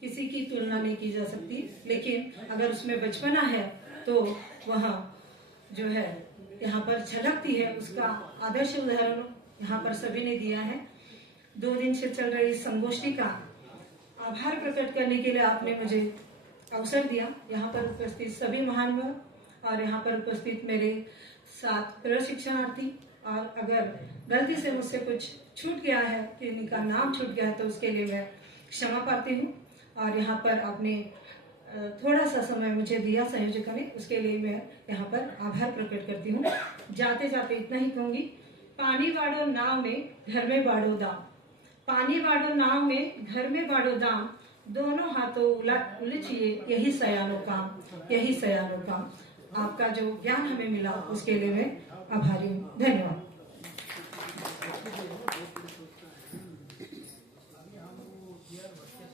किसी की तुलना नहीं की जा सकती, लेकिन अगर उसमें बचपना है तो वह जो है यहाँ पर झलकती है, उसका आदर्श उदाहरण यहाँ पर सभी ने दिया है। 2 दिन से चल रही इस संगोष्ठी का आभार प्रकट करने के लिए आपने मुझे अवसर दिया। यहाँ पर उपस्थित सभी महानुभाव और यहाँ पर उपस्थित मेरे साथ प्रशिक्षणार्थी, और अगर गलती से मुझसे कुछ छूट गया है, किसी का नाम छूट गया है, तो उसके लिए मैं क्षमा पाती हूँ। और यहाँ पर आपने थोड़ा सा समय मुझे दिया संयोजकों ने, उसके लिए मैं यहाँ पर आभार प्रकट करती हूँ। जाते जाते इतना ही कहूँगी, पानी बाड़ो नाव में घर में बाड़ो दाम, पानी बाड़ो नाव में घर में बाड़ो दाम, दोनों हाथों उलझिए यही सयानो काम, यही सयानो काम। आपका जो ज्ञान हमें मिला उसके लिए मैं आभारी हूँ। धन्यवाद।